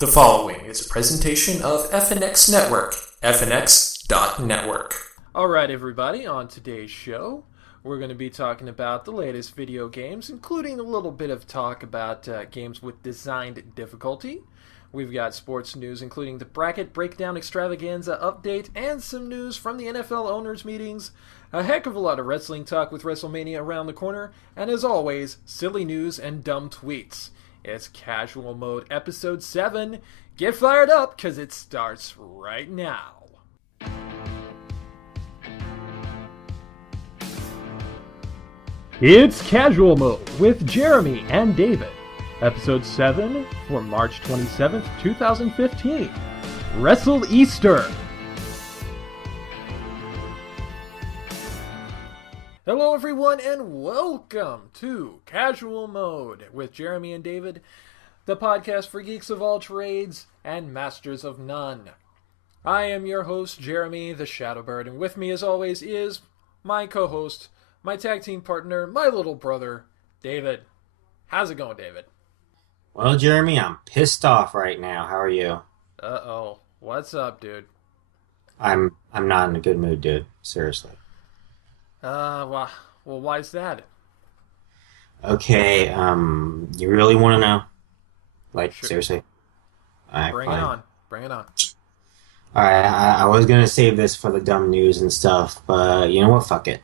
The following is a presentation of FNX Network, fnx.network. Alright everybody, on today's show, we're going to be talking about the latest video games, including a little bit of talk about games with designed difficulty. We've got sports news, including the Bracket Breakdown Extravaganza update, and some news from the NFL owners' meetings. A heck of a lot of wrestling talk with Wrestlemania around the corner, and as always, silly news and dumb tweets. It's Casual Mode Episode 7. Get fired up, because it starts right now. It's Casual Mode with Jeremy and David. Episode 7 for March 27th, 2015. Wrestle-Easter. Hello everyone and welcome to Casual Mode with Jeremy and David, the podcast for geeks of all trades and masters of none. I am your host, Jeremy the Shadowbird, and with me as always is my co-host, my tag team partner, my little brother, David. How's it going, David? Well, Jeremy, I'm pissed off right now. How are you? Uh-oh. What's up, dude? I'm not in a good mood, dude. Seriously. Well, why's that? Okay, you really want to know? Like, Sure. Seriously? Alright, Bring fine. it on. Bring it on. Alright, I was gonna save this for the dumb news and stuff, but you know what? Fuck it.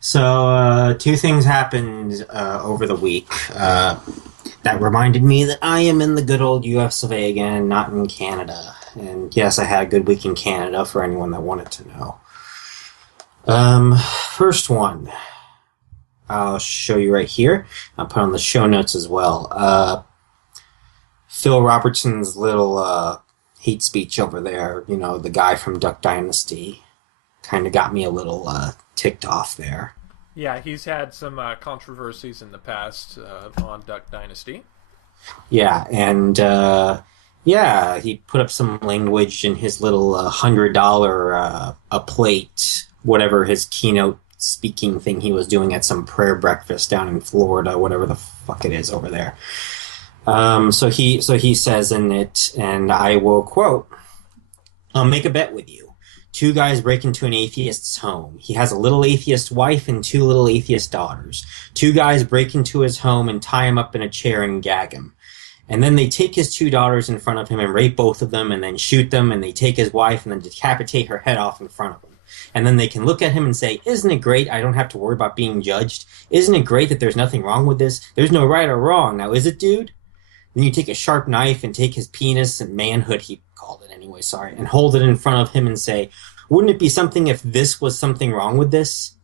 So, two things happened over the week that reminded me that I am in the good old US of A again, not in Canada. And yes, I had a good week in Canada for anyone that wanted to know. First one, I'll show you right here. I'll put on the show notes as well. Phil Robertson's little hate speech over there, you know, the guy from Duck Dynasty, kind of got me a little ticked off there. Yeah, he's had some controversies in the past on Duck Dynasty. Yeah, and he put up some language in his little $100 a plate, whatever his keynote speaking thing he was doing at some prayer breakfast down in Florida, whatever the fuck it is over there. So he says in it, and I will quote, "I'll make a bet with you. Two guys break into an atheist's home. He has a little atheist wife and two little atheist daughters. Two guys break into his home and tie him up in a chair and gag him. And then they take his two daughters in front of him and rape both of them and then shoot them, and they take his wife and then decapitate her head off in front of him. And then they can look at him and say, 'Isn't it great? I don't have to worry about being judged. Isn't it great that there's nothing wrong with this? There's no right or wrong. Now, is it, dude?' Then you take a sharp knife and take his penis and manhood," he called it anyway, sorry, "and hold it in front of him and say, 'Wouldn't it be something if this was something wrong with this?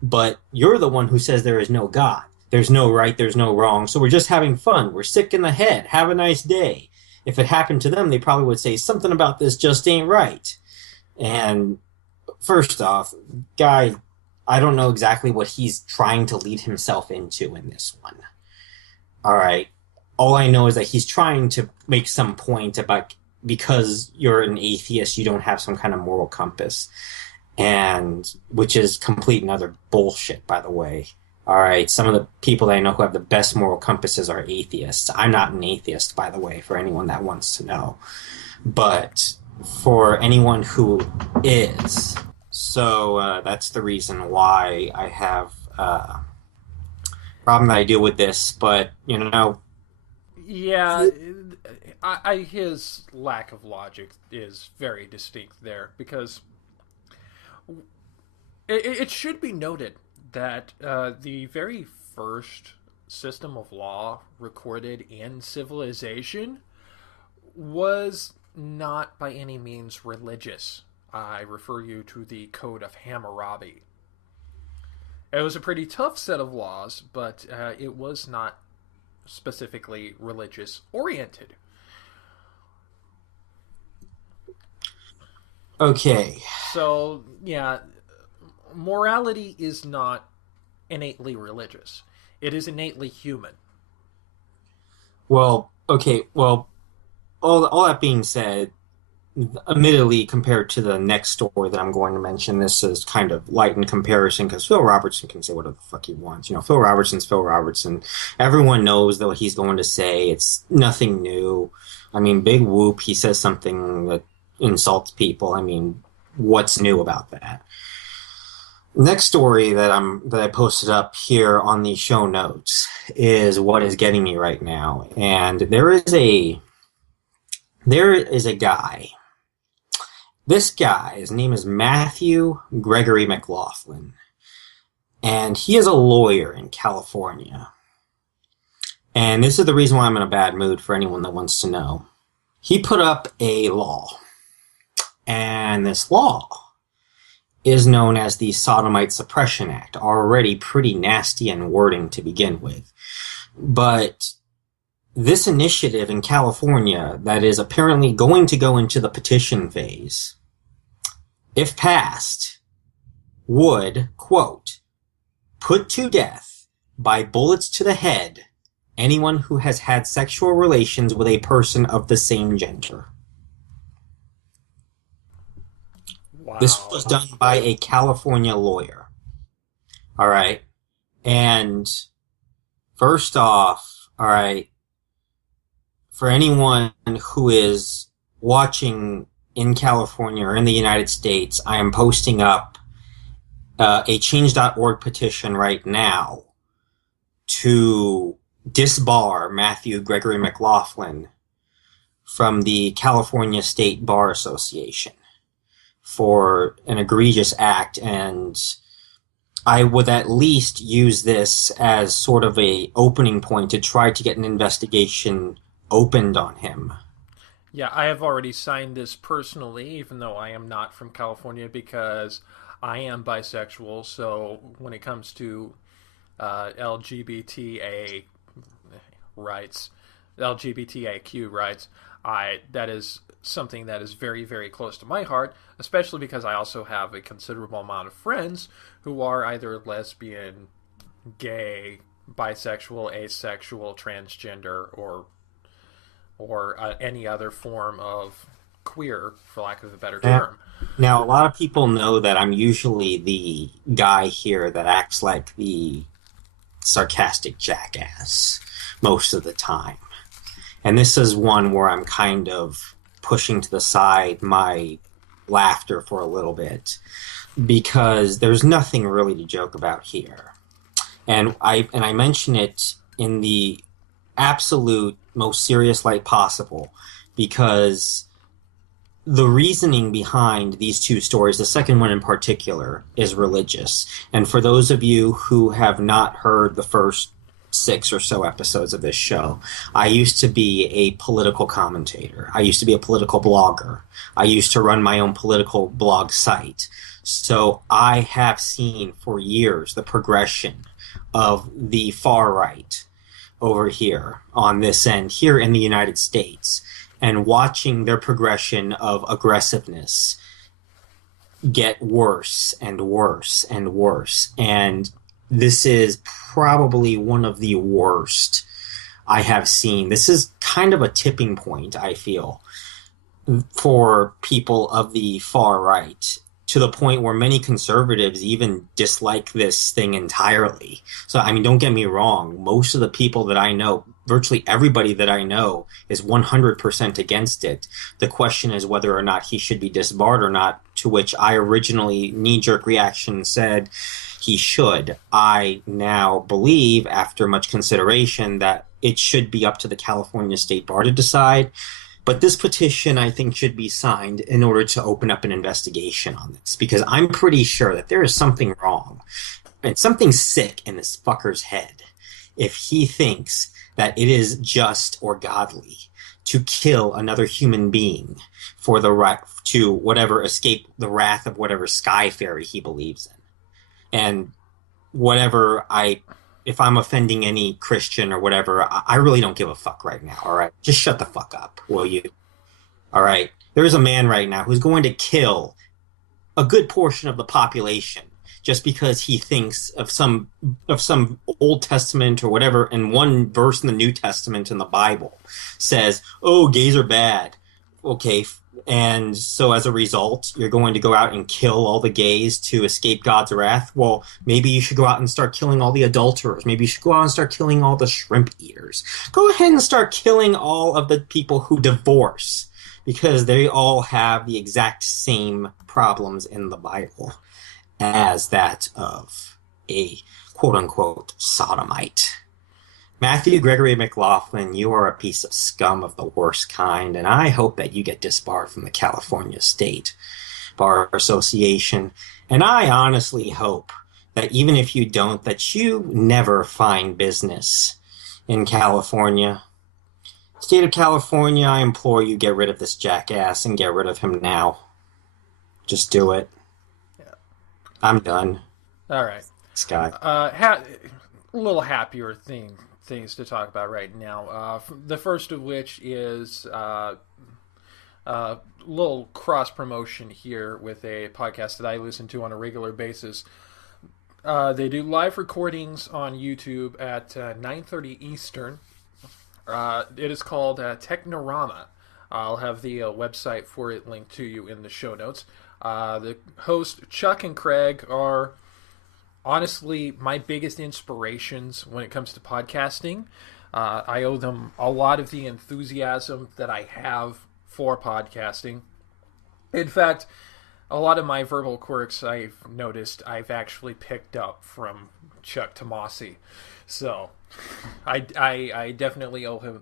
But you're the one who says there is no God. There's no right, there's no wrong, so we're just having fun. We're sick in the head. Have a nice day.' If it happened to them, they probably would say, 'Something about this just ain't right.'" And first off, guy, I don't know exactly what he's trying to lead himself into in this one. All right. All I know is that he's trying to make some point about because you're an atheist, you don't have some kind of moral compass, and which is complete and utter bullshit, by the way. All right, some of the people that I know who have the best moral compasses are atheists. I'm not an atheist, by the way, for anyone that wants to know. But for anyone who is, so that's the reason why I have a problem that I deal with this. But, you know... Yeah, his lack of logic is very distinct there, because it should be noted that the very first system of law recorded in civilization was not by any means religious. I refer you to the Code of Hammurabi. It was a pretty tough set of laws, but it was not specifically religious oriented. Okay. So, yeah, morality is not innately religious. It is innately human. Well, okay, well, all that being said, admittedly, compared to the next story that I'm going to mention, this is kind of light in comparison because Phil Robertson can say whatever the fuck he wants. Phil Robertson's Phil Robertson. Everyone knows what he's going to say. It's nothing new. I mean, big whoop, he says something that insults people. I mean, what's new about that? Next story that I posted up here on the show notes is what is getting me right now. And there is a guy. This guy, his name is Matthew Gregory McLaughlin, and he is a lawyer in California. And this is the reason why I'm in a bad mood for anyone that wants to know. He put up a law, and this law is known as the Sodomite Suppression Act, already pretty nasty in wording to begin with. But this initiative in California that is apparently going to go into the petition phase, if passed, would, quote, put to death by bullets to the head anyone who has had sexual relations with a person of the same gender. Wow. This was done by a California lawyer. All right. And first off, all right, for anyone who is watching in California or in the United States, I am posting up a change.org petition right now to disbar Matthew Gregory McLaughlin from the California State Bar Association for an egregious act, and I would at least use this as sort of a opening point to try to get an investigation opened on him. Yeah, I have already signed this personally, even though I am not from California, because I am bisexual. So when it comes to LGBTA rights, LGBTIQ rights, that is something that is very, very close to my heart, especially because I also have a considerable amount of friends who are either lesbian, gay, bisexual, asexual, transgender, or any other form of queer, for lack of a better term. Now, a lot of people know that I'm usually the guy here that acts like the sarcastic jackass most of the time. And this is one where I'm kind of pushing to the side my laughter for a little bit, because there's nothing really to joke about here. And I mention it in the absolute most serious light possible, because the reasoning behind these two stories, the second one in particular, is religious. And for those of you who have not heard the first 6 or so episodes of this show, I used to be a political commentator. I used to be a political blogger. I used to run my own political blog site. So I have seen for years the progression of the far right over here on this end, here in the United States, and watching their progression of aggressiveness get worse and worse and worse. And this is probably one of the worst I have seen. This is kind of a tipping point, I feel, for people of the far right, to the point where many conservatives even dislike this thing entirely. So, I mean, don't get me wrong. Most of the people that I know, virtually everybody that I know, is 100% against it. The question is whether or not he should be disbarred or not, to which I originally, knee-jerk reaction, said he should. I now believe, after much consideration, that it should be up to the California State Bar to decide. But this petition, I think, should be signed in order to open up an investigation on this, because I'm pretty sure that there is something wrong and something sick in this fucker's head if he thinks that it is just or godly to kill another human being for the right to whatever, escape the wrath of whatever sky fairy he believes in. And whatever if I'm offending any Christian or whatever, I really don't give a fuck right now, all right? Just shut the fuck up, will you? All right? There's a man right now who's going to kill a good portion of the population just because he thinks of some Old Testament or whatever, and one verse in the New Testament in the Bible says, oh, gays are bad. Okay, And so as a result, you're going to go out and kill all the gays to escape God's wrath. Well, maybe you should go out and start killing all the adulterers. Maybe you should go out and start killing all the shrimp eaters. Go ahead and start killing all of the people who divorce because they all have the exact same problems in the Bible as that of a quote unquote sodomite. Matthew Gregory McLaughlin, you are a piece of scum of the worst kind, and I hope that you get disbarred from the California State Bar Association. And I honestly hope that even if you don't, that you never find business in California. State of California, I implore you, get rid of this jackass and get rid of him now. Just do it. Yeah. I'm done. All right. This guy. A little happier things to talk about right now. The first of which is little cross promotion here with a podcast that I listen to on a regular basis. They do live recordings on YouTube at 9:30 Eastern. It is called Technorama. I'll have the website for it linked to you in the show notes. The hosts, Chuck and Craig, are honestly my biggest inspirations when it comes to podcasting. I owe them a lot of the enthusiasm that I have for podcasting. In fact, a lot of my verbal quirks I've noticed I've actually picked up from Chuck Tomasi. So I definitely owe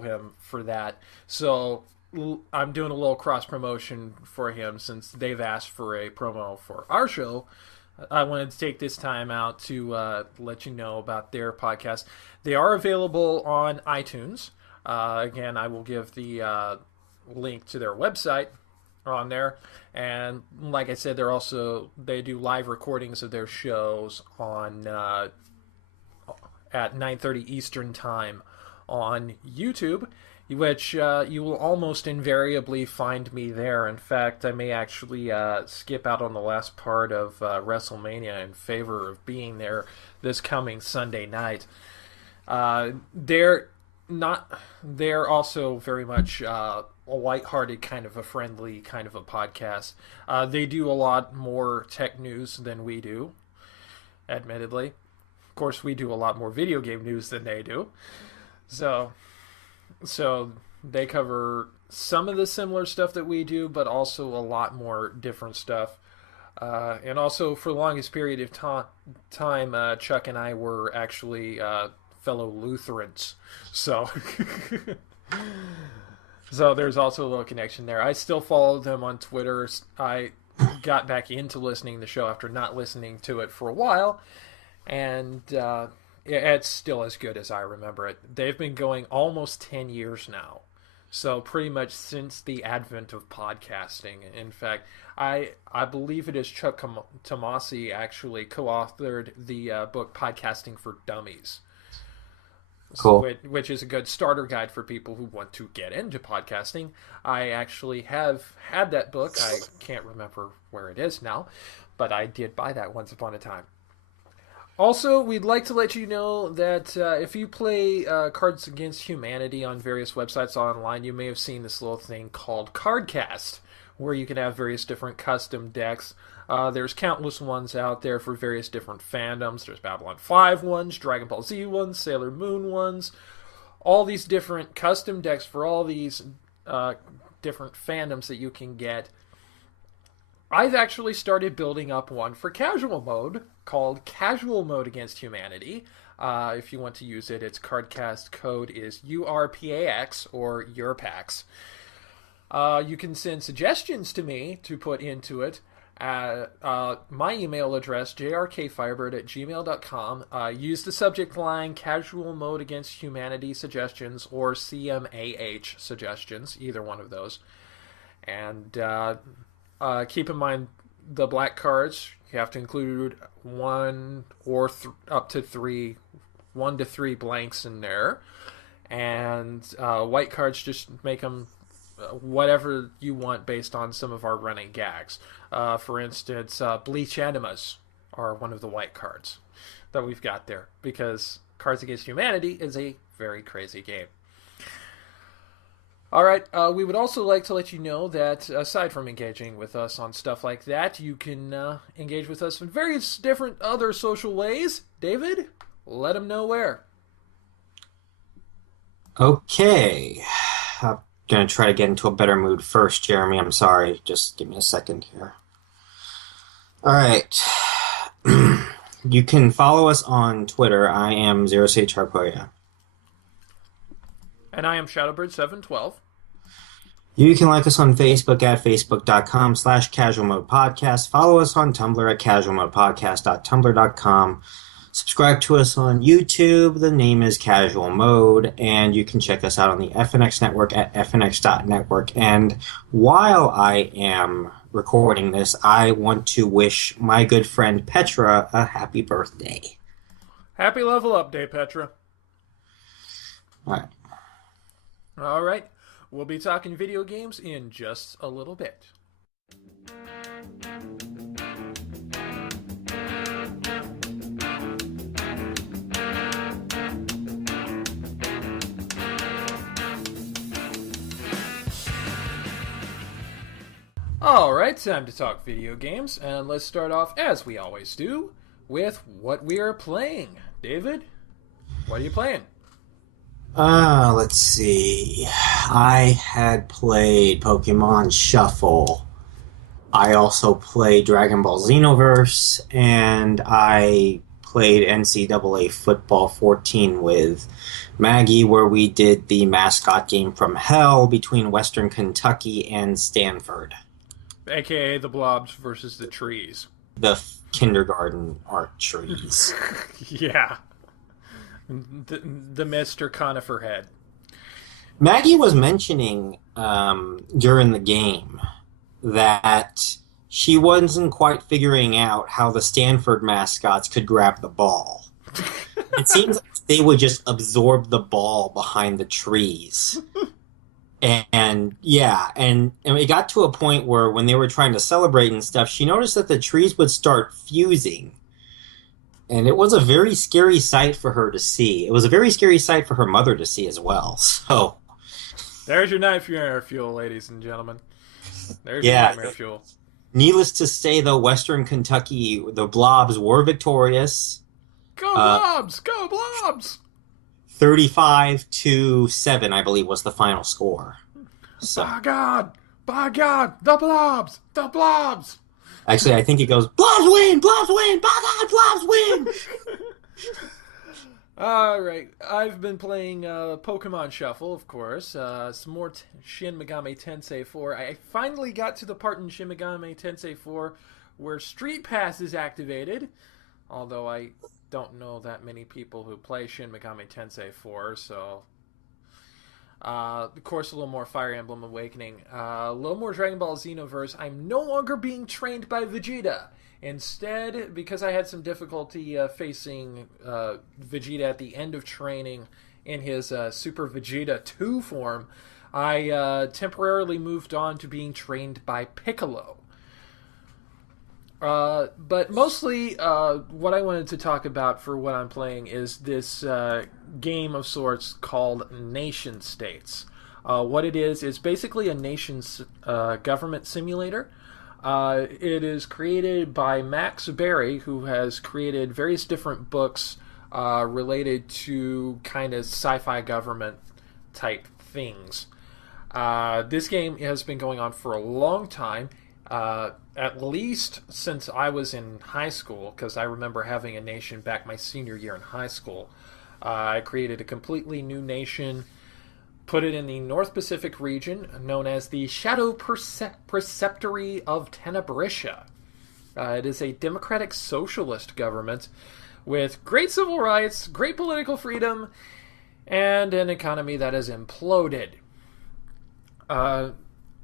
him for that. So I'm doing a little cross promotion for him since they've asked for a promo for our show. I wanted to take this time out to let you know about their podcast. They are available on iTunes. Again, I will give the link to their website on there. And like I said, they do live recordings of their shows on at 9:30 Eastern Time on YouTube, which you will almost invariably find me there. In fact, I may actually skip out on the last part of Wrestlemania in favor of being there this coming Sunday night. They're also very much a lighthearted kind of a friendly kind of a podcast. They do a lot more tech news than we do, admittedly. Of course, we do a lot more video game news than they do. So they cover some of the similar stuff that we do, but also a lot more different stuff. And also, for the longest period of time, Chuck and I were actually fellow Lutherans. So, so there's also a little connection there. I still follow them on Twitter. I got back into listening to the show after not listening to it for a while. And it's still as good as I remember it. They've been going almost 10 years now. So pretty much since the advent of podcasting. In fact, I believe it is Chuck Tomasi actually co-authored the book Podcasting for Dummies. Cool. Which is a good starter guide for people who want to get into podcasting. I actually have had that book. I can't remember where it is now, but I did buy that once upon a time. Also, we'd like to let you know that if you play Cards Against Humanity on various websites online, you may have seen this little thing called Cardcast, where you can have various different custom decks. There's countless ones out there for various different fandoms. There's Babylon 5 ones, Dragon Ball Z ones, Sailor Moon ones. All these different custom decks for all these different fandoms that you can get. I've actually started building up one for casual mode called Casual Mode Against Humanity. If you want to use it, its cardcast code is URPAX or URPAX. You can send suggestions to me to put into it at my email address, jrkfirebird@gmail.com. Use the subject line Casual Mode Against Humanity suggestions or CMAH suggestions, either one of those. And keep in mind the black cards, you have to include one or up to three, 1 to 3 blanks in there. And white cards, just make them whatever you want based on some of our running gags. For instance, Bleach Animas are one of the white cards that we've got there, because Cards Against Humanity is a very crazy game. All right. We would also like to let you know that aside from engaging with us on stuff like that, you can engage with us in various different other social ways. David, let them know where. Okay. I'm going to try to get into a better mood first, Jeremy. I'm sorry. Just give me a second here. All right. You can follow us on Twitter. I am Zero Sage Harpoya. And I am Shadowbird712. You can like us on Facebook at facebook.com/Casual Mode Podcast. Follow us on Tumblr at casualmodepodcast.tumblr.com. Subscribe to us on YouTube. The name is Casual Mode. And you can check us out on the FNX network at fnx.network. And while I am recording this, I want to wish my good friend Petra a happy birthday. Happy level up day, Petra. All right. All right. We'll be talking video games in just a little bit. All right, time to talk video games, and let's start off, as we always do, with what we are playing. David, what are you playing? Let's see. I had played Pokemon Shuffle. I also played Dragon Ball Xenoverse, and I played NCAA Football 14 with Maggie, where we did the mascot game from hell between Western Kentucky and Stanford. AKA the blobs versus the trees. The kindergarten art trees. Yeah. The Mr. Conifer head. Maggie was mentioning during the game that she wasn't quite figuring out how the Stanford mascots could grab the ball. It seems like they would just absorb the ball behind the trees. And it got to a point where when they were trying to celebrate and stuff, she noticed that the trees would start fusing. And it was a very scary sight for her to see. It was a very scary sight for her mother to see as well. So there's your nightmare fuel, ladies and gentlemen. There's your nightmare fuel. Needless to say, though, Western Kentucky, the Blobs were victorious. Go Blobs! Go Blobs! 35-7, I believe, was the final score. So, By God! By God! The Blobs! The Blobs! Actually, I think it goes, Blobs win! Blobs win! By God, Blobs win! Alright, I've been playing Pokemon Shuffle, of course. Some more Shin Megami Tensei 4. I finally got to the part in Shin Megami Tensei 4 where Street Pass is activated. Although I don't know that many people who play Shin Megami Tensei 4, so... of course, a little more Fire Emblem Awakening. A little more Dragon Ball Xenoverse. I'm no longer being trained by Vegeta. Instead, because I had some difficulty facing Vegeta at the end of training in his Super Vegeta 2 form, I temporarily moved on to being trained by Piccolo. But mostly, what I wanted to talk about for what I'm playing is this game of sorts called Nation States. What it is basically a nation's government simulator. It is created by Max Berry, who has created various different books related to kind of sci-fi government type things. This game has been going on for a long time. At least since I was in high school, because I remember having a nation back my senior year in high school. I created a completely new nation, put it in the North Pacific region, known as the Shadow Preceptory of Tenebritia. It is a democratic socialist government with great civil rights, great political freedom, and an economy that has imploded.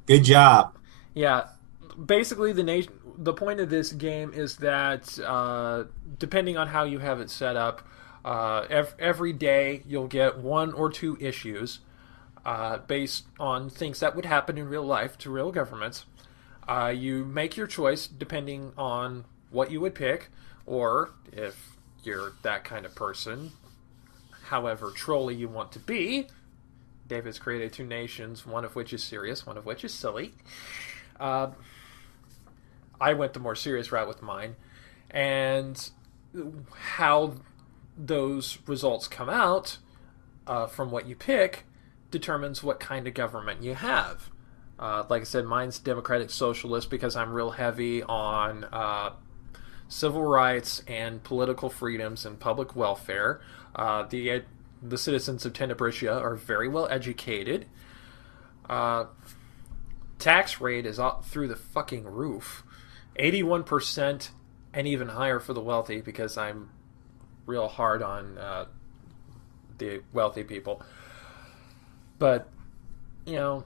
Good job. Yeah. Basically, the point of this game is that depending on how you have it set up, every day you'll get 1 or 2 issues based on things that would happen in real life to real governments. You make your choice depending on what you would pick, or if you're that kind of person, however trolly you want to be, David's created two nations, one of which is serious, one of which is silly. I went the more serious route with mine. And how those results come out from what you pick determines what kind of government you have. Like I said, mine's democratic socialist because I'm real heavy on civil rights and political freedoms and public welfare. The citizens of Tenebritia are very well educated. Tax rate is up through the fucking roof. 81% and even higher for the wealthy because I'm real hard on the wealthy people. But, you know,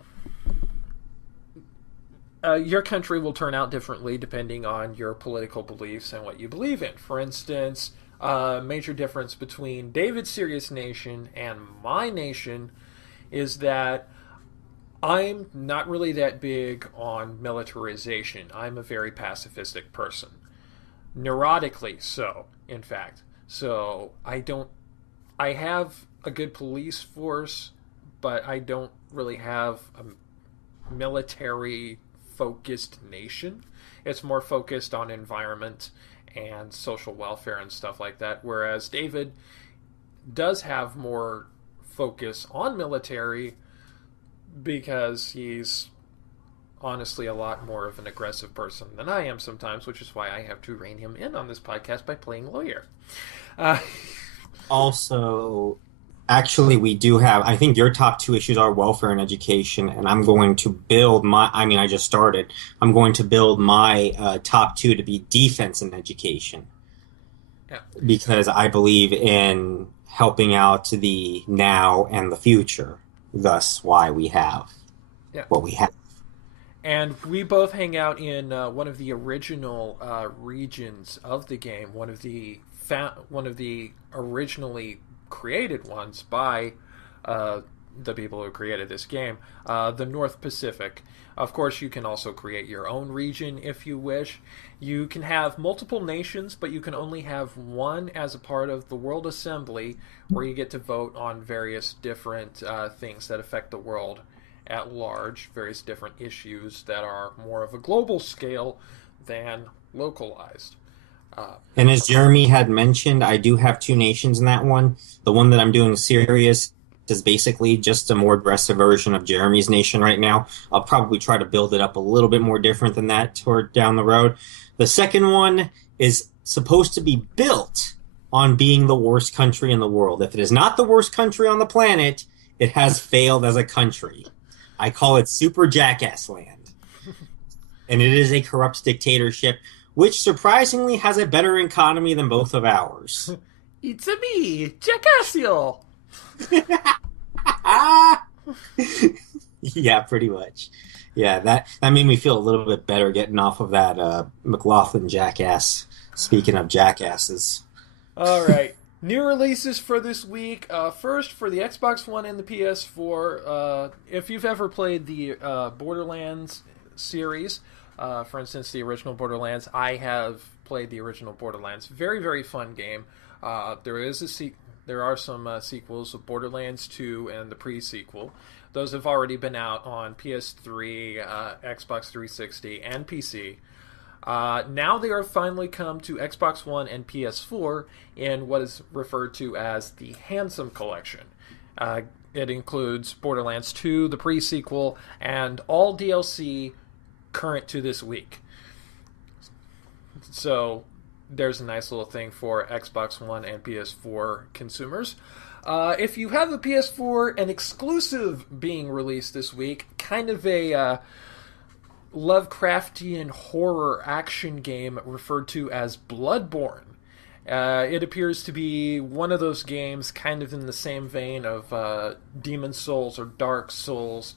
your country will turn out differently depending on your political beliefs and what you believe in. For instance, a major difference between David's serious nation and my nation is that I'm not really that big on militarization. I'm a very pacifistic person. Neurotically so, in fact. So I have a good police force, but I don't really have a military focused nation. It's more focused on environment and social welfare and stuff like that, whereas David does have more focus on military because he's honestly a lot more of an aggressive person than I am sometimes, which is why I have to rein him in on this podcast by playing lawyer. Also, actually, we do have, I think your top two issues are welfare and education, and I'm going to build I just started. I'm going to build my top two to be defense and education. Yeah. Because I believe in helping out the now and the future. Thus, why we have what we have. And we both hang out in one of the original regions of the game, one of the originally created ones by the people who created this game, the North Pacific. Of course, you can also create your own region if you wish. You can have multiple nations, but you can only have one as a part of the World Assembly, where you get to vote on various different things that affect the world at large, various different issues that are more of a global scale than localized. And as Jeremy had mentioned, I do have two nations in that one. The one that I'm doing serious is basically just a more aggressive version of Jeremy's nation right now. I'll probably try to build it up a little bit more different than that toward down the road. The second one is supposed to be built on being the worst country in the world. If it is not the worst country on the planet, it has failed as a country. I call it Super Jackass Land. And it is a corrupt dictatorship, which surprisingly has a better economy than both of ours. It's a me, Jackassio! Yeah, pretty much. Yeah, that made me feel a little bit better getting off of that McLaughlin jackass. Speaking of jackasses. All right. New releases for this week. First, for the Xbox One and the PS4, if you've ever played the Borderlands series, for instance, the original Borderlands, I have played the original Borderlands. Very, very fun game. There are some sequels of Borderlands 2 and the pre-sequel. Those have already been out on PS3, Xbox 360, and PC. Now they are finally come to Xbox One and PS4 in what is referred to as the Handsome Collection. It includes Borderlands 2, the pre-sequel, and all DLC current to this week. So there's a nice little thing for Xbox One and PS4 consumers. If you have a PS4, an exclusive being released this week, kind of a Lovecraftian horror action game referred to as Bloodborne. It appears to be one of those games kind of in the same vein of Demon Souls or Dark Souls,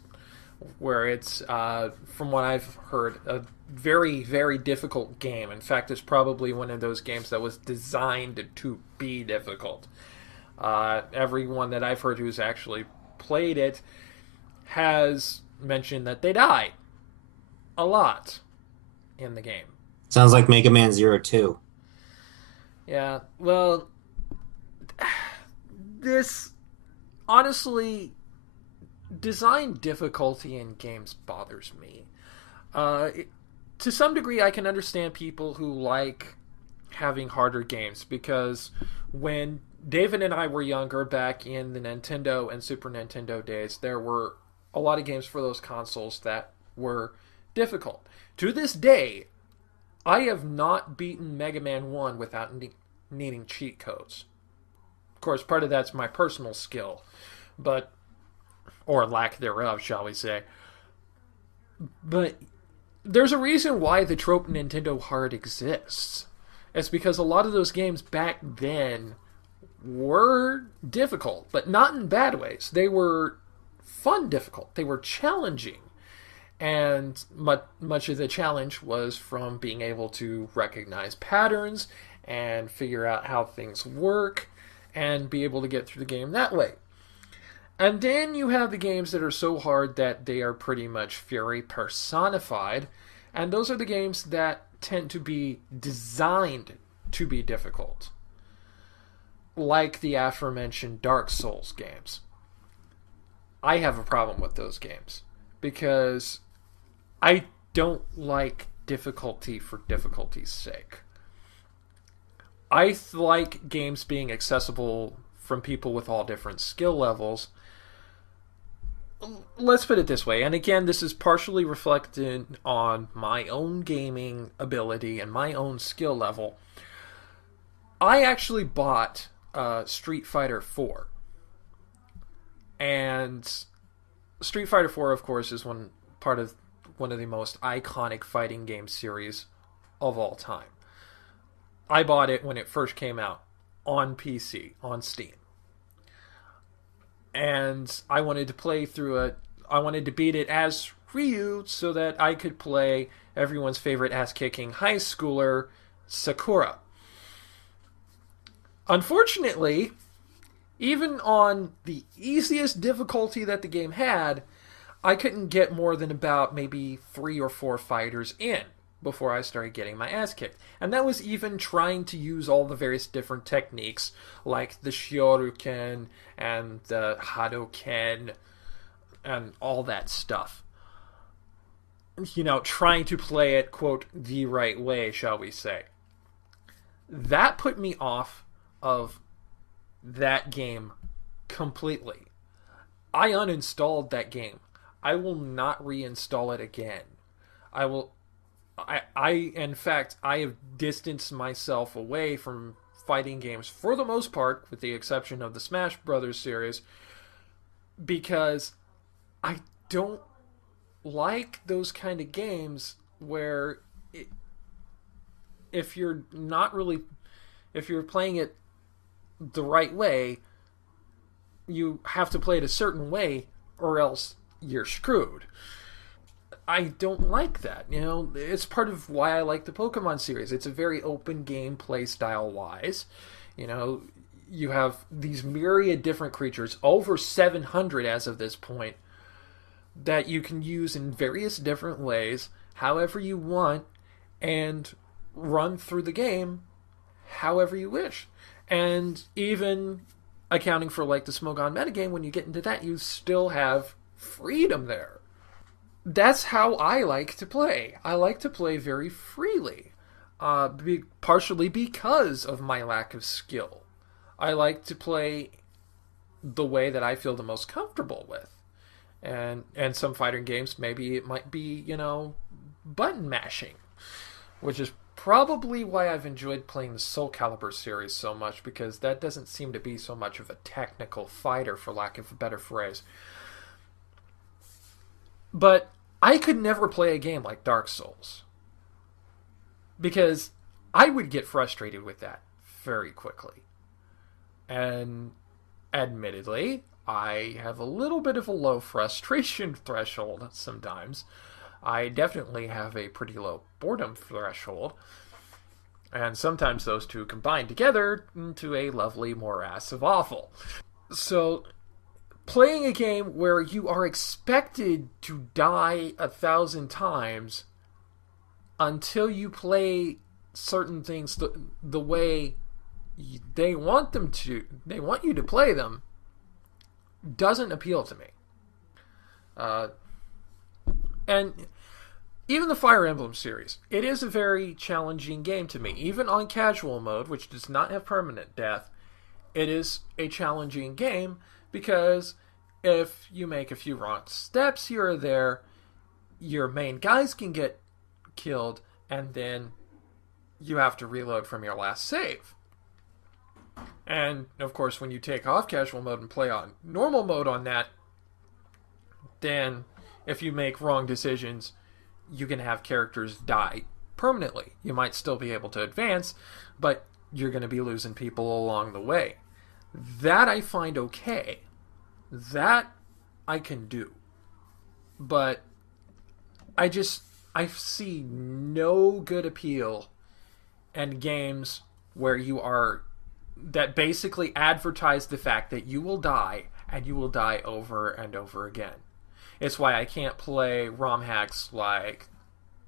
where it's, from what I've heard, a very, very difficult game. In fact, it's probably one of those games that was designed to be difficult. Everyone that I've heard who's actually played it has mentioned that they die a lot in the game. Sounds like Mega Man Zero 2. Yeah, well, this, honestly, design difficulty in games bothers me. To some degree, I can understand people who like having harder games, because when David and I were younger, back in the Nintendo and Super Nintendo days, there were a lot of games for those consoles that were difficult. To this day, I have not beaten Mega Man 1 without needing cheat codes. Of course, part of that's my personal skill, but or lack thereof, shall we say. But there's a reason why the trope Nintendo Hard exists. It's because a lot of those games back then were difficult, but not in bad ways. They were fun difficult. They were challenging. And much of the challenge was from being able to recognize patterns and figure out how things work and be able to get through the game that way. And then you have the games that are so hard that they are pretty much fury personified. And those are the games that tend to be designed to be difficult. Like the aforementioned Dark Souls games. I have a problem with those games, because I don't like difficulty for difficulty's sake. I like games being accessible from people with all different skill levels. Let's put it this way, and again, this is partially reflected on my own gaming ability and my own skill level. I actually bought Street Fighter 4. And Street Fighter 4, of course, is one of the most iconic fighting game series of all time. I bought it when it first came out on PC, on Steam. And I wanted to play through it. I wanted to beat it as Ryu so that I could play everyone's favorite ass-kicking high schooler, Sakura. Unfortunately, even on the easiest difficulty that the game had, I couldn't get more than about maybe 3 or 4 fighters in before I started getting my ass kicked. And that was even trying to use all the various different techniques, like the Shoryuken and the Hadoken and all that stuff. You know, trying to play it, quote, the right way, shall we say. That put me off of that game completely. I uninstalled that game. I will not reinstall it again. In fact, I have distanced myself away from fighting games for the most part, with the exception of the Smash Brothers series, because I don't like those kind of games where if you're playing it the right way, you have to play it a certain way or else you're screwed. I don't like that. You know, it's part of why I like the Pokemon series. It's a very open game play style wise. You know, you have these myriad different creatures, over 700 as of this point, that you can use in various different ways, however you want, and run through the game however you wish. And even accounting for like the Smogon metagame, when you get into that, you still have freedom there. That's how I like to play. I like to play very freely, partially because of my lack of skill. I like to play the way that I feel the most comfortable with. And some fighting games, maybe it might be, you know, button mashing, which is probably why I've enjoyed playing the Soul Calibur series so much, because that doesn't seem to be so much of a technical fighter, for lack of a better phrase. But I could never play a game like Dark Souls, because I would get frustrated with that very quickly. And admittedly, I have a little bit of a low frustration threshold sometimes. I definitely have a pretty low boredom threshold. And sometimes those two combine together into a lovely morass of awful. So, playing a game where you are expected to die 1,000 times until you play certain things the way they want you to play them, doesn't appeal to me. And even the Fire Emblem series, it is a very challenging game to me. Even on casual mode, which does not have permanent death, it is a challenging game because if you make a few wrong steps here or there, your main guys can get killed, and then you have to reload from your last save. And, of course, when you take off casual mode and play on normal mode on that, then if you make wrong decisions, you can have characters die permanently. You might still be able to advance, but you're going to be losing people along the way. That I find okay. That I can do. But I see no good appeal in games where that basically advertise the fact that you will die, and you will die over and over again. It's why I can't play ROM hacks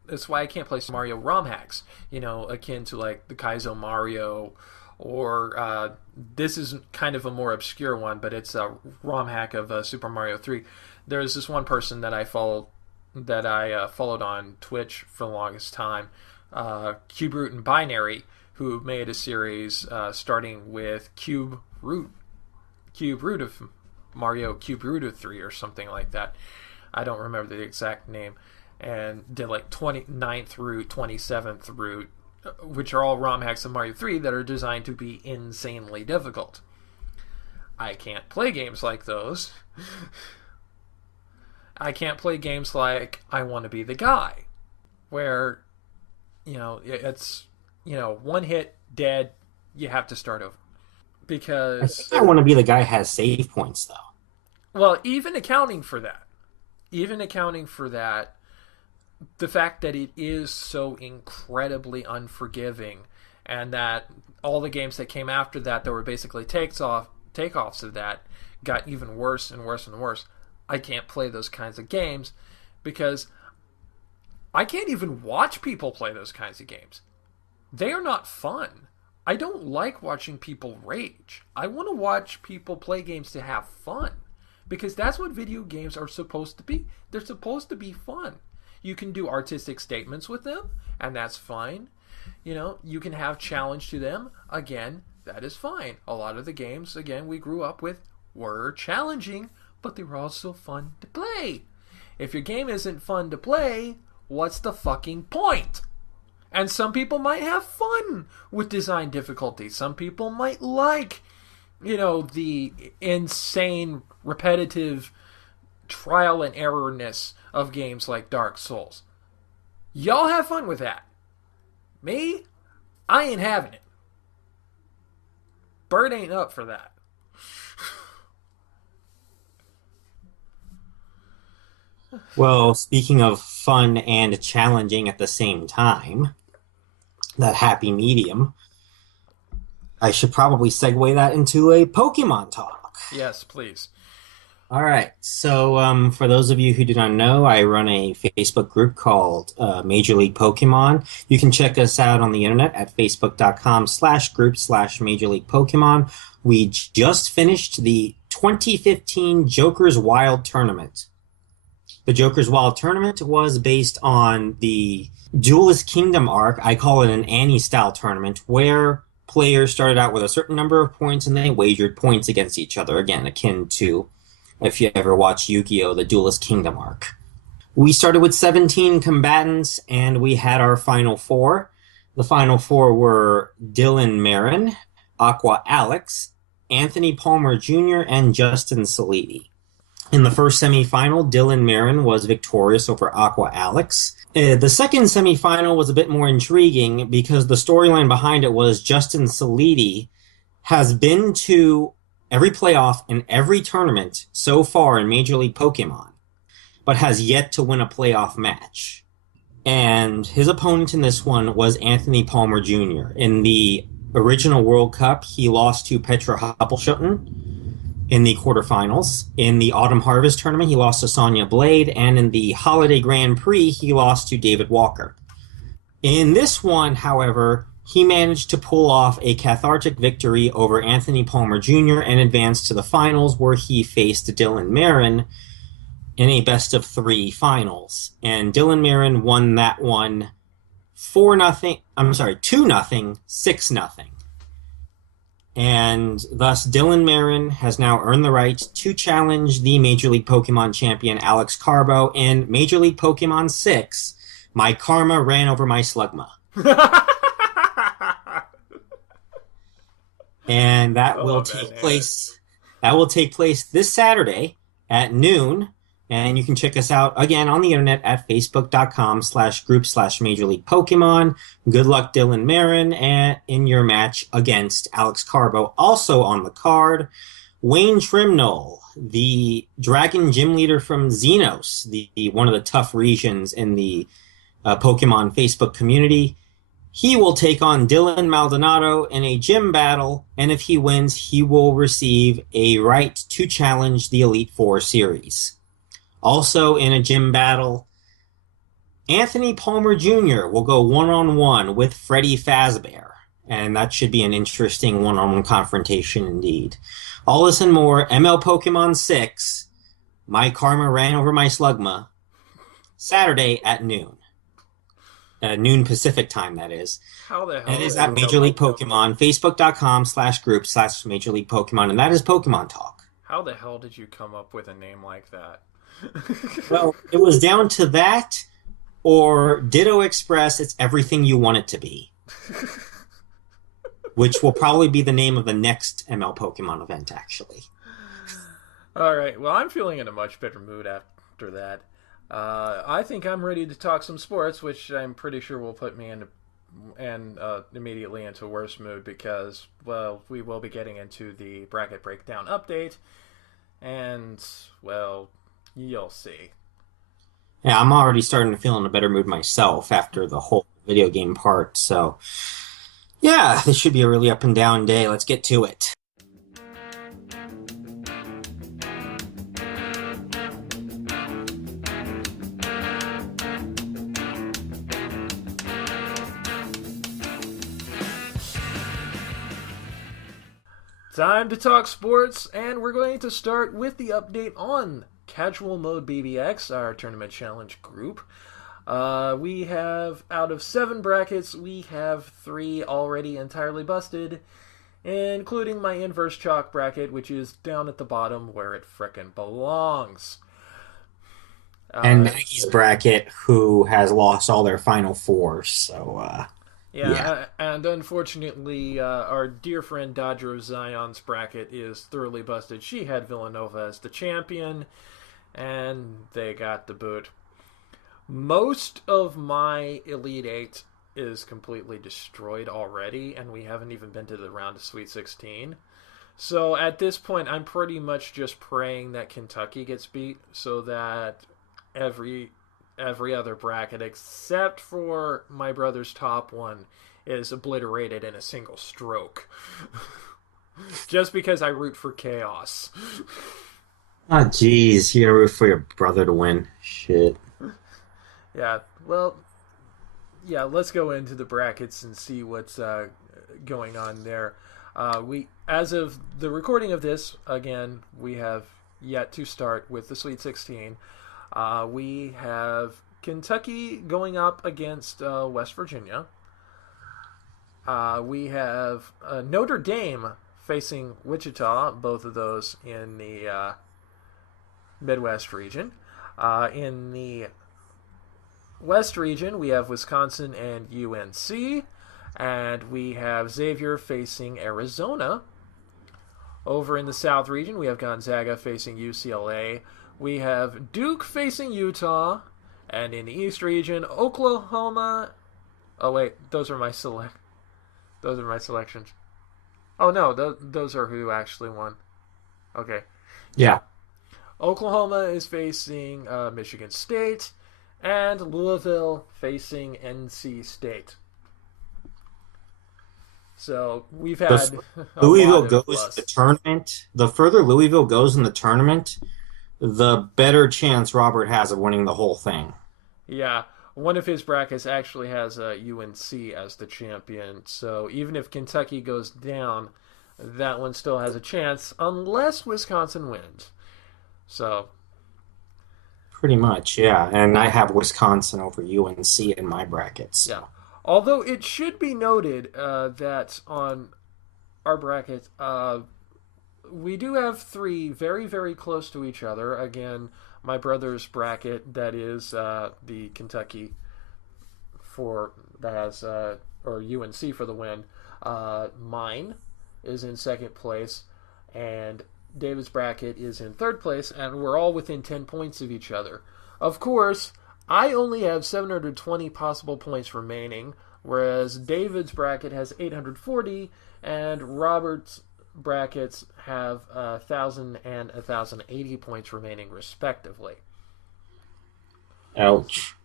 it's why I can't play Mario ROM hacks, akin to like the Kaizo Mario, or this is kind of a more obscure one, but it's a ROM hack of Super Mario 3. There's this one person that I followed on Twitch for the longest time, Cube Root and Binary, who made a series starting with Cube Root of Mario, Cube Root of 3 or something like that. I don't remember the exact name. And did like 29th route, 27th route, which are all ROM hacks of Mario 3 that are designed to be insanely difficult. I can't play games like those. I can't play games like I Want to Be the Guy, where, it's, one hit, dead, you have to start over. Because I Want to Be the Guy has save points, though. Well, even accounting for that, the fact that it is so incredibly unforgiving, and that all the games that came after that were basically takeoffs of that got even worse and worse and worse. I can't play those kinds of games because I can't even watch people play those kinds of games. They are not fun. I don't like watching people rage. I want to watch people play games to have fun, because that's what video games are supposed to be. They're supposed to be fun. You can do artistic statements with them, and that's fine. You can have challenge to them. Again, that is fine. A lot of the games, again, we grew up with were challenging, but they were also fun to play. If your game isn't fun to play, what's the fucking point? And some people might have fun with design difficulty. Some people might like, the insane, repetitive trial and errorness of games like Dark Souls. Y'all have fun with that. Me? I ain't having it. Bird ain't up for that. Well, speaking of fun and challenging at the same time, that happy medium, I should probably segue that into a Pokemon talk. Yes, please. All right. So for those of you who do not know, I run a Facebook group called Major League Pokemon. You can check us out on the internet at facebook.com/group/Major League Pokemon. We just finished the 2015 Joker's Wild Tournament. The Joker's Wild Tournament was based on the Duelist Kingdom arc. I call it an Annie-style tournament, where players started out with a certain number of points and they wagered points against each other, again, akin to if you ever watch Yu-Gi-Oh! The Duelist Kingdom arc. We started with 17 combatants, and we had our final four. The final four were Dylan Marin, Aqua Alex, Anthony Palmer Jr., and Justin Salidi. In the first semifinal, Dylan Marin was victorious over Aqua Alex. The second semifinal was a bit more intriguing because the storyline behind it was Justin Salidi has been to every playoff in every tournament so far in Major League Pokemon, but has yet to win a playoff match. And his opponent in this one was Anthony Palmer Jr. In the original World Cup, he lost to Petra Happelschutten in the quarterfinals. In the Autumn Harvest tournament, he lost to Sonya Blade, and in the Holiday Grand Prix, he lost to David Walker. In this one, however, he managed to pull off a cathartic victory over Anthony Palmer Jr. and advanced to the finals, where he faced Dylan Marin, in a best-of-3 finals. And Dylan Mirren won that one 4-0. I'm sorry, 2-0, 6-0. And thus, Dylan Marin has now earned the right to challenge the Major League Pokemon champion Alex Carbo in Major League Pokemon 6. My Karma ran over my Slugma. And that will take place. That will take place this Saturday at noon. And you can check us out again on the internet at facebook.com/group/Major League Pokemon. Good luck, Dylan Marin, in your match against Alex Carbo. Also on the card, Wayne Trimnell, the Dragon Gym Leader from Xenos, the one of the tough regions in the Pokemon Facebook community. He will take on Dylan Maldonado in a gym battle, and if he wins, he will receive a right to challenge the Elite Four series. Also in a gym battle, Anthony Palmer Jr. will go one-on-one with Freddy Fazbear, and that should be an interesting one-on-one confrontation indeed. All this and more, ML Pokemon 6, My Karma Ran Over My Slugma, Saturday at noon. Noon Pacific time, that is. How the hell? And it is at Major League Pokemon, facebook.com/group/Major League Pokemon, and that is Pokemon Talk. How the hell did you come up with a name like that? Well, it was down to that, or Ditto Express, it's everything you want it to be. Which will probably be the name of the next ML Pokemon event, actually. Alright, well, I'm feeling in a much better mood after that. I think I'm ready to talk some sports, which I'm pretty sure will put me immediately into worse mood because, well, we will be getting into the bracket breakdown update, and, well, you'll see. Yeah, I'm already starting to feel in a better mood myself after the whole video game part, so yeah, this should be a really up and down day. Let's get to it. Time to talk sports, and we're going to start with the update on Casual Mode BBX, our tournament challenge group. We have, out of 7 brackets, we have 3 already entirely busted, including my inverse chalk bracket, which is down at the bottom where it frickin' belongs. And Maggie's bracket, who has lost all their final 4, so... Yeah, and unfortunately, our dear friend Dodger of Zion's bracket is thoroughly busted. She had Villanova as the champion, and they got the boot. Most of my Elite 8 is completely destroyed already, and we haven't even been to the round of Sweet 16. So at this point, I'm pretty much just praying that Kentucky gets beat so that every other bracket except for my brother's top one is obliterated in a single stroke. Just because I root for chaos. Oh, jeez, you're gonna root for your brother to win. Shit. Yeah, well, yeah, let's go into the brackets and see what's going on there. As of the recording of this, again, we have yet to start with the Sweet 16. We have Kentucky going up against West Virginia. We have Notre Dame facing Wichita, both of those in the Midwest region. In the West region, we have Wisconsin and UNC. And we have Xavier facing Arizona. Over in the South region, we have Gonzaga facing UCLA. We have Duke facing Utah, and in the East region, Oklahoma. Oh wait, those are my selections. Oh no, those are who actually won. Okay. Yeah. Oklahoma is facing Michigan State, and Louisville facing NC State. So we've had Louisville goes to the tournament. The further Louisville goes in the tournament, the better chance Robert has of winning the whole thing. Yeah, one of his brackets actually has UNC as the champion, so even if Kentucky goes down, that one still has a chance, unless Wisconsin wins. So, Pretty much, yeah. And I have Wisconsin over UNC in my brackets. Yeah. Although it should be noted that on our bracket, we do have three very, very close to each other. Again, my brother's bracket, that is the Kentucky for that has or UNC for the win. Mine is in second place, and David's bracket is in third place, and we're all within 10 points of each other. Of course, I only have 720 possible points remaining, whereas David's bracket has 840, and Robert's brackets have 1,000 and 1,080 points remaining, respectively. Ouch.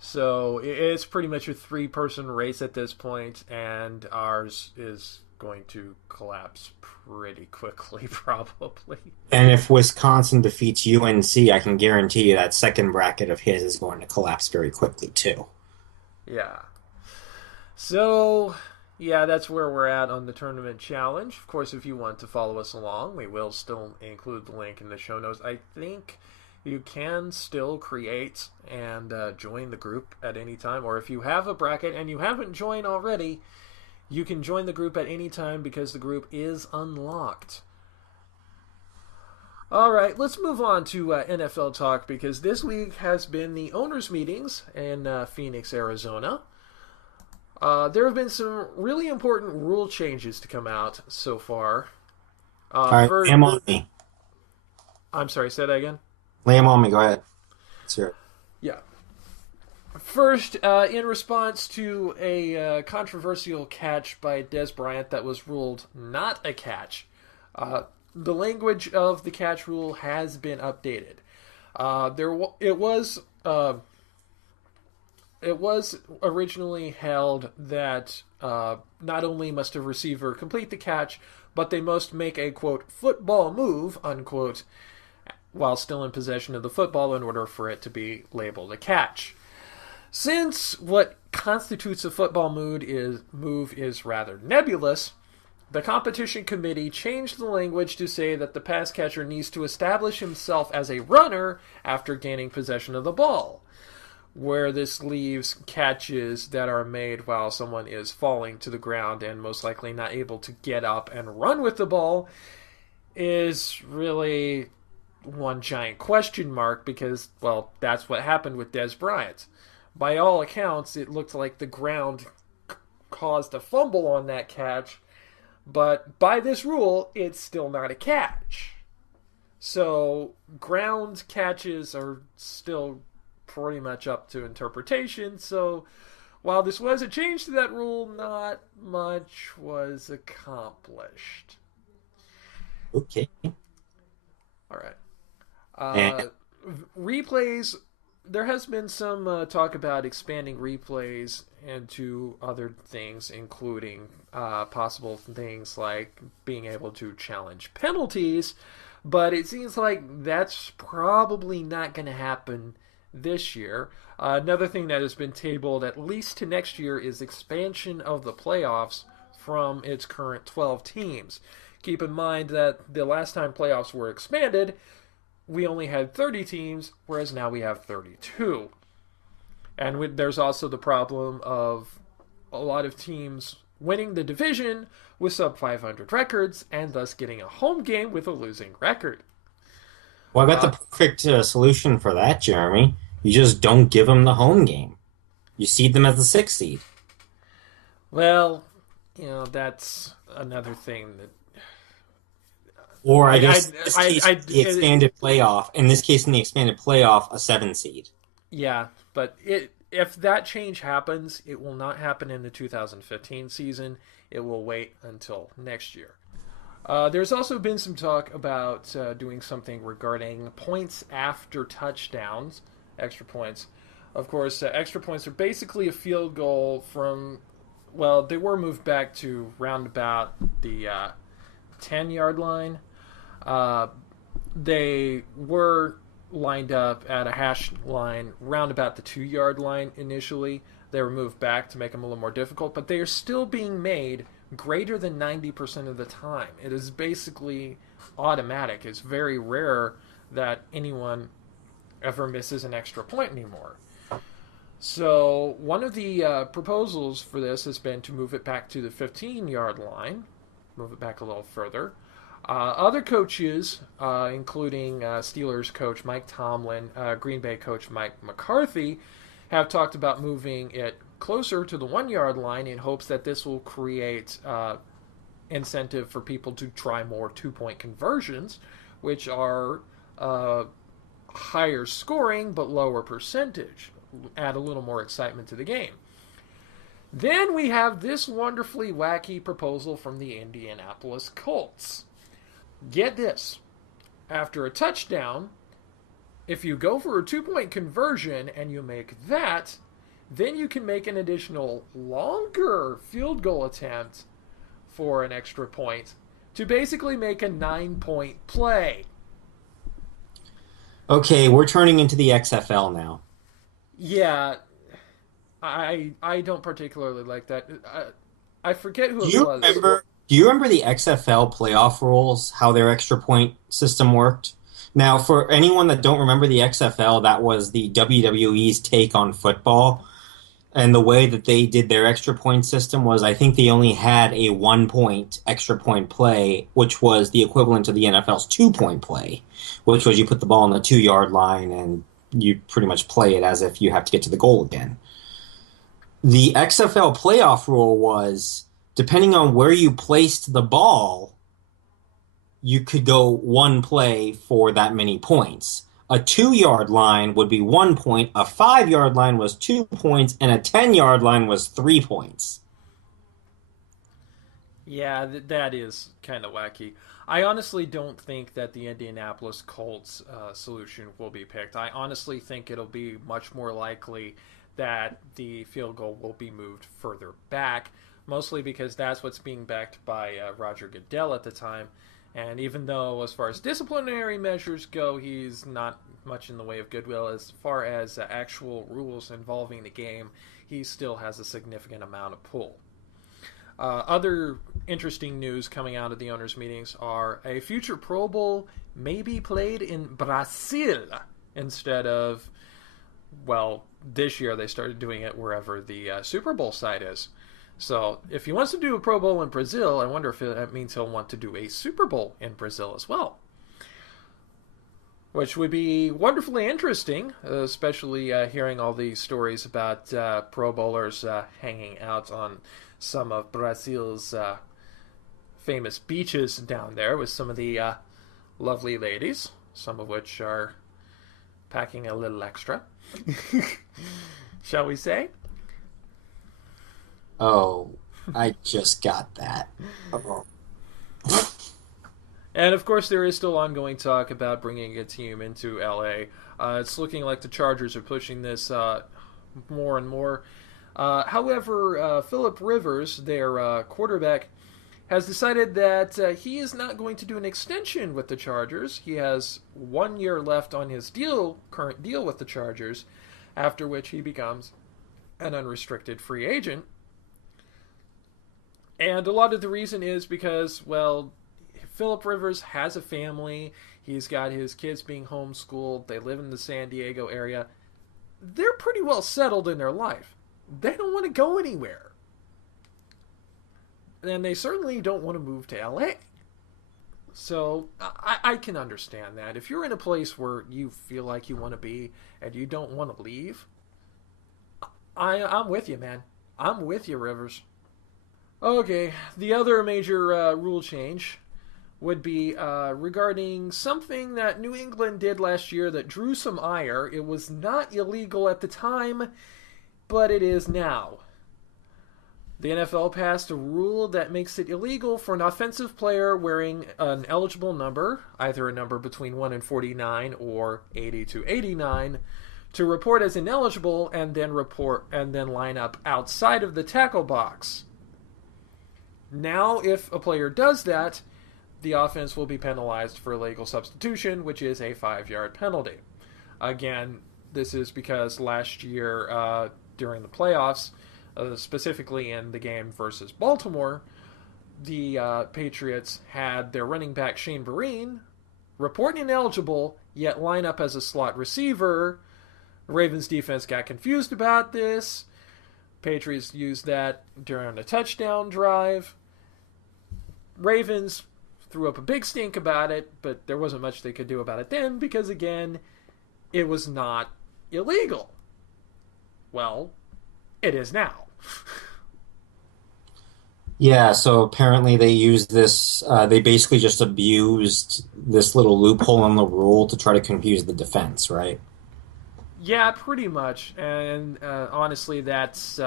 So it's pretty much a three-person race at this point, and ours is going to collapse pretty quickly, probably. And if Wisconsin defeats UNC, I can guarantee you that second bracket of his is going to collapse very quickly, too. Yeah. So, yeah, that's where we're at on the tournament challenge. Of course, if you want to follow us along, we will still include the link in the show notes. I think you can still create and join the group at any time. Or if you have a bracket and you haven't joined already, you can join the group at any time because the group is unlocked. All right, let's move on to NFL talk because this week has been the owners' meetings in Phoenix, Arizona. There have been some really important rule changes to come out so far. All right, lay 'em on me. I'm sorry, say that again? Lay 'em on me, go ahead. Let's hear it. Yeah. First, in response to a controversial catch by Des Bryant that was ruled not a catch, the language of the catch rule has been updated. It was originally held that not only must a receiver complete the catch, but they must make a, quote, football move, unquote, while still in possession of the football in order for it to be labeled a catch. Since what constitutes a football move is rather nebulous, the competition committee changed the language to say that the pass catcher needs to establish himself as a runner after gaining possession of the ball. Where this leaves catches that are made while someone is falling to the ground and most likely not able to get up and run with the ball is really one giant question mark because, well, that's what happened with Des Bryant. By all accounts, it looked like the ground caused a fumble on that catch, but by this rule, it's still not a catch. So, ground catches are still pretty much up to interpretation, so while this was a change to that rule, not much was accomplished. Okay. All right. Replays, there has been some talk about expanding replays into other things, including possible things like being able to challenge penalties, but it seems like that's probably not going to happen this year. Another thing that has been tabled at least to next year is expansion of the playoffs from its current 12 teams. Keep in mind that the last time playoffs were expanded, we only had 30 teams, whereas now we have 32. And there's also the problem of a lot of teams winning the division with sub-500 records and thus getting a home game with a losing record. Well, I got the perfect solution for that, Jeremy. You just don't give them the home game. You seed them as the 6th seed. Well, that's another thing that... Or I guess the expanded playoff. In this case, in the expanded playoff, a 7 seed. Yeah, but if that change happens, it will not happen in the 2015 season. It will wait until next year. There's also been some talk about doing something regarding points after touchdowns, extra points. Of course, extra points are basically a field goal from, well, they were moved back to round about the 10-yard line. They were lined up at a hash line round about the 2-yard line initially. They were moved back to make them a little more difficult, but they are still being made greater than 90% of the time. It is basically automatic. It's very rare that anyone ever misses an extra point anymore. So one of the proposals for this has been to move it back to the 15-yard line, move it back a little further. Other coaches, including Steelers coach Mike Tomlin, Green Bay coach Mike McCarthy, have talked about moving it closer to the 1-yard line in hopes that this will create incentive for people to try more 2-point conversions, which are higher scoring but lower percentage, add a little more excitement to the game. Then we have this wonderfully wacky proposal from the Indianapolis Colts. Get this. After a touchdown, if you go for a 2-point conversion and you make that, then you can make an additional longer field goal attempt for an extra point to basically make a 9-point play. Okay, we're turning into the XFL now. Yeah, I don't particularly like that. I forget who Do it you was. do you remember the XFL playoff rules, how their extra point system worked? Now, for anyone that don't remember the XFL, that was the WWE's take on football. And the way that they did their extra point system was, I think they only had a 1-point extra point play, which was the equivalent to the NFL's 2-point play, which was you put the ball on the 2-yard line and you pretty much play it as if you have to get to the goal again. The XFL playoff rule was, depending on where you placed the ball, you could go one play for that many points. A 2-yard line would be 1 point, a 5-yard line was 2 points, and a 10-yard line was 3 points. Yeah, that is kind of wacky. I honestly don't think that the Indianapolis Colts solution will be picked. I honestly think it'll be much more likely that the field goal will be moved further back, mostly because that's what's being backed by Roger Goodell at the time. And even though, as far as disciplinary measures go, he's not much in the way of goodwill, as far as actual rules involving the game, he still has a significant amount of pull. Other interesting news coming out of the owners' meetings are a future Pro Bowl may be played in Brazil instead of, well, this year they started doing it wherever the Super Bowl site is. So if he wants to do a Pro Bowl in Brazil, I wonder if that means he'll want to do a Super Bowl in Brazil as well. Which would be wonderfully interesting, especially hearing all these stories about Pro Bowlers hanging out on some of Brazil's famous beaches down there with some of the lovely ladies, some of which are packing a little extra, shall we say? Oh, I just got that. Oh. And of course, there is still ongoing talk about bringing a team into LA. It's looking like the Chargers are pushing this more and more. However, Phillip Rivers, their quarterback, has decided that he is not going to do an extension with the Chargers. He has 1 year left on his current deal with the Chargers, after which he becomes an unrestricted free agent. And a lot of the reason is because, well, Phillip Rivers has a family. He's got his kids being homeschooled. They live in the San Diego area. They're pretty well settled in their life. They don't want to go anywhere. And they certainly don't want to move to LA. So I can understand that. If you're in a place where you feel like you want to be and you don't want to leave, I'm with you, man. I'm with you, Rivers. Okay, the other major rule change would be regarding something that New England did last year that drew some ire. It was not illegal at the time, but it is now. The NFL passed a rule that makes it illegal for an offensive player wearing an eligible number, either a number between 1 and 49 or 80 to 89, to report as ineligible and then line up outside of the tackle box. Now, if a player does that, the offense will be penalized for illegal substitution, which is a 5-yard penalty. Again, this is because last year during the playoffs, specifically in the game versus Baltimore, the Patriots had their running back Shane Vereen report ineligible, yet line up as a slot receiver. Ravens defense got confused about this. Patriots used that during a touchdown drive. Ravens threw up a big stink about it, but there wasn't much they could do about it then because, again, it was not illegal. Well, it is now. Yeah, so apparently they used this, they basically just abused this little loophole in the rule to try to confuse the defense, right? Yeah, pretty much. And honestly, that's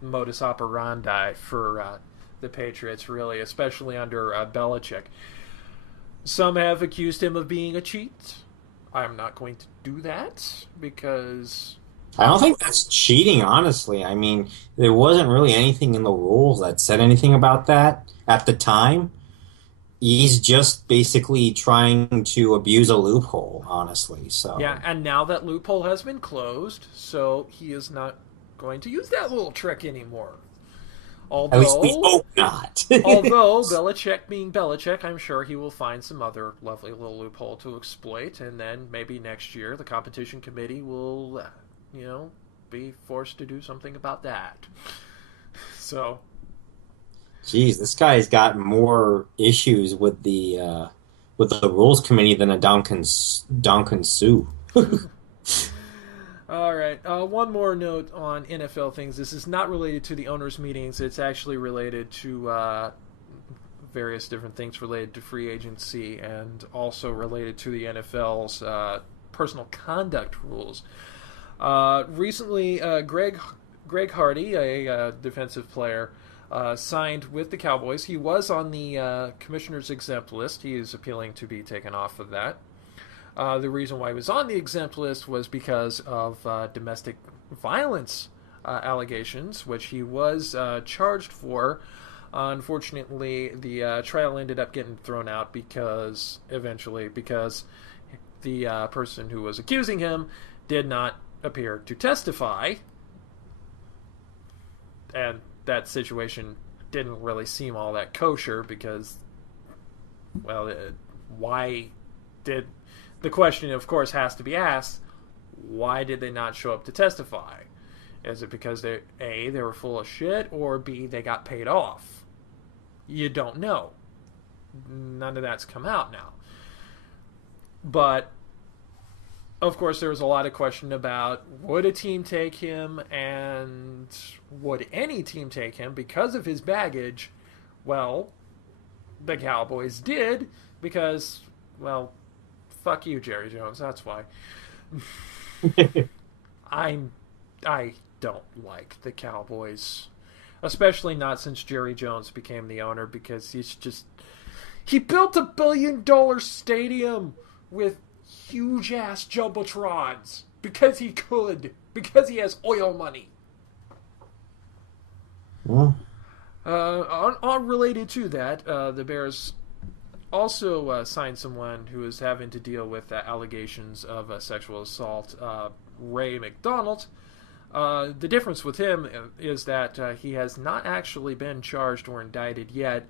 modus operandi for the Patriots, really, especially under Belichick. Some have accused him of being a cheat. I'm not going to do that because... I don't think that's cheating, honestly. I mean, there wasn't really anything in the rules that said anything about that at the time. He's just basically trying to abuse a loophole, honestly. So yeah, and now that loophole has been closed, so he is not going to use that little trick anymore. At least we hope not. Although Belichick being Belichick, I'm sure he will find some other lovely little loophole to exploit, and then maybe next year the competition committee will, be forced to do something about that. So, geez, this guy's got more issues with the rules committee than a Duncan Sue. all right. One more note on NFL things. This is not related to the owners' meetings. It's actually related to various different things related to free agency and also related to the NFL's personal conduct rules. Recently, Greg Hardy, a defensive player, signed with the Cowboys. He was on the commissioner's exempt list. He is appealing to be taken off of that. The reason why he was on the exempt list was because of domestic violence allegations, which he was charged for. Unfortunately, the trial ended up getting thrown out because the person who was accusing him did not appear to testify, and that situation didn't really seem all that kosher because, well, why did the question, of course, has to be asked, why did they not show up to testify? Is it because they were full of shit, or B, they got paid off? You don't know. None of that's come out now. But of course, there was a lot of question about would a team take him and would any team take him because of his baggage. Well, the Cowboys did because, well, fuck you, Jerry Jones. That's why. I don't like the Cowboys, especially not since Jerry Jones became the owner, because he built $1 billion stadium with huge ass jumbotrons because he could, because he has oil money. Well, unrelated to that, the Bears also signed someone who is having to deal with allegations of sexual assault, Ray McDonald. The difference with him is that he has not actually been charged or indicted yet,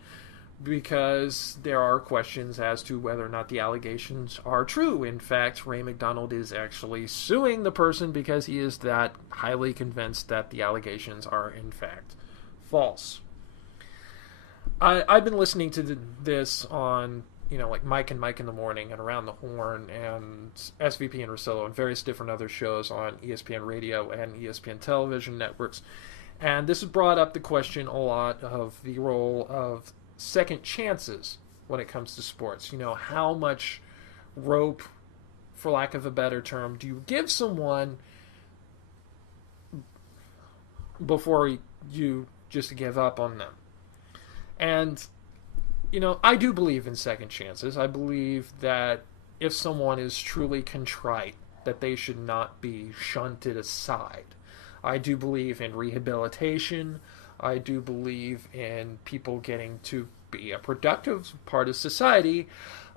because there are questions as to whether or not the allegations are true. In fact, Ray McDonald is actually suing the person because he is that highly convinced that the allegations are in fact false. I've been listening to this on, like Mike and Mike in the Morning and Around the Horn and SVP and Rosillo and various different other shows on ESPN Radio and ESPN television networks. And this has brought up the question a lot of the role of second chances when it comes to sports. How much rope, for lack of a better term, do you give someone before you just give up on them? And, I do believe in second chances. I believe that if someone is truly contrite, that they should not be shunted aside. I do believe in rehabilitation. I do believe in people getting to be a productive part of society,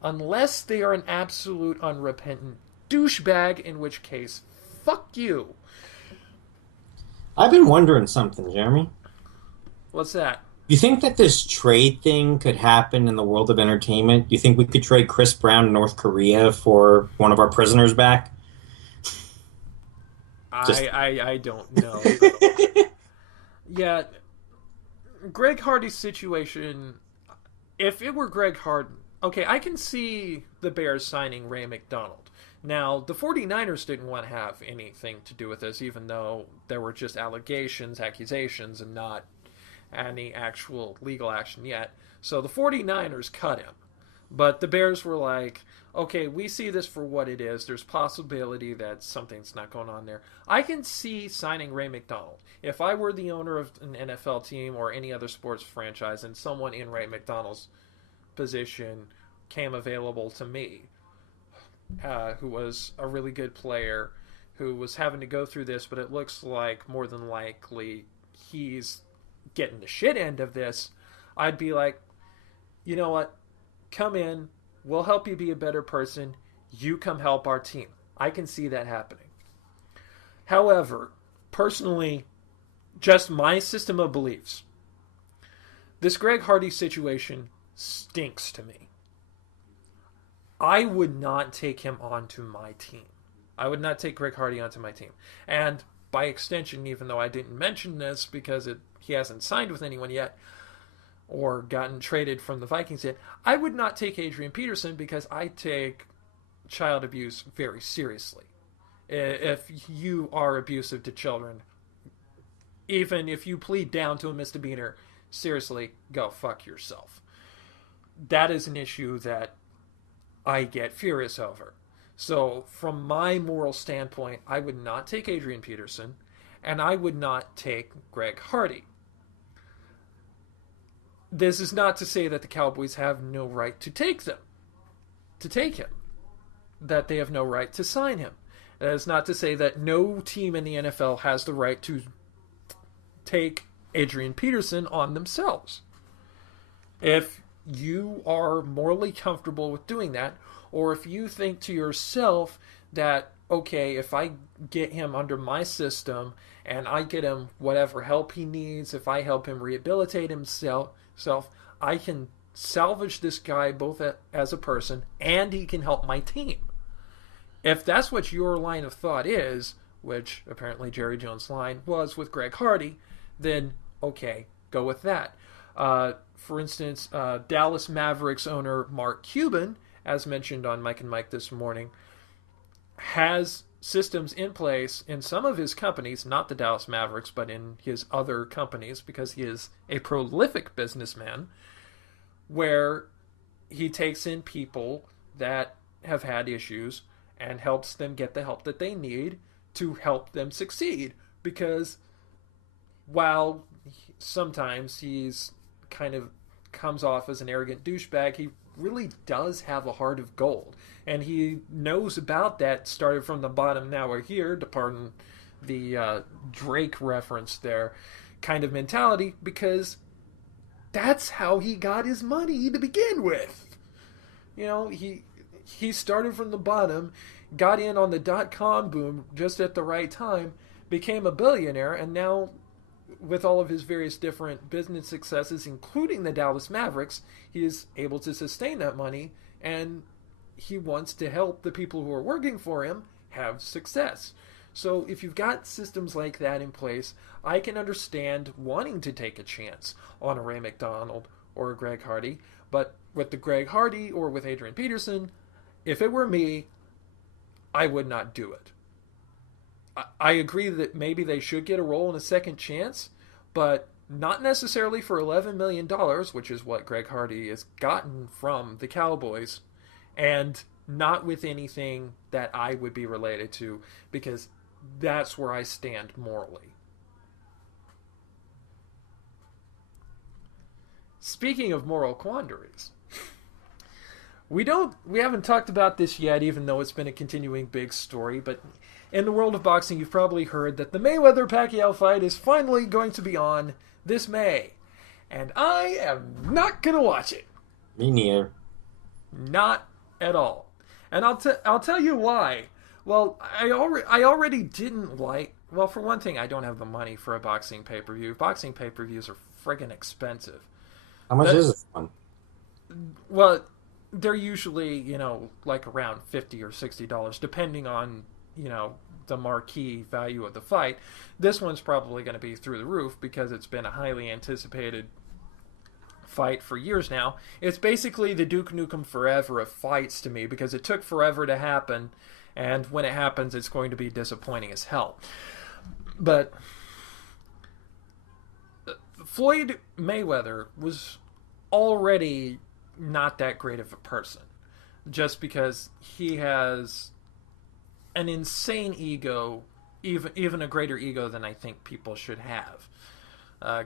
unless they are an absolute unrepentant douchebag, in which case, fuck you. I've been wondering something, Jeremy. What's that? You think that this trade thing could happen in the world of entertainment? Do you think we could trade Chris Brown to North Korea for one of our prisoners back? Just I don't know though. Yeah, Greg Hardy's situation. If it were Greg Hardy, okay, I can see the Bears signing Ray McDonald. Now, the 49ers didn't want to have anything to do with this, even though there were just accusations, and not any actual legal action yet. So the 49ers cut him. But the Bears were like, okay, we see this for what it is. There's possibility that something's not going on there. I can see signing Ray McDonald. If I were the owner of an NFL team or any other sports franchise and someone in Ray McDonald's position came available to me, who was a really good player, who was having to go through this, but it looks like more than likely he's getting the shit end of this, I'd be like, you know what? Come in. We'll help you be a better person. You come help our team. I can see that happening. However, personally, just my system of beliefs, this Greg Hardy situation stinks to me. I would not take him onto my team. I would not take Greg Hardy onto my team. And by extension, even though I didn't mention this because he hasn't signed with anyone yet or gotten traded from the Vikings yet, I would not take Adrian Peterson because I take child abuse very seriously. If you are abusive to children, even if you plead down to a misdemeanor, seriously, go fuck yourself. That is an issue that I get furious over. So, from my moral standpoint, I would not take Adrian Peterson, and I would not take Greg Hardy. This is not to say that the Cowboys have no right to take him, that they have no right to sign him. That is not to say that no team in the NFL has the right to take Adrian Peterson on themselves. If you are morally comfortable with doing that, or if you think to yourself that, okay, if I get him under my system and I get him whatever help he needs, if I help him rehabilitate himself, I can salvage this guy both as a person and he can help my team. If that's what your line of thought is, which apparently Jerry Jones' line was with Greg Hardy, then okay, go with that. For instance, Dallas Mavericks owner Mark Cuban, as mentioned on Mike and Mike this morning, has systems in place in some of his companies, not the Dallas Mavericks, but in his other companies, because he is a prolific businessman, where he takes in people that have had issues and helps them get the help that they need to help them succeed. Because while sometimes he's kind of comes off as an arrogant douchebag, he really does have a heart of gold. And he knows about that started from the bottom, now we're here, to pardon the Drake reference there, kind of mentality, because that's how he got his money to begin with. You know, he started from the bottom, got in on the dot-com boom just at the right time, became a billionaire, and now with all of his various different business successes, including the Dallas Mavericks, he is able to sustain that money, and he wants to help the people who are working for him have success. So if you've got systems like that in place, I can understand wanting to take a chance on a Ray McDonald or a Greg Hardy, but with the Greg Hardy or with Adrian Peterson, if it were me, I would not do it. I agree that maybe they should get a role in a second chance, but not necessarily for $11 million, which is what Greg Hardy has gotten from the Cowboys, and not with anything that I would be related to, because that's where I stand morally. Speaking of moral quandaries, we haven't talked about this yet, even though it's been a continuing big story, but in the world of boxing, you've probably heard that the Mayweather-Pacquiao fight is finally going to be on this May. And I am not going to watch it. Me neither. Not at all. And I'll tell you why. Well, I already didn't like Well, for one thing, I don't have the money for a boxing pay-per-view. Boxing pay-per-views are friggin' expensive. How much is this one? Well, they're usually, like around $50 or $60, depending on, the marquee value of the fight. This one's probably going to be through the roof because it's been a highly anticipated fight for years now. It's basically the Duke Nukem Forever of fights to me because it took forever to happen, and when it happens, it's going to be disappointing as hell. But Floyd Mayweather was already not that great of a person, just because he has an insane ego, even a greater ego than I think people should have.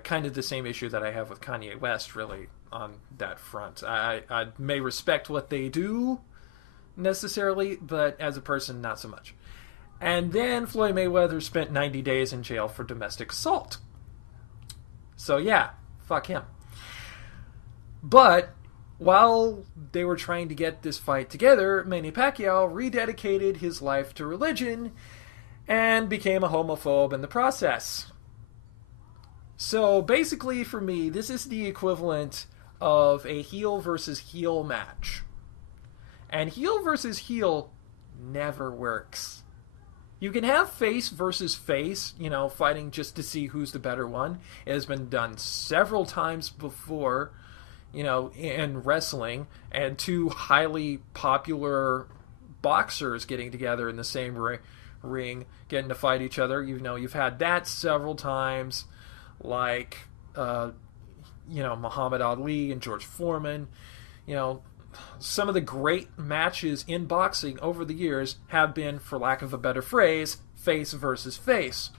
Kind of the same issue that I have with Kanye West, really, on that front. I may respect what they do, necessarily, but as a person, not so much. And then Floyd Mayweather spent 90 days in jail for domestic assault. So yeah, fuck him. But while they were trying to get this fight together, Manny Pacquiao rededicated his life to religion and became a homophobe in the process. So basically, for me, this is the equivalent of a heel versus heel match. And heel versus heel never works. You can have face versus face, fighting just to see who's the better one. It has been done several times before, in wrestling, and two highly popular boxers getting together in the same ring, getting to fight each other. You've had that several times, like, Muhammad Ali and George Foreman. Some of the great matches in boxing over the years have been, for lack of a better phrase, face versus face.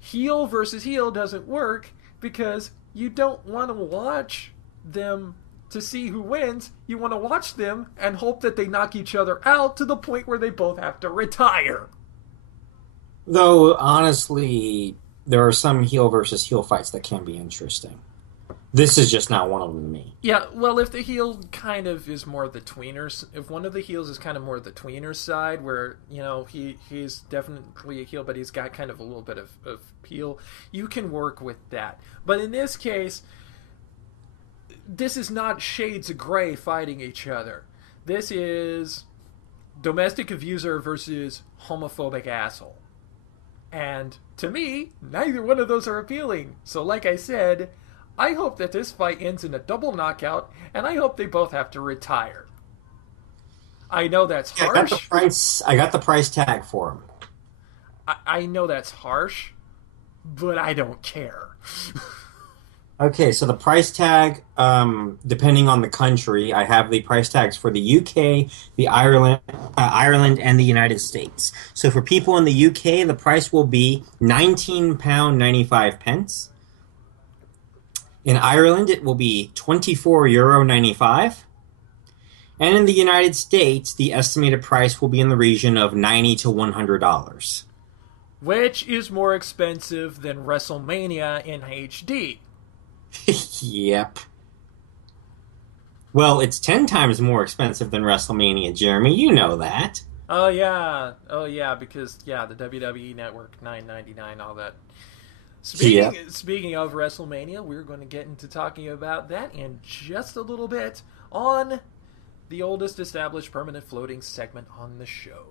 Heel versus heel doesn't work because you don't want to watch them to see who wins. You want to watch them and hope that they knock each other out to the point where they both have to retire. Though, honestly, there are some heel versus heel fights that can be interesting. This is just not one of them to me. Yeah, well, if the heel kind of is more the tweeners, if one of the heels is kind of more the tweener side, where, he's definitely a heel, but he's got kind of a little bit of heel, you can work with that. But in this case, this is not shades of gray fighting each other. This is domestic abuser versus homophobic asshole. And to me, neither one of those are appealing. So like I said, I hope that this fight ends in a double knockout, and I hope they both have to retire. I know that's harsh. I got the price tag for him. I know that's harsh, but I don't care. Okay, so the price tag, depending on the country, I have the price tags for the UK, the Ireland, and the United States. So for people in the UK, the price will be £19.95. In Ireland, it will be €24.95. And in the United States, the estimated price will be in the region of $90 to $100. Which is more expensive than Wrestlemania in HD. Yep. Well, it's 10 times more expensive than WrestleMania, Jeremy. You know that. Oh yeah, because the WWE Network, $9.99, all that. Speaking of WrestleMania, we're going to get into talking about that in just a little bit on the oldest established permanent floating segment on the show.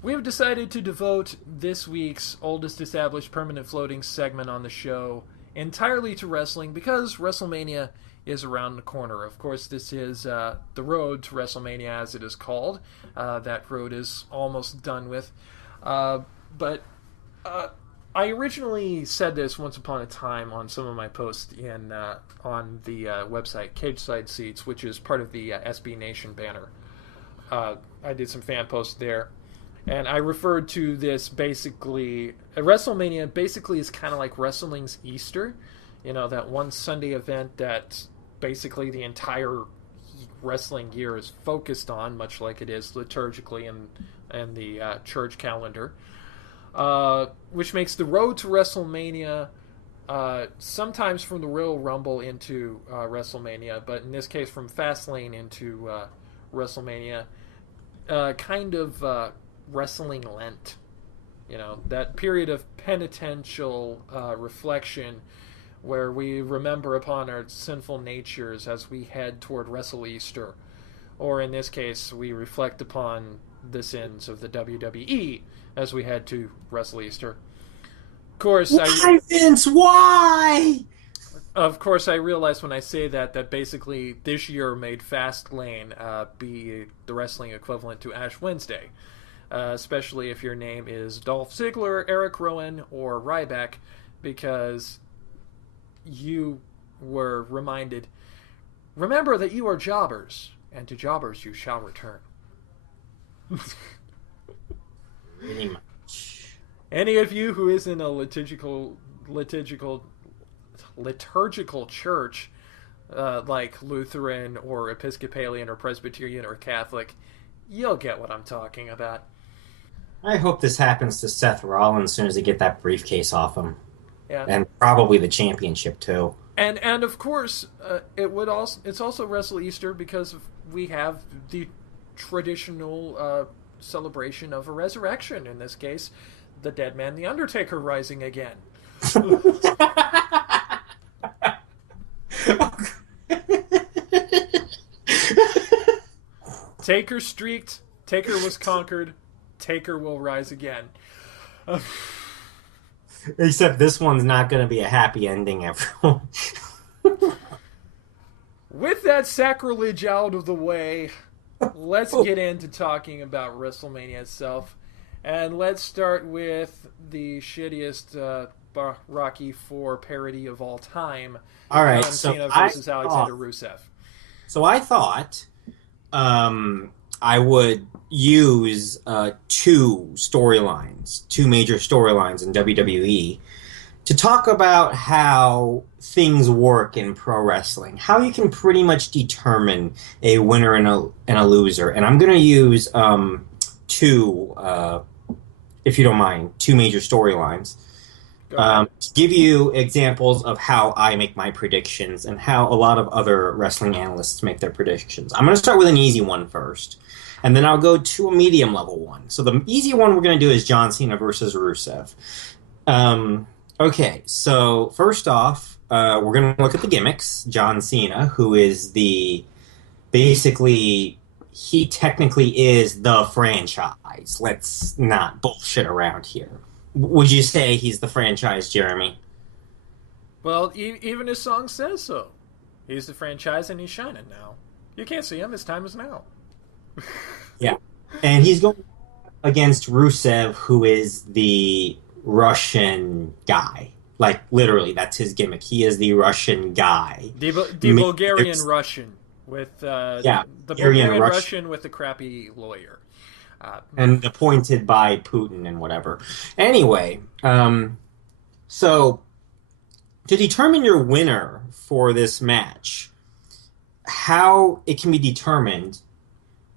We have decided to devote this week's oldest established permanent floating segment on the show entirely to wrestling because WrestleMania is around the corner. Of course, this is the road to WrestleMania, as it is called. That road is almost done with. But I originally said this once upon a time on some of my posts on the website Cage Side Seats, which is part of the SB Nation banner. I did some fan posts there. And I referred to this basically, WrestleMania basically is kind of like wrestling's Easter. That one Sunday event that basically the entire wrestling year is focused on, much like it is liturgically in the church calendar. which makes the road to WrestleMania sometimes from the Royal Rumble into WrestleMania, but in this case from Fastlane into WrestleMania, kind of wrestling Lent. That period of penitential reflection where we remember upon our sinful natures as we head toward Wrestle-Easter. Or in this case, we reflect upon the sins of the WWE as we head to Wrestle-Easter. Of course, why, Vince? Why? Of course, I realize when I say that basically this year made Fastlane be the wrestling equivalent to Ash Wednesday. Especially if your name is Dolph Ziggler, Eric Rowan, or Ryback, because you were reminded, remember that you are jobbers, and to jobbers you shall return. Pretty much. Any of you who is in a liturgical church, like Lutheran or Episcopalian or Presbyterian or Catholic, you'll get what I'm talking about. I hope this happens to Seth Rollins as soon as they get that briefcase off him. Yeah. And probably the championship too. And of course, it's also Wrestle-Easter because we have the traditional celebration of a resurrection. In this case, the dead man, the Undertaker, rising again. Taker streaked. Taker was conquered. Taker will rise again. Except this one's not going to be a happy ending, everyone. With that sacrilege out of the way, let's get into talking about WrestleMania itself. And let's start with the shittiest Rocky IV parody of all time. All right, John Cena versus Alexander Rusev. So I thought I would use two major storylines in WWE to talk about how things work in pro wrestling, how you can pretty much determine a winner and a loser. And I'm going to use two, if you don't mind, two major storylines. To give you examples of how I make my predictions and how a lot of other wrestling analysts make their predictions. I'm going to start with an easy one first, and then I'll go to a medium level one. So the easy one we're going to do is John Cena versus Rusev. Okay, so first off, we're going to look at the gimmicks. John Cena, who is he technically is the franchise. Let's not bullshit around here. Would you say he's the franchise, Jeremy? Well, even his song says so. He's the franchise and he's shining now. You can't see him. His time is now. Yeah. And he's going against Rusev, who is the Russian guy. Like, literally, that's his gimmick. He is the Russian guy. The Bulgarian Russian with the Bulgarian Russian with the crappy lawyer. And appointed by Putin and whatever. Anyway, so to determine your winner for this match, how it can be determined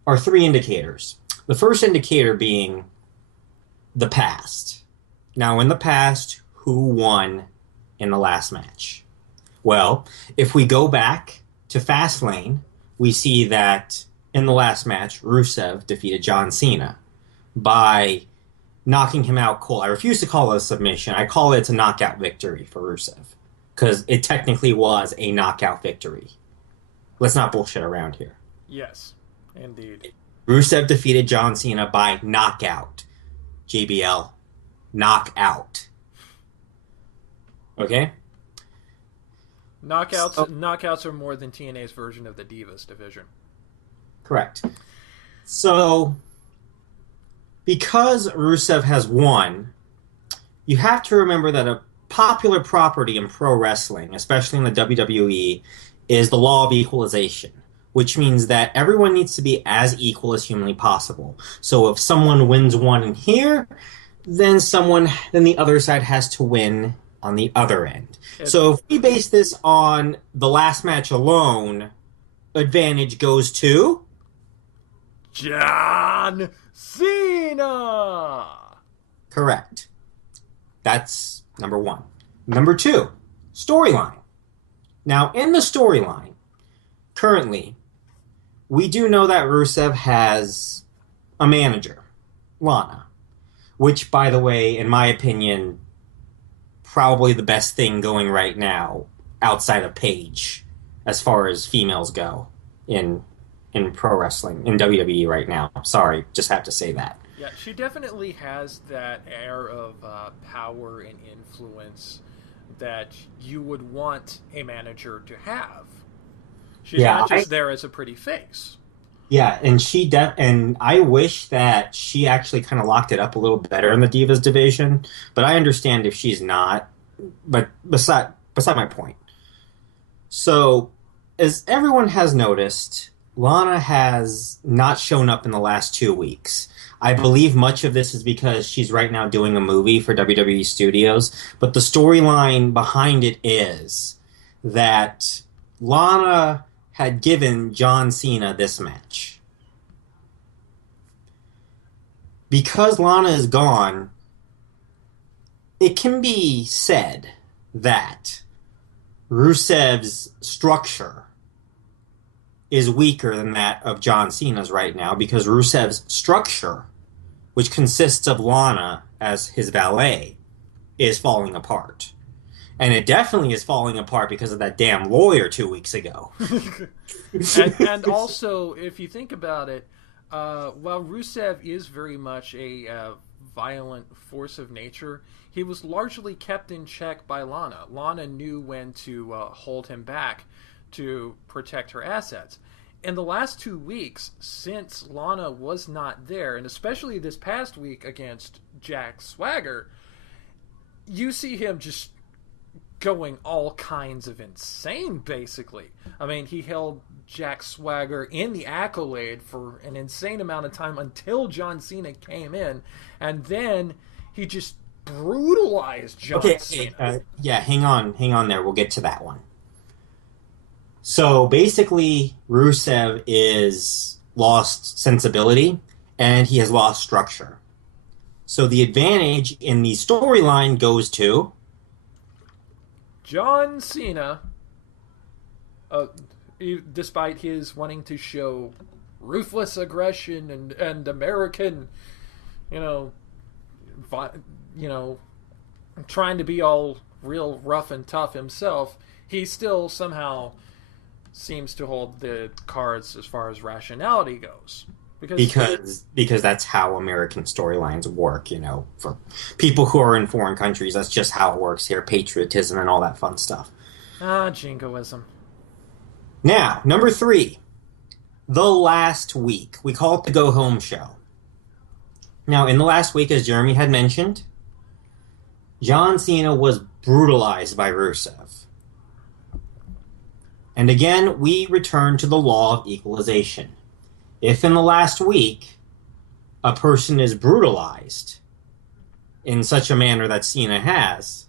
are three indicators. The first indicator being the past. Now, in the past, who won in the last match? Well, if we go back to Fastlane, we see that in the last match, Rusev defeated John Cena by knocking him out cold. I refuse to call it a submission. I call it a knockout victory for Rusev because it technically was a knockout victory. Let's not bullshit around here. Yes, indeed. Rusev defeated John Cena by knockout. JBL. Knockout. Okay? Knockouts are more than TNA's version of the Divas division. Correct. So, because Rusev has won, you have to remember that a popular property in pro wrestling, especially in the WWE, is the law of equalization, which means that everyone needs to be as equal as humanly possible. So if someone wins one in here, then the other side has to win on the other end. So if we base this on the last match alone, advantage goes to John Cena. Correct. That's number one. Number two, storyline. Now, in the storyline, currently, we do know that Rusev has a manager, Lana, which, by the way, in my opinion, probably the best thing going right now outside of Paige as far as females go in pro wrestling, in WWE right now. Sorry, just have to say that. Yeah, she definitely has that air of power and influence that you would want a manager to have. She's not just there as a pretty face. Yeah, and and I wish that she actually kind of locked it up a little better in the Divas division, but I understand if she's not. But beside my point. So, as everyone has noticed, Lana has not shown up in the last 2 weeks. I believe much of this is because she's right now doing a movie for WWE Studios, but the storyline behind it is that Lana had given John Cena this match. Because Lana is gone, it can be said that Rusev's structure is weaker than that of John Cena's right now, because Rusev's structure, which consists of Lana as his valet, is falling apart. And it definitely is falling apart because of that damn lawyer 2 weeks ago. and also, if you think about it, while Rusev is very much a violent force of nature, he was largely kept in check by Lana. Lana knew when to hold him back to protect her assets. In the last 2 weeks, since Lana was not there, and especially this past week against Jack Swagger, you see him just going all kinds of insane, basically. I mean, he held Jack Swagger in the Accolade for an insane amount of time until John Cena came in, and then he just brutalized John Cena. Hang on there. We'll get to that one. So basically, Rusev is lost sensibility, and he has lost structure. So the advantage in the storyline goes to John Cena, despite his wanting to show ruthless aggression and American, trying to be all real rough and tough himself, he still somehow seems to hold the cards as far as rationality goes. Because that's how American storylines work, for people who are in foreign countries. That's just how it works here, patriotism and all that fun stuff. Jingoism. Now, number 3, the last week. We call it the Go Home Show. Now, in the last week, as Jeremy had mentioned, John Cena was brutalized by Rusev. And again, we return to the law of equalization. If in the last week a person is brutalized in such a manner that Cena has,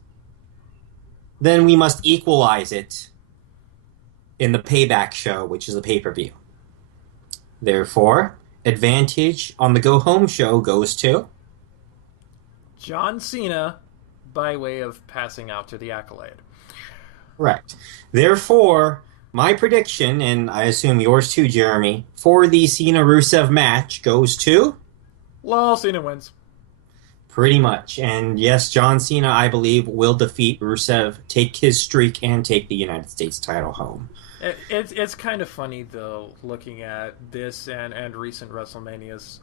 then we must equalize it in the Payback show, which is a pay-per-view. Therefore, advantage on the Go Home show goes to John Cena by way of passing out to the Accolade. Correct. Therefore, my prediction, and I assume yours too, Jeremy, for the Cena-Rusev match goes to? Well, Cena wins. Pretty much. And yes, John Cena, I believe, will defeat Rusev, take his streak, and take the United States title home. It's kind of funny, though, looking at this and recent WrestleManias.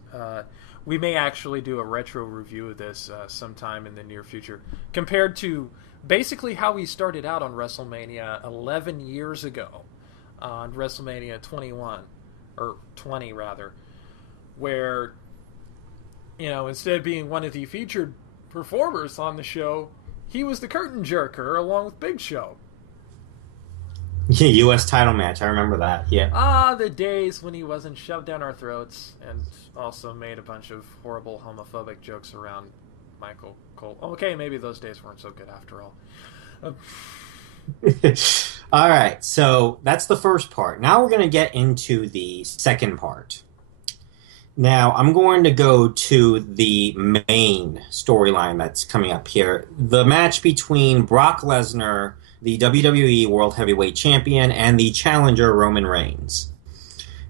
We may actually do a retro review of this sometime in the near future, compared to basically how we started out on WrestleMania 11 years ago, on WrestleMania 21, or 20 rather, where, instead of being one of the featured performers on the show, he was the curtain jerker along with Big Show. Yeah, U.S. title match, I remember that, yeah. The days when he wasn't shoved down our throats, and also made a bunch of horrible homophobic jokes around Michael Cole. Okay, maybe those days weren't so good after all. All right, so that's the first part. Now we're going to get into the second part. Now, I'm going to go to the main storyline that's coming up here. The match between Brock Lesnar, the WWE World Heavyweight Champion, and the challenger Roman Reigns.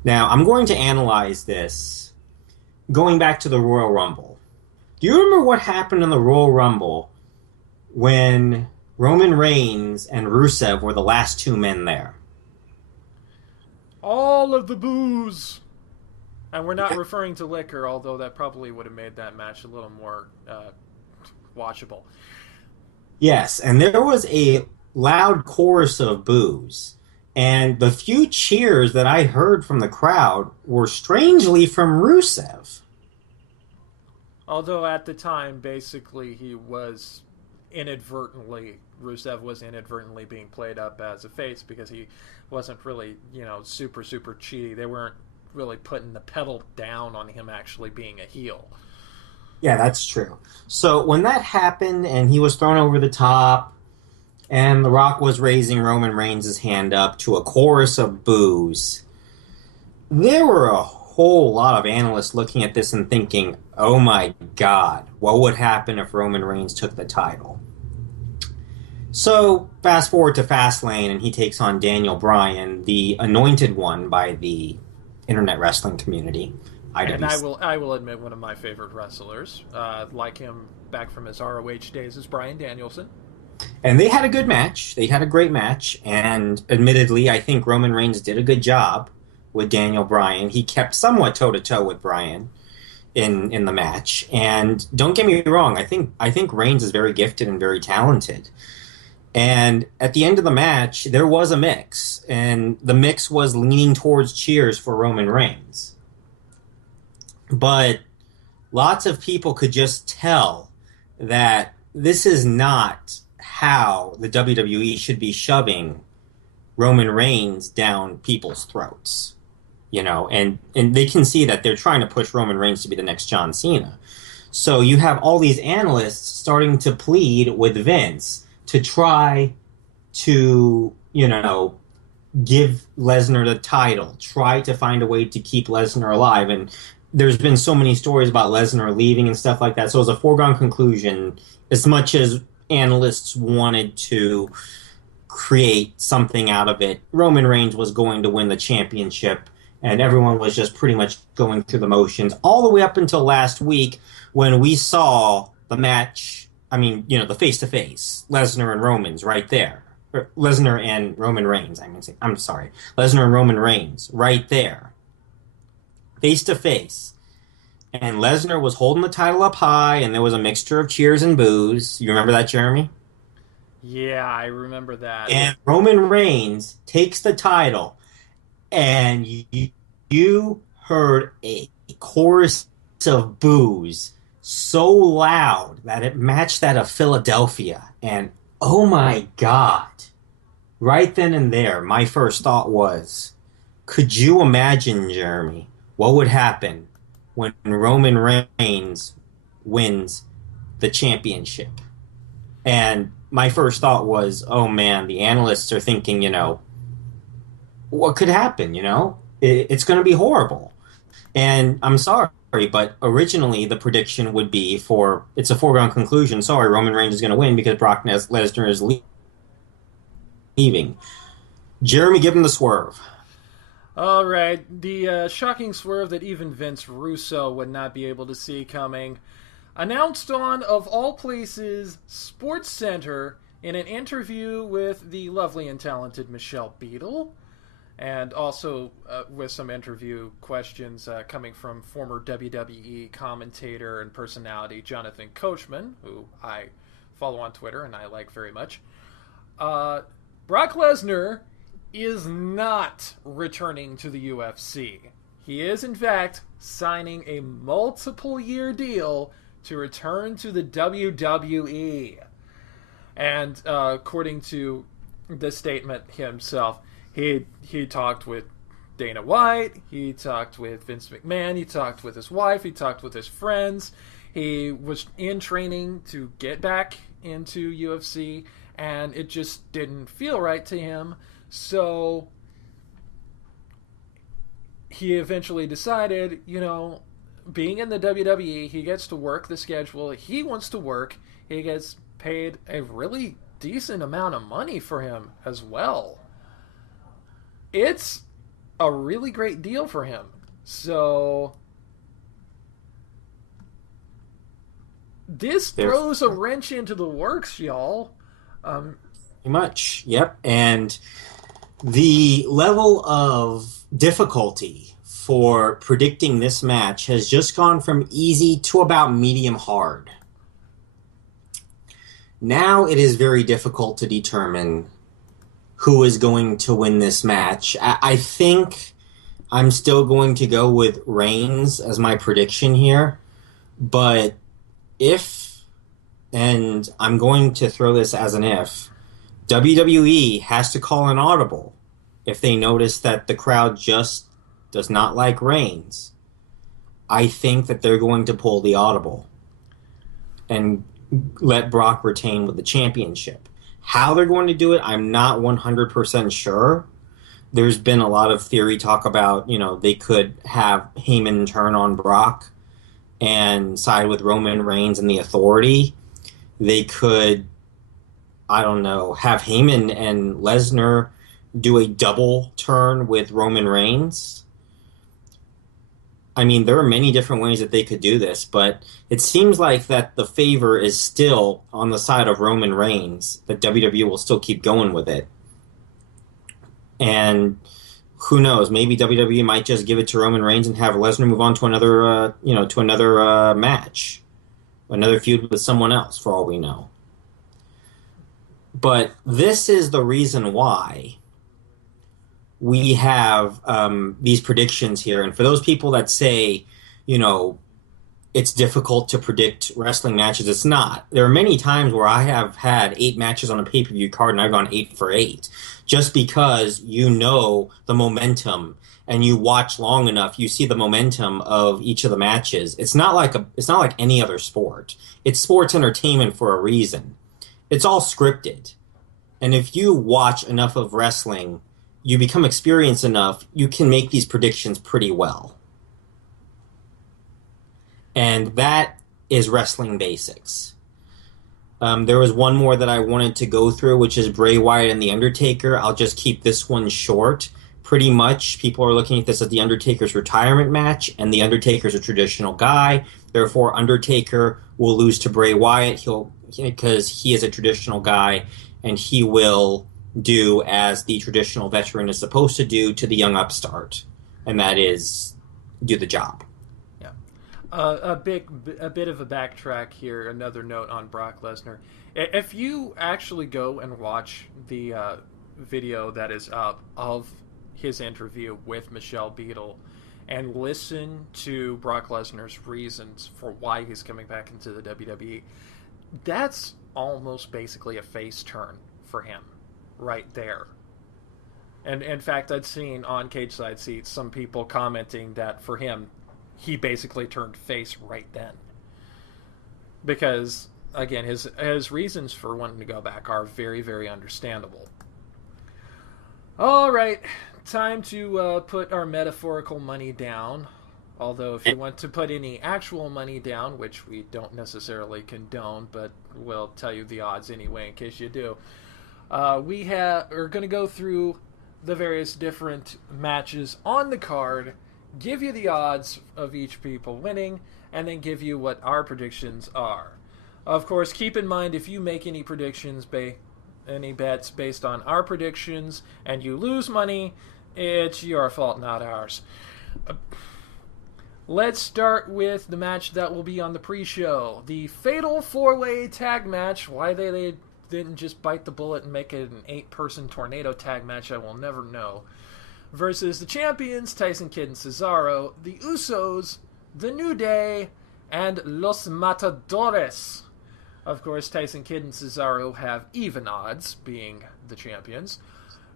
Now, I'm going to analyze this going back to the Royal Rumble. Do you remember what happened in the Royal Rumble when Roman Reigns and Rusev were the last two men there? All of the booze. And we're not referring to liquor, although that probably would have made that match a little more watchable. Yes, and there was a loud chorus of boos. And the few cheers that I heard from the crowd were strangely from Rusev. Although at the time, basically, Rusev was inadvertently being played up as a face because he wasn't really, super, super cheaty. They weren't really putting the pedal down on him actually being a heel. Yeah, that's true. So when that happened and he was thrown over the top and The Rock was raising Roman Reigns' hand up to a chorus of boos, there were a whole lot of analysts looking at this and thinking, oh my God, what would happen if Roman Reigns took the title? So fast forward to Fastlane and he takes on Daniel Bryan, the anointed one by the internet wrestling community. And I will admit one of my favorite wrestlers, like him back from his ROH days, is Bryan Danielson. And they had a good match. They had a great match. And admittedly, I think Roman Reigns did a good job with Daniel Bryan. He kept somewhat toe-to-toe with Bryan in the match. And don't get me wrong, I think Reigns is very gifted and very talented. And at the end of the match, there was a mix. And the mix was leaning towards cheers for Roman Reigns. But lots of people could just tell that this is not how the WWE should be shoving Roman Reigns down people's throats. And they can see that they're trying to push Roman Reigns to be the next John Cena. So you have all these analysts starting to plead with Vince to try to, give Lesnar the title, try to find a way to keep Lesnar alive. And there's been so many stories about Lesnar leaving and stuff like that. So it was a foregone conclusion, as much as analysts wanted to create something out of it. Roman Reigns was going to win the championship, and everyone was just pretty much going through the motions all the way up until last week when we saw the match. The face-to-face, Lesnar and Roman's right there. Lesnar and Roman Reigns, Lesnar and Roman Reigns right there. Face-to-face. And Lesnar was holding the title up high, and there was a mixture of cheers and boos. You remember that, Jeremy? Yeah, I remember that. And Roman Reigns takes the title, and you heard a chorus of boos so loud that it matched that of Philadelphia. And oh my God, right then and there, my first thought was, could you imagine, Jeremy, what would happen when Roman Reigns wins the championship? And my first thought was, oh man, the analysts are thinking, what could happen, It's going to be horrible. And I'm sorry, but originally the prediction would be it's a foregone conclusion. Sorry, Roman Reigns is going to win because Brock Lesnar is leaving. Jeremy, give him the swerve. All right, the shocking swerve that even Vince Russo would not be able to see coming. Announced on, of all places, SportsCenter in an interview with the lovely and talented Michelle Beadle. And also with some interview questions coming from former WWE commentator and personality Jonathan Coachman, who I follow on Twitter and I like very much. Brock Lesnar is not returning to the UFC. He is, in fact, signing a multiple-year deal to return to the WWE. And according to the statement himself, he talked with Dana White, he talked with Vince McMahon, he talked with his wife, he talked with his friends. He was in training to get back into UFC, and it just didn't feel right to him. So he eventually decided, being in the WWE, he gets to work the schedule he wants to work. He gets paid a really decent amount of money for him as well. It's a really great deal for him. So this throws a wrench into the works, y'all. Pretty much, yep. And the level of difficulty for predicting this match has just gone from easy to about medium hard. Now it is very difficult to determine who is going to win this match. I think I'm still going to go with Reigns as my prediction here. But if, and I'm going to throw this as an if, WWE has to call an audible if they notice that the crowd just does not like Reigns, I think that they're going to pull the audible and let Brock retain with the championship. How they're going to do it, I'm not 100% sure. There's been a lot of theory talk about, they could have Heyman turn on Brock and side with Roman Reigns and the Authority. They could, have Heyman and Lesnar do a double turn with Roman Reigns. I mean, there are many different ways that they could do this, but it seems like that the favor is still on the side of Roman Reigns, that WWE will still keep going with it. And who knows, maybe WWE might just give it to Roman Reigns and have Lesnar move on to another, match, another feud with someone else, for all we know. But this is the reason why we have these predictions here. And for those people that say, it's difficult to predict wrestling matches, it's not. There are many times where I have had 8 matches on a pay-per-view card and I've gone 8 for 8. Just because the momentum and you watch long enough, you see the momentum of each of the matches. It's not like any other sport. It's sports entertainment for a reason. It's all scripted. And if you watch enough of wrestling, you become experienced enough, you can make these predictions pretty well. And that is wrestling basics. There was one more that I wanted to go through, which is Bray Wyatt and The Undertaker. I'll just keep this one short. Pretty much, people are looking at this as The Undertaker's retirement match, and The Undertaker's a traditional guy. Therefore, Undertaker will lose to Bray Wyatt because he is a traditional guy, and he will do as the traditional veteran is supposed to do to the young upstart, and that is do the job. Yeah. A bit of a backtrack here, another note on Brock Lesnar. If you actually go and watch the video that is up of his interview with Michelle Beadle and listen to Brock Lesnar's reasons for why he's coming back into the WWE, that's almost basically a face turn for him right there. And in fact, I'd seen on Cage Side Seats some people commenting that for him, he basically turned face right then. Because, again, his reasons for wanting to go back are very, very understandable. All right, time to put our metaphorical money down. Although if you want to put any actual money down, which we don't necessarily condone, but we'll tell you the odds anyway in case you do. We're going to go through the various different matches on the card, give you the odds of each people winning, and then give you what our predictions are. Of course, keep in mind if you make any predictions, any bets based on our predictions, and you lose money, it's your fault, not ours. Let's start with the match that will be on the pre-show. The Fatal 4-Way Tag Match. Why they didn't just bite the bullet and make it an 8-person tornado tag match, I will never know. Versus the champions, Tyson Kidd and Cesaro, the Usos, The New Day, and Los Matadores. Of course, Tyson Kidd and Cesaro have even odds, being the champions.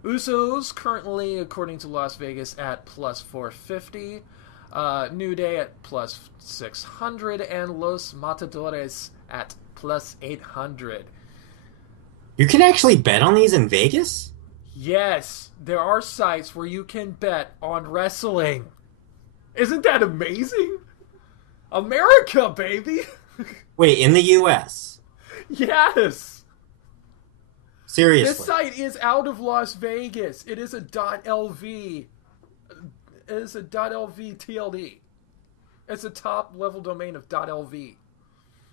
Usos currently, according to Las Vegas, at plus 450. New Day at plus 600. And Los Matadores at plus 800. You can actually bet on these in Vegas? Yes, there are sites where you can bet on wrestling. Isn't that amazing? America, baby! Wait, in the U.S.? Yes! Seriously? This site is out of Las Vegas. It is a .lv. It is a .lv TLD. It's a top-level domain of .lv.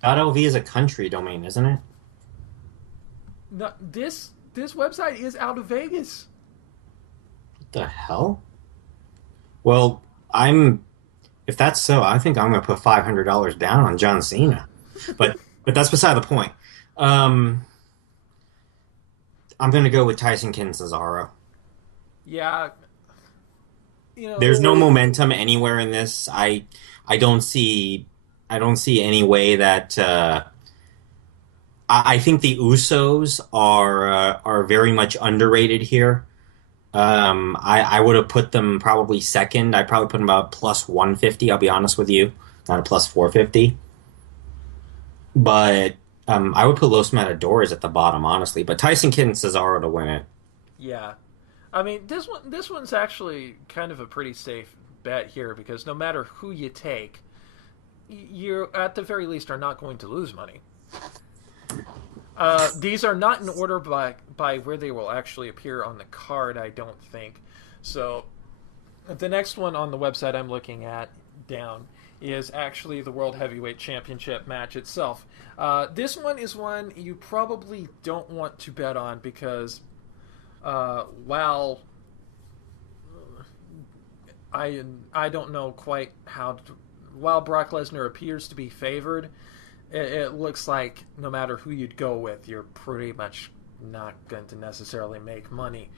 .lv is a country domain, isn't it? No, this website is out of Vegas. What the hell? Well, if that's so, I think I'm going to put $500 down on John Cena. But that's beside the point. I'm going to go with Tyson Kidd and Cesaro. Yeah. There's no momentum anywhere in this. I don't see any way that I think the Usos are very much underrated here. I would have put them probably second. I'd probably put them about plus 150, I'll be honest with you. Not a plus 450. But I would put Los Matadores at the bottom, honestly. But Tyson Kidd and Cesaro to win it. Yeah. I mean, this one's actually kind of a pretty safe bet here because no matter who you take, you at the very least are not going to lose money. These are not in order by where they will actually appear on the card, I don't think. So the next one on the website I'm looking at down is actually the World Heavyweight Championship match itself. This one is one you probably don't want to bet on because while I don't know quite how to, while Brock Lesnar appears to be favored, it looks like no matter who you'd go with, you're pretty much not going to necessarily make money.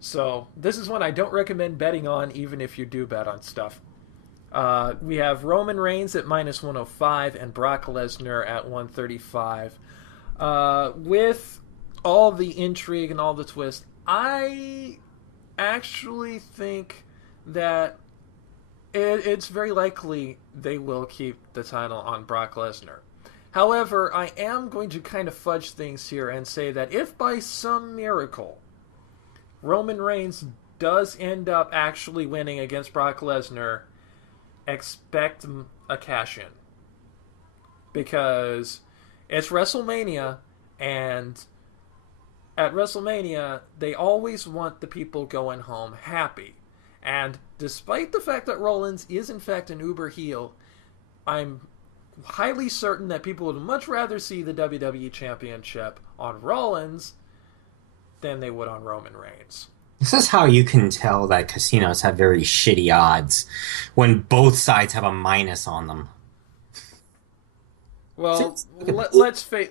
So this is one I don't recommend betting on, even if you do bet on stuff. We have Roman Reigns at minus 105 and Brock Lesnar at 135. With all the intrigue and all the twist, I actually think that it's very likely they will keep the title on Brock Lesnar. However, I am going to kind of fudge things here and say that if by some miracle Roman Reigns does end up actually winning against Brock Lesnar, expect a cash-in. Because it's WrestleMania, and at WrestleMania, they always want the people going home happy. And despite the fact that Rollins is in fact an uber heel, I'm highly certain that people would much rather see the WWE Championship on Rollins than they would on Roman Reigns. This is how you can tell that casinos have very shitty odds when both sides have a minus on them. Well, let's face.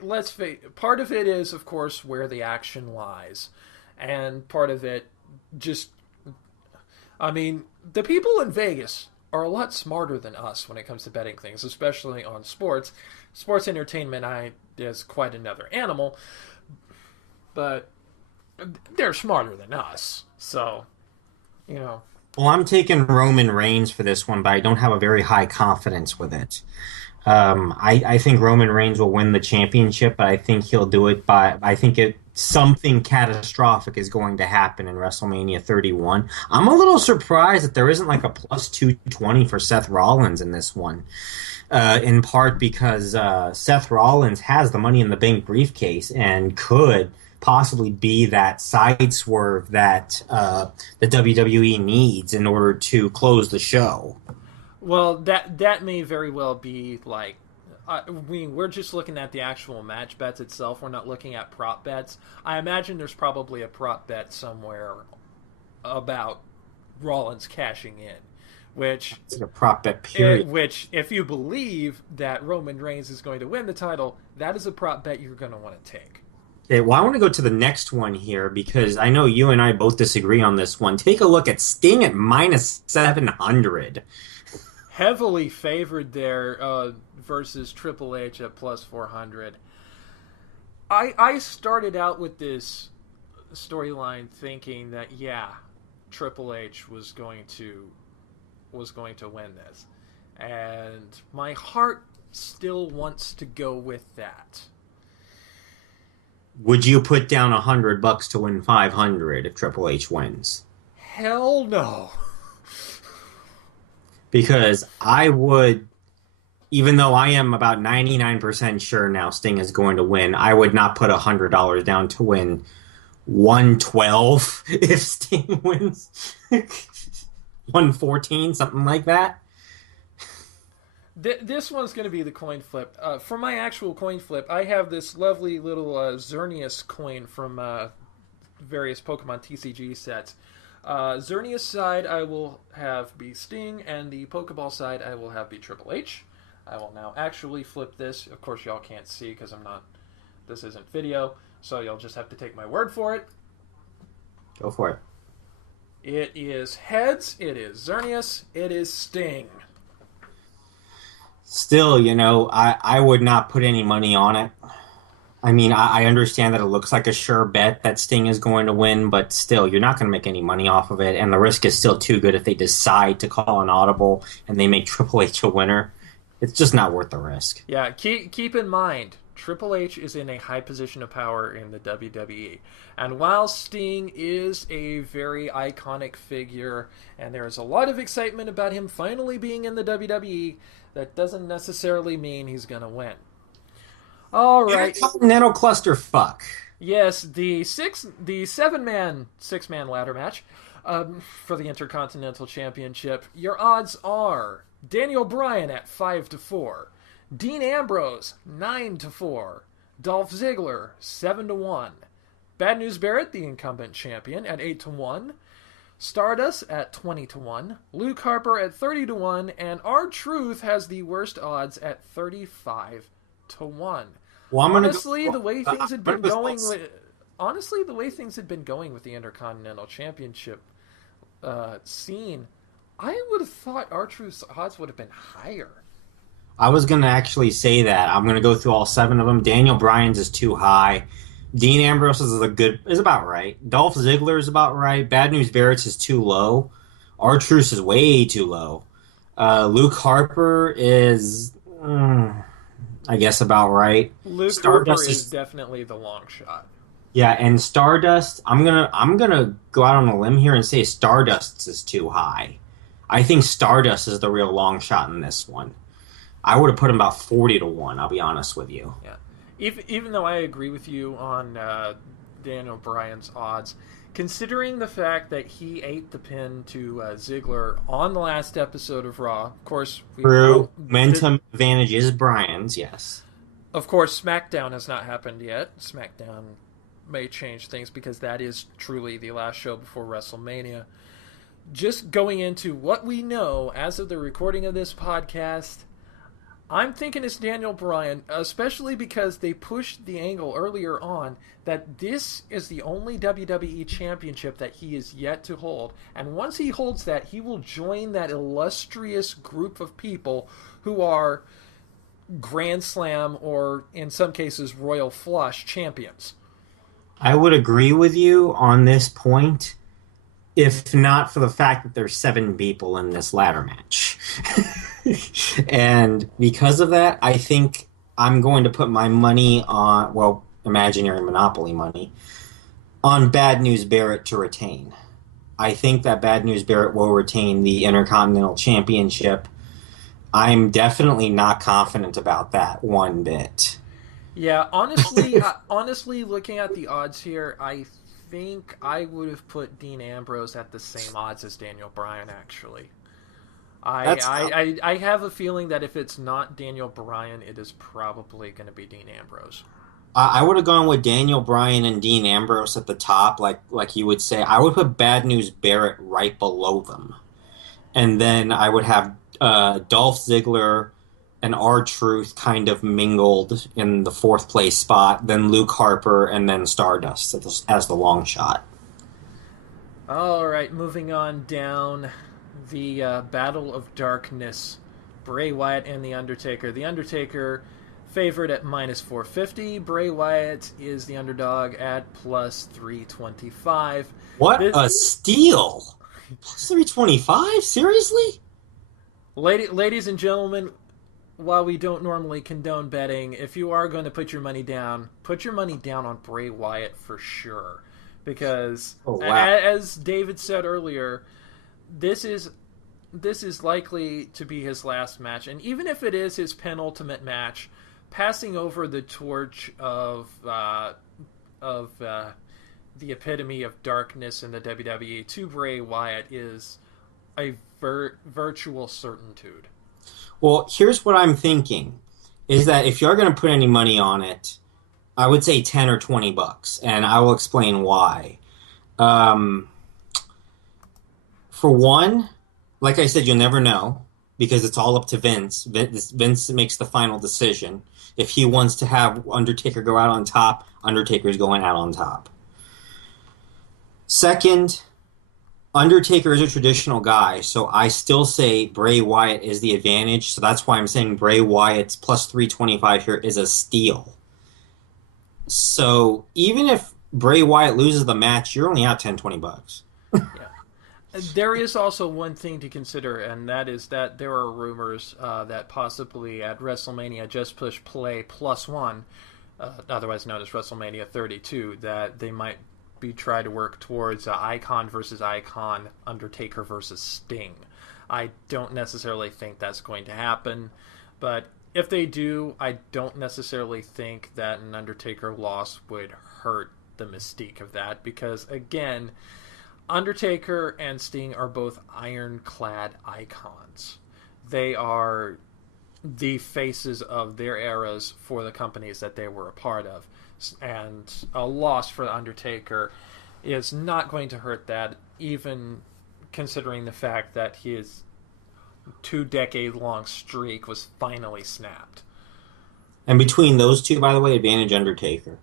Part of it is, of course, where the action lies, and part of it just. I mean, the people in Vegas are a lot smarter than us when it comes to betting things, especially on sports. Sports entertainment is quite another animal, but they're smarter than us. So, Well, I'm taking Roman Reigns for this one, but I don't have a very high confidence with it. I think Roman Reigns will win the championship, but I think he'll do it something catastrophic is going to happen in WrestleMania 31. I'm a little surprised that there isn't like a plus 220 for Seth Rollins in this one. In part because Seth Rollins has the Money in the Bank briefcase and could possibly be that side swerve that the WWE needs in order to close the show. Well, that may very well be like. We're just looking at the actual match bets itself. We're not looking at prop bets. I imagine there's probably a prop bet somewhere about Rollins cashing in, which it's like a prop bet period. Which, if you believe that Roman Reigns is going to win the title, that is a prop bet you're going to want to take. Okay, well, I want to go to the next one here because I know you and I both disagree on this one. Take a look at Sting at minus 700. Heavily favored there versus Triple H at plus 400. I started out with this storyline thinking that Triple H was going to win this, and my heart still wants to go with that. Would you put down $100 to win 500 if Triple H wins? Hell no. Because I would even though I am about 99% sure now Sting is going to win, I would not put $100 down to win 112 if Sting wins 114, something like that. This one's going to be the coin flip. For my actual coin flip, I have this lovely little Xerneas coin from various Pokemon TCG sets. Xerneas side I will have be Sting, and the Pokeball side I will have be Triple H. I will now actually flip this. Of course, y'all can't see because I'm not. This isn't video, so you'll just have to take my word for it. Go for it. It is heads. It is Xerneas. It is Sting. Still, I would not put any money on it. I mean, I understand that it looks like a sure bet that Sting is going to win, but still, you're not going to make any money off of it, and the risk is still too good if they decide to call an audible and they make Triple H a winner. It's just not worth the risk. Yeah, keep in mind, Triple H is in a high position of power in the WWE. And while Sting is a very iconic figure, and there is a lot of excitement about him finally being in the WWE, that doesn't necessarily mean he's going to win. All right. Intercontinental clusterfuck. Yes, the six-man ladder match for the Intercontinental Championship. Your odds are Daniel Bryan at 5-4, Dean Ambrose 9-4, Dolph Ziggler 7-1, Bad News Barrett, the incumbent champion, at 8-1, Stardust at 20-1, Luke Harper at 30-1, and R-Truth has the worst odds at 35-1. Well, honestly, the way things had been going with the Intercontinental Championship scene, I would have thought R-Truth's odds would have been higher. I was going to actually say that. I'm going to go through all 7 of them. Daniel Bryan's is too high. Dean Ambrose is about right. Dolph Ziggler is about right. Bad News Barrett's is too low. R-Truth is way too low. Luke Harper is, I guess, about right. Luke Harper is definitely the long shot. Yeah, and Stardust, I'm gonna go out on a limb here and say Stardust is too high. I think Stardust is the real long shot in this one. I would have put him about 40-1. I'll be honest with you. Yeah. Even though I agree with you on Daniel Bryan's odds, considering the fact that he ate the pin to Ziggler on the last episode of Raw, of course... True. Momentum advantage is Bryan's, yes. Of course, SmackDown has not happened yet. SmackDown may change things because that is truly the last show before WrestleMania. Just going into what we know as of the recording of this podcast... I'm thinking it's Daniel Bryan, especially because they pushed the angle earlier on that this is the only WWE championship that he is yet to hold. And once he holds that, he will join that illustrious group of people who are Grand Slam or, in some cases, Royal Flush champions. I would agree with you on this point, if not for the fact that there's 7 people in this ladder match. And because of that, I think I'm going to put my money on, well, imaginary Monopoly money, on Bad News Barrett to retain. I think that Bad News Barrett will retain the Intercontinental Championship. I'm definitely not confident about that one bit. Yeah, honestly, looking at the odds here, I think I would have put Dean Ambrose at the same odds as Daniel Bryan, actually. I have a feeling that if it's not Daniel Bryan, it is probably going to be Dean Ambrose. I would have gone with Daniel Bryan and Dean Ambrose at the top, like you would say. I would put Bad News Barrett right below them. And then I would have Dolph Ziggler and R-Truth kind of mingled in the 4th place spot, then Luke Harper, and then Stardust as the long shot. All right, moving on down the Battle of Darkness. Bray Wyatt and The Undertaker. The Undertaker favored at minus 450. Bray Wyatt is the underdog at plus 325. What a steal! Plus 325? Seriously? Ladies and gentlemen, while we don't normally condone betting, if you are going to put your money down on Bray Wyatt for sure. Because, as David said earlier, this is this is likely to be his last match, and even if it is his penultimate match, passing over the torch of the epitome of darkness in the WWE to Bray Wyatt is a virtual certitude. Well, here's what I'm thinking, is that if you're going to put any money on it, I would say 10 or 20 bucks, and I will explain why. For one, like I said, you'll never know because it's all up to Vince. Vince makes the final decision. If he wants to have Undertaker go out on top, Undertaker's going out on top. Second, Undertaker is a traditional guy, so I still say Bray Wyatt is the advantage. So that's why I'm saying Bray Wyatt's plus 325 here is a steal. So even if Bray Wyatt loses the match, you're only out 10, 20 bucks. Yeah. There is also one thing to consider, and that is that there are rumors that possibly at Wrestlemania Just Push Play +1, otherwise known as Wrestlemania 32, that they might be trying to work towards Icon versus Icon, Undertaker versus Sting. I don't necessarily think that's going to happen, but if they do, I don't necessarily think that an Undertaker loss would hurt the mystique of that, because again, Undertaker and Sting are both ironclad icons. They are the faces of their eras for the companies that they were a part of. And a loss for the Undertaker is not going to hurt that, even considering the fact that his 2-decade-long streak was finally snapped. And between those two, by the way, advantage Undertaker.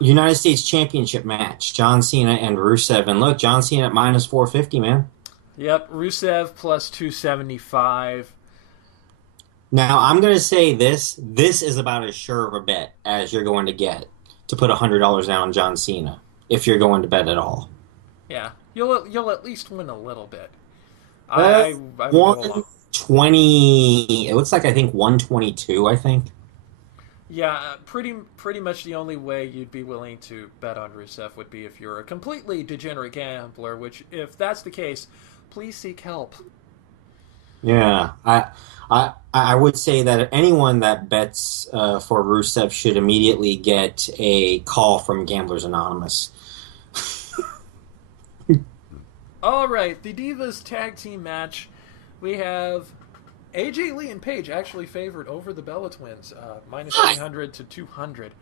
United States Championship match, John Cena and Rusev. And look, John Cena at minus 450, man. Yep, Rusev plus 275. Now, I'm going to say this is about as sure of a bet as you're going to get to put $100 down on John Cena, if you're going to bet at all. Yeah, you'll at least win a little bit. I 120, it looks like, I think 122, I think. Yeah, pretty much the only way you'd be willing to bet on Rusev would be if you're a completely degenerate gambler, which, if that's the case, please seek help. Yeah, I would say that anyone that bets for Rusev should immediately get a call from Gamblers Anonymous. All right, the Divas Tag Team match. We have AJ Lee and Paige actually favored over the Bella Twins, minus 300 to 200.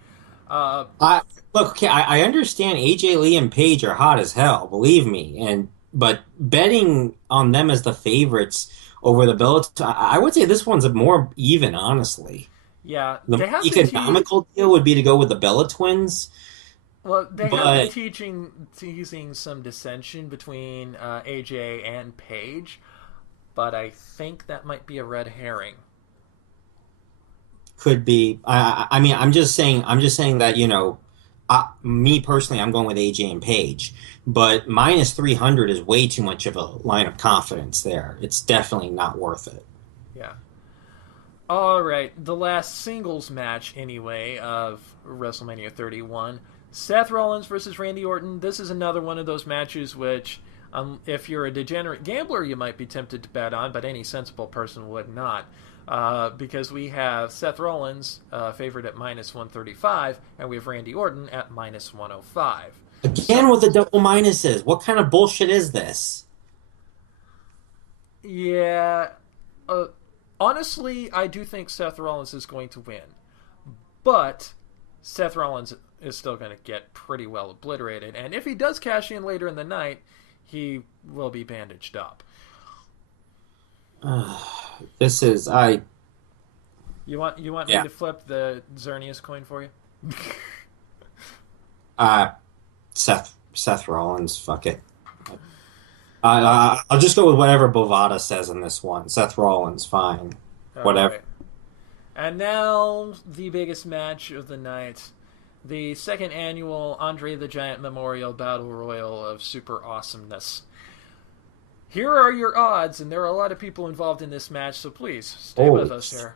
I understand AJ Lee and Paige are hot as hell, believe me, but betting on them as the favorites over the Bella, I would say this one's more even, honestly. Yeah, the economical deal would be to go with the Bella Twins. Well, they have been teasing some dissension between AJ and Paige, but I think that might be a red herring. Could be. I mean, I'm just saying that, me personally, I'm going with AJ and Paige, but minus 300 is way too much of a line of confidence there. It's definitely not worth it. Yeah. All right, the last singles match, anyway, of WrestleMania 31. Seth Rollins versus Randy Orton. This is another one of those matches which, if you're a degenerate gambler, you might be tempted to bet on, but any sensible person would not. Because we have Seth Rollins favored at minus 135, and we have Randy Orton at minus 105. Again with the double minuses. What kind of bullshit is this? Yeah. Honestly, I do think Seth Rollins is going to win. But Seth Rollins is still going to get pretty well obliterated. And if he does cash in later in the night, he will be bandaged up. This is You want me to flip the Xerneas coin for you? Seth Rollins, fuck it. I'll just go with whatever Bovada says in this one. Seth Rollins, fine. Whatever. Right. And now the biggest match of the night. The second annual Andre the Giant Memorial Battle Royal of Super Awesomeness. Here are your odds, and there are a lot of people involved in this match, so please stay with us here.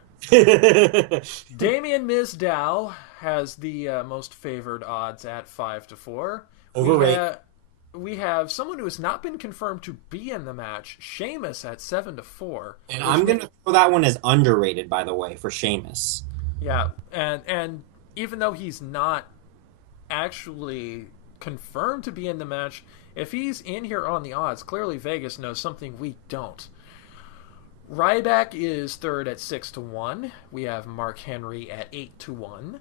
Damien Mizdow has the most favored odds at 5-4. Overrated. we have someone who has not been confirmed to be in the match, Sheamus at 7-4. And I'm going to throw that one as underrated, by the way, for Sheamus. Yeah, and even though he's not actually confirmed to be in the match, if he's in here on the odds, clearly Vegas knows something we don't. Ryback is third at 6-1. We have Mark Henry at 8-1.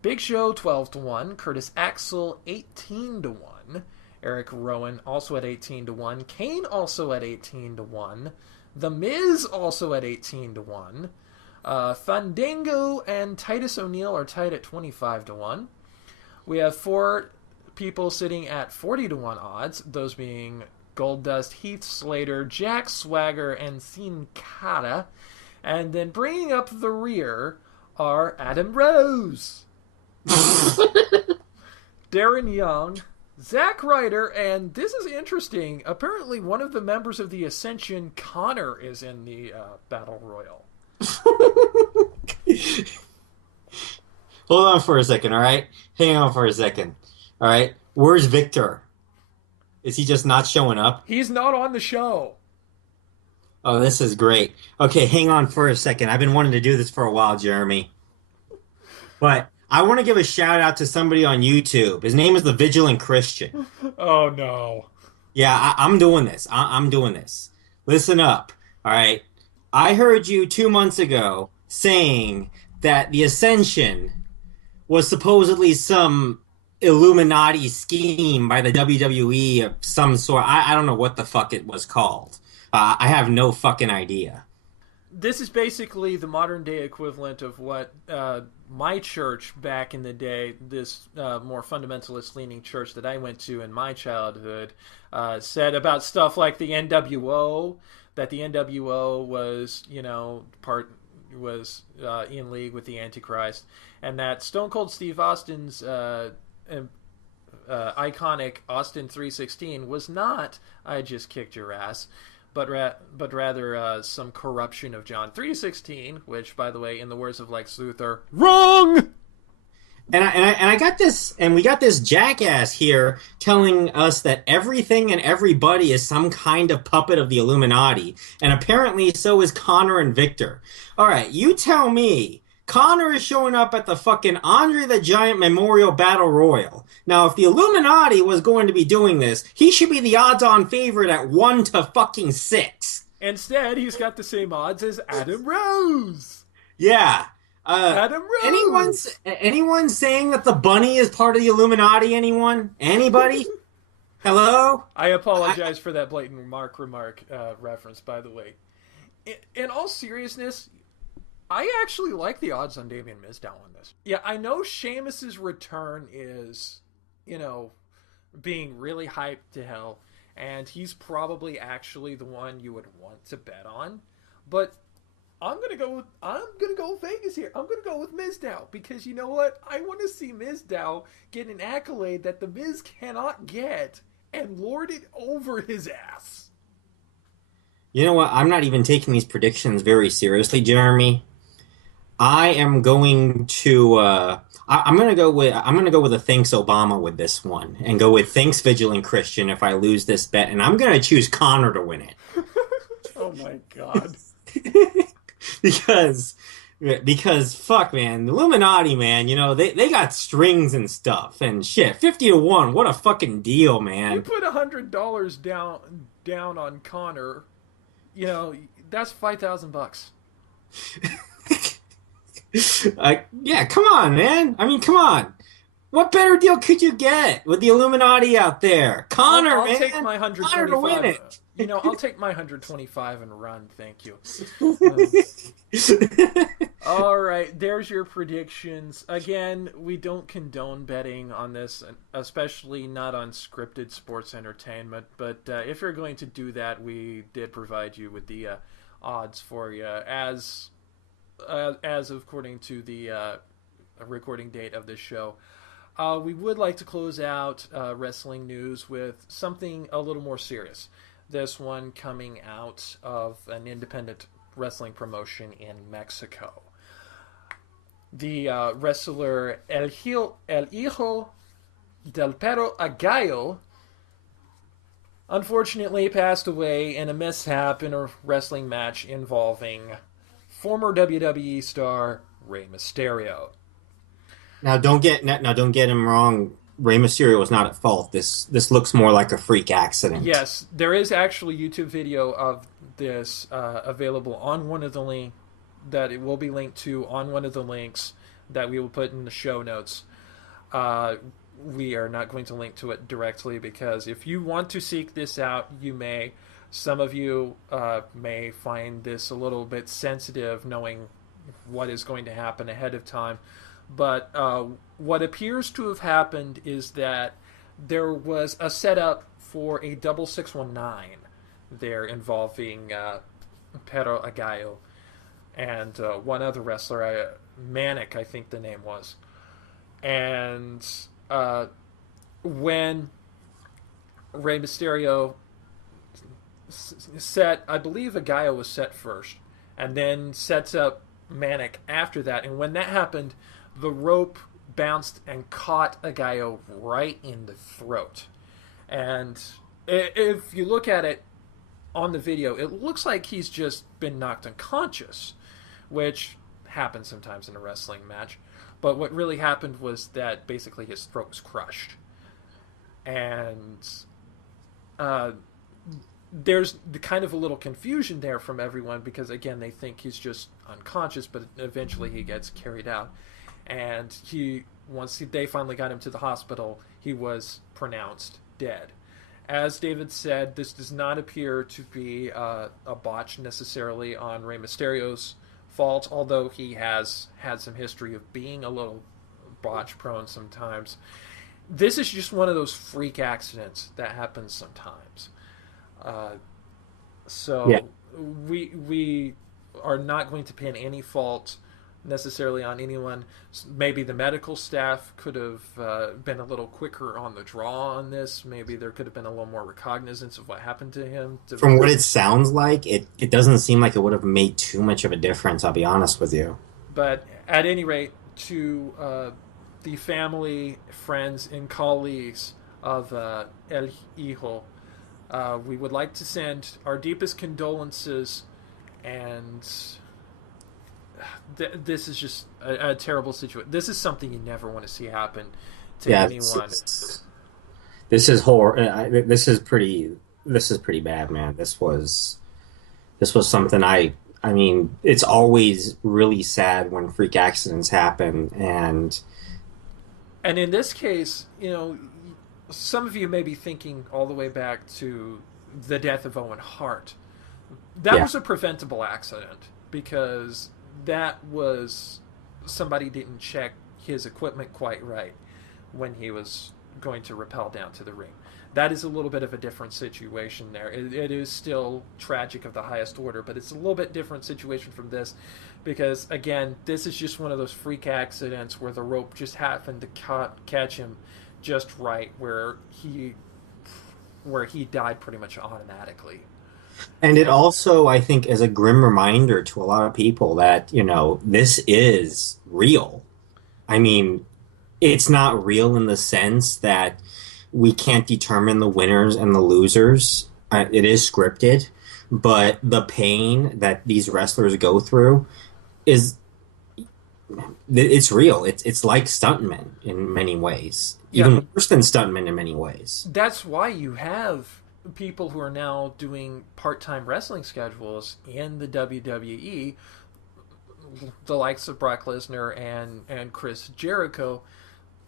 Big Show 12-1. Curtis Axel 18-1. Eric Rowan also at 18-1. Kane also at 18-1. The Miz also at 18-1. Fandango and Titus O'Neil are tied at 25-1. We have 4 people sitting at 40-1 odds, those being Goldust, Heath Slater, Jack Swagger, and Sin Cara. And then bringing up the rear are Adam Rose, Darren Young, Zack Ryder, and this is interesting. Apparently, one of the members of the Ascension, Connor, is in the Battle Royal. Hold on for a second, all right? Hang on for a second, all right? Where's Victor? Is he just not showing up? He's not on the show. Oh, this is great. Okay, hang on for a second. I've been wanting to do this for a while, Jeremy. But I want to give a shout out to somebody on YouTube. His name is The Vigilant Christian. Oh, no. Yeah, I'm doing this. I'm doing this. Listen up, all right? I heard you 2 months ago saying that the Ascension was supposedly some Illuminati scheme by the WWE of some sort. I don't know what the fuck it was called. I have no fucking idea. This is basically the modern day equivalent of what my church back in the day, this more fundamentalist leaning church that I went to in my childhood, said about stuff like the NWO, that the NWO was, in league with the Antichrist, and that Stone Cold Steve Austin's iconic Austin 316 was not "I just kicked your ass," but rather some corruption of John 316, which, by the way, in the words of Lex Luthor, wrong. And I got this, and we got this jackass here telling us that everything and everybody is some kind of puppet of the Illuminati, and apparently so is Connor and Victor. All right, you tell me. Connor is showing up at the fucking Andre the Giant Memorial Battle Royal. Now, if the Illuminati was going to be doing this, he should be the odds-on favorite at 1-6. Instead, he's got the same odds as Adam Rose. Yeah. Adam Rose. Anyone saying that the bunny is part of the Illuminati? Anyone? Anybody? Hello? I apologize for that blatant remark reference, by the way. In all seriousness, I actually like the odds on Damien Mizdow on this. Yeah, I know Sheamus's return is, being really hyped to hell, and he's probably actually the one you would want to bet on. But I'm gonna go with Vegas here. I'm gonna go with Mizdow because you know what? I want to see Mizdow get an accolade that the Miz cannot get and lord it over his ass. You know what? I'm not even taking these predictions very seriously, Jeremy. I am going to. I'm going to go with a thanks Obama with this one, and go with thanks Vigilant Christian if I lose this bet, and I'm going to choose Connor to win it. Oh my god! because fuck, man, the Illuminati, man, they got strings and stuff and shit. 50-1, what a fucking deal, man! You put $100 down on Connor, that's $5,000. Yeah, come on, man. I mean, come on. What better deal could you get with the Illuminati out there? Connor, I'll man. take my 125. Connor to win it. I'll take my 125 and run. Thank you. All right, there's your predictions. Again, we don't condone betting on this, especially not on scripted sports entertainment. But if you're going to do that, we did provide you with the odds for you as according to the recording date of this show. We would like to close out wrestling news with something a little more serious. This one coming out of an independent wrestling promotion in Mexico. The wrestler El Hijo del Perro Agallo unfortunately passed away in a mishap in a wrestling match involving former WWE star Rey Mysterio. Now don't get him wrong. Rey Mysterio was not at fault. This looks more like a freak accident. Yes, there is actually a YouTube video of this available on one of the link that it will be linked to on one of the links that we will put in the show notes. We are not going to link to it directly because if you want to seek this out, you may. Some of you may find this a little bit sensitive, knowing what is going to happen ahead of time. But what appears to have happened is that there was a setup for a double 619 there involving Pero Aguayo and one other wrestler, Manic, I think the name was. And when Rey Mysterio set, I believe Aguayo was set first, and then sets up Manic after that. And when that happened, the rope bounced and caught Aguayo right in the throat. And if you look at it on the video, it looks like he's just been knocked unconscious, which happens sometimes in a wrestling match. But what really happened was that basically his throat was crushed. And there's kind of a little confusion there from everyone because, again, they think he's just unconscious, but eventually he gets carried out. And once they finally got him to the hospital, he was pronounced dead. As David said, this does not appear to be a botch necessarily on Rey Mysterio's fault, although he has had some history of being a little botch-prone sometimes. This is just one of those freak accidents that happens sometimes. We are not going to pin any fault necessarily on anyone. Maybe the medical staff could have been a little quicker on the draw on this. Maybe there could have been a little more recognizance of what happened to him. From what it sounds like, it doesn't seem like it would have made too much of a difference, I'll be honest with you. But at any rate, to the family, friends, and colleagues of El Hijo, we would like to send our deepest condolences, and this is just a terrible situation. This is something you never want to see happen to anyone. This is horror. This is pretty bad, man. This was something I mean, it's always really sad when freak accidents happen, and in this case, some of you may be thinking all the way back to the death of Owen Hart. That was a preventable accident because that was somebody didn't check his equipment quite right when he was going to rappel down to the ring. That is a little bit of a different situation there. It is still tragic of the highest order, but it's a little bit different situation from this because, again, this is just one of those freak accidents where the rope just happened to catch him just right where he died pretty much automatically. And it also, I think, is a grim reminder to a lot of people that, this is real. I mean, it's not real in the sense that we can't determine the winners and the losers. It is scripted, but the pain that these wrestlers go through it's real. It's like stuntmen in many ways. Even worse than stuntmen in many ways. That's why you have people who are now doing part-time wrestling schedules in the WWE, the likes of Brock Lesnar and Chris Jericho.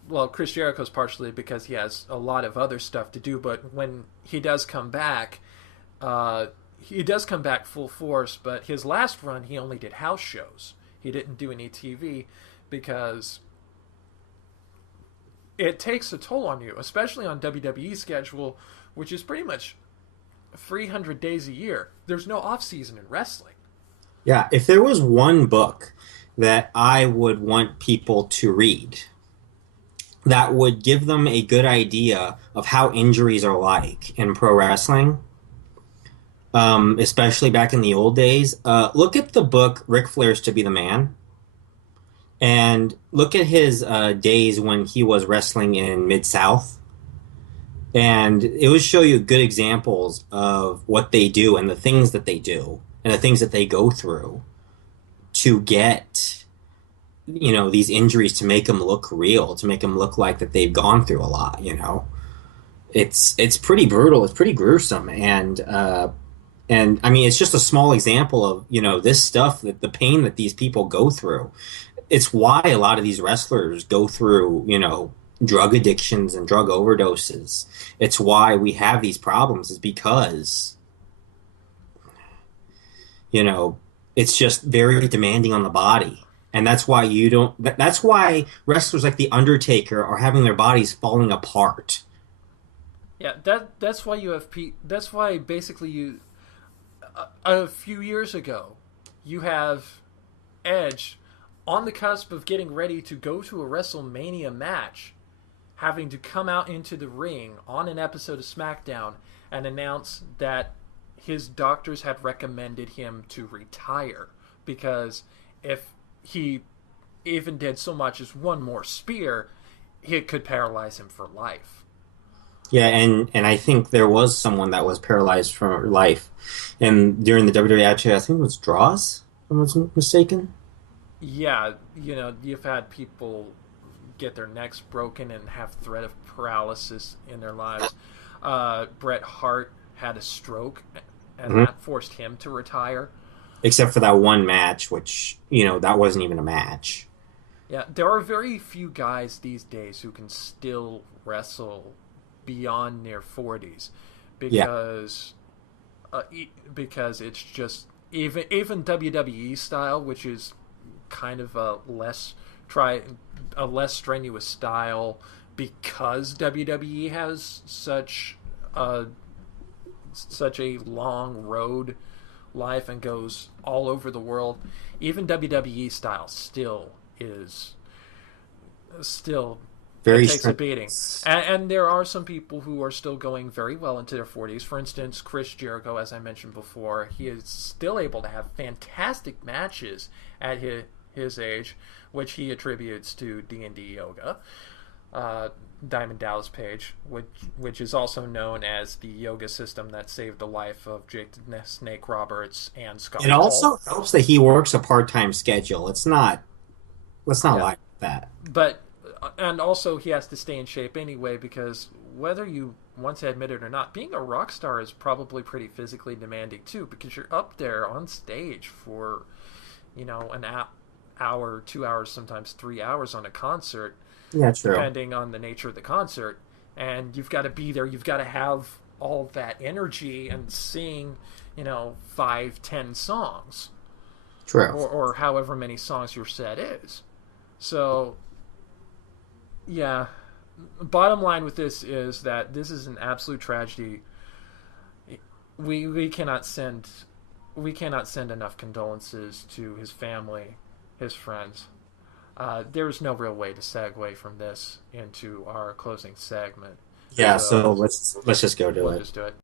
Well, Chris Jericho's partially because he has a lot of other stuff to do, but when he does come back full force, but his last run he only did house shows. He didn't do any TV because it takes a toll on you, especially on WWE's schedule, which is pretty much 300 days a year. There's no off-season in wrestling. Yeah, if there was one book that I would want people to read that would give them a good idea of how injuries are like in pro wrestling, especially back in the old days, look at the book Ric Flair's To Be the Man, and look at his days when he was wrestling in Mid-South. And it would show you good examples of what they do and the things that they do and the things that they go through to get, these injuries to make them look real, to make them look like that they've gone through a lot. It's pretty brutal. It's pretty gruesome. And I mean, it's just a small example of, this stuff, that the pain that these people go through. It's why a lot of these wrestlers go through, drug addictions and drug overdoses. It's why we have these problems, is because, you know, it's just very demanding on the body. And that's why that's why wrestlers like The Undertaker are having their bodies falling apart. Yeah, that's why you have that's why basically a few years ago you have Edge on the cusp of getting ready to go to a WrestleMania match, having to come out into the ring on an episode of SmackDown and announce that his doctors had recommended him to retire because if he even did so much as one more spear, it could paralyze him for life. Yeah, and I think there was someone that was paralyzed for life, and during the WWE, actually, I think it was Draws, if I wasn't mistaken. Yeah, you've had people get their necks broken and have threat of paralysis in their lives. Bret Hart had a stroke, and Hmm. that forced him to retire. Except for that one match, which that wasn't even a match. Yeah, there are very few guys these days who can still wrestle beyond their 40s Yeah, because because it's just even WWE style, which is kind of a less strenuous style because WWE has such a long road life and goes all over the world. Even WWE style still it very takes a beating. strenuous. And there are some people who are still going very well into their 40s. For instance, Chris Jericho, as I mentioned before, he is still able to have fantastic matches at his age, which he attributes to D&D yoga. Diamond Dallas Page, which is also known as the yoga system that saved the life of Jake the Snake Roberts and Scott It Hall. also helps that he works a part-time schedule. Let's not Yeah, lie about that. but and also he has to stay in shape anyway because whether you want to admit it or not, being a rock star is probably pretty physically demanding too because you're up there on stage for an hour, 2 hours, sometimes 3 hours on a concert, Yeah, true. depending on the nature of the concert, and you've got to be there. You've got to have all that energy and sing 5, 10 songs True. or however many songs your set is. So yeah, bottom line with this is that this is an absolute tragedy. We cannot send enough condolences to his family, his friends. There's no real way to segue from this into our closing segment, Yeah, so so let's just go to we'll it. just do it.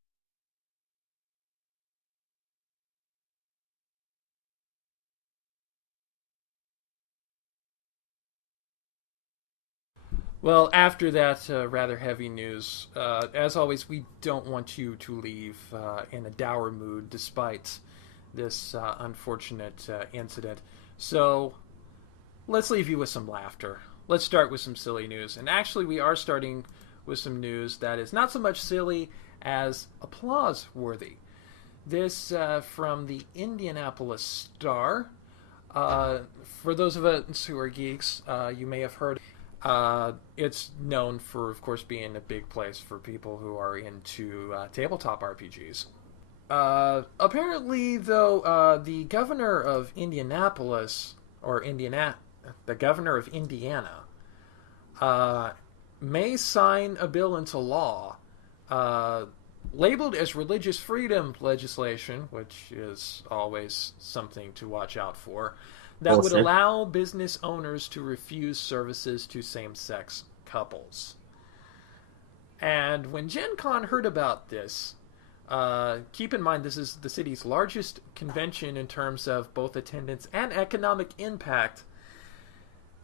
Well, after that rather heavy news, as always, we don't want you to leave in a dour mood despite this unfortunate incident. So let's leave you with some laughter. Let's start with some silly news. And actually, we are starting with some news that is not so much silly as applause worthy. This from the Indianapolis Star. For those of us who are geeks, you may have heard. It's known for, of course, being a big place for people who are into tabletop RPGs. Apparently, though, the governor of Indianapolis, or the governor of Indiana, may sign a bill into law labeled as religious freedom legislation, which is always something to watch out for, that would Bullshit. allow business owners to refuse services to same-sex couples. And when Gen Con heard about this, keep in mind this is the city's largest convention in terms of both attendance and economic impact.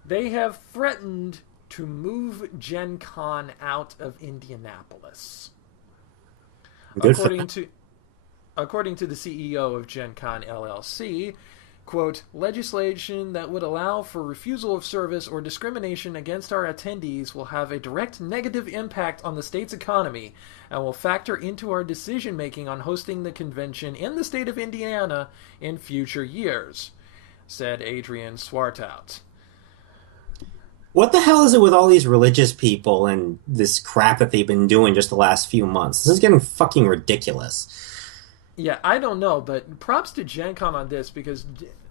They have threatened to move Gen Con out of Indianapolis. Good According to the CEO of Gen Con LLC, quote, legislation that would allow for refusal of service or discrimination against our attendees will have a direct negative impact on the state's economy and will factor into our decision-making on hosting the convention in the state of Indiana in future years, said Adrian Swartout. What the hell is it with all these religious people and this crap that they've been doing just the last few months? This is getting fucking ridiculous. Yeah, I don't know, but props to Gen Con on this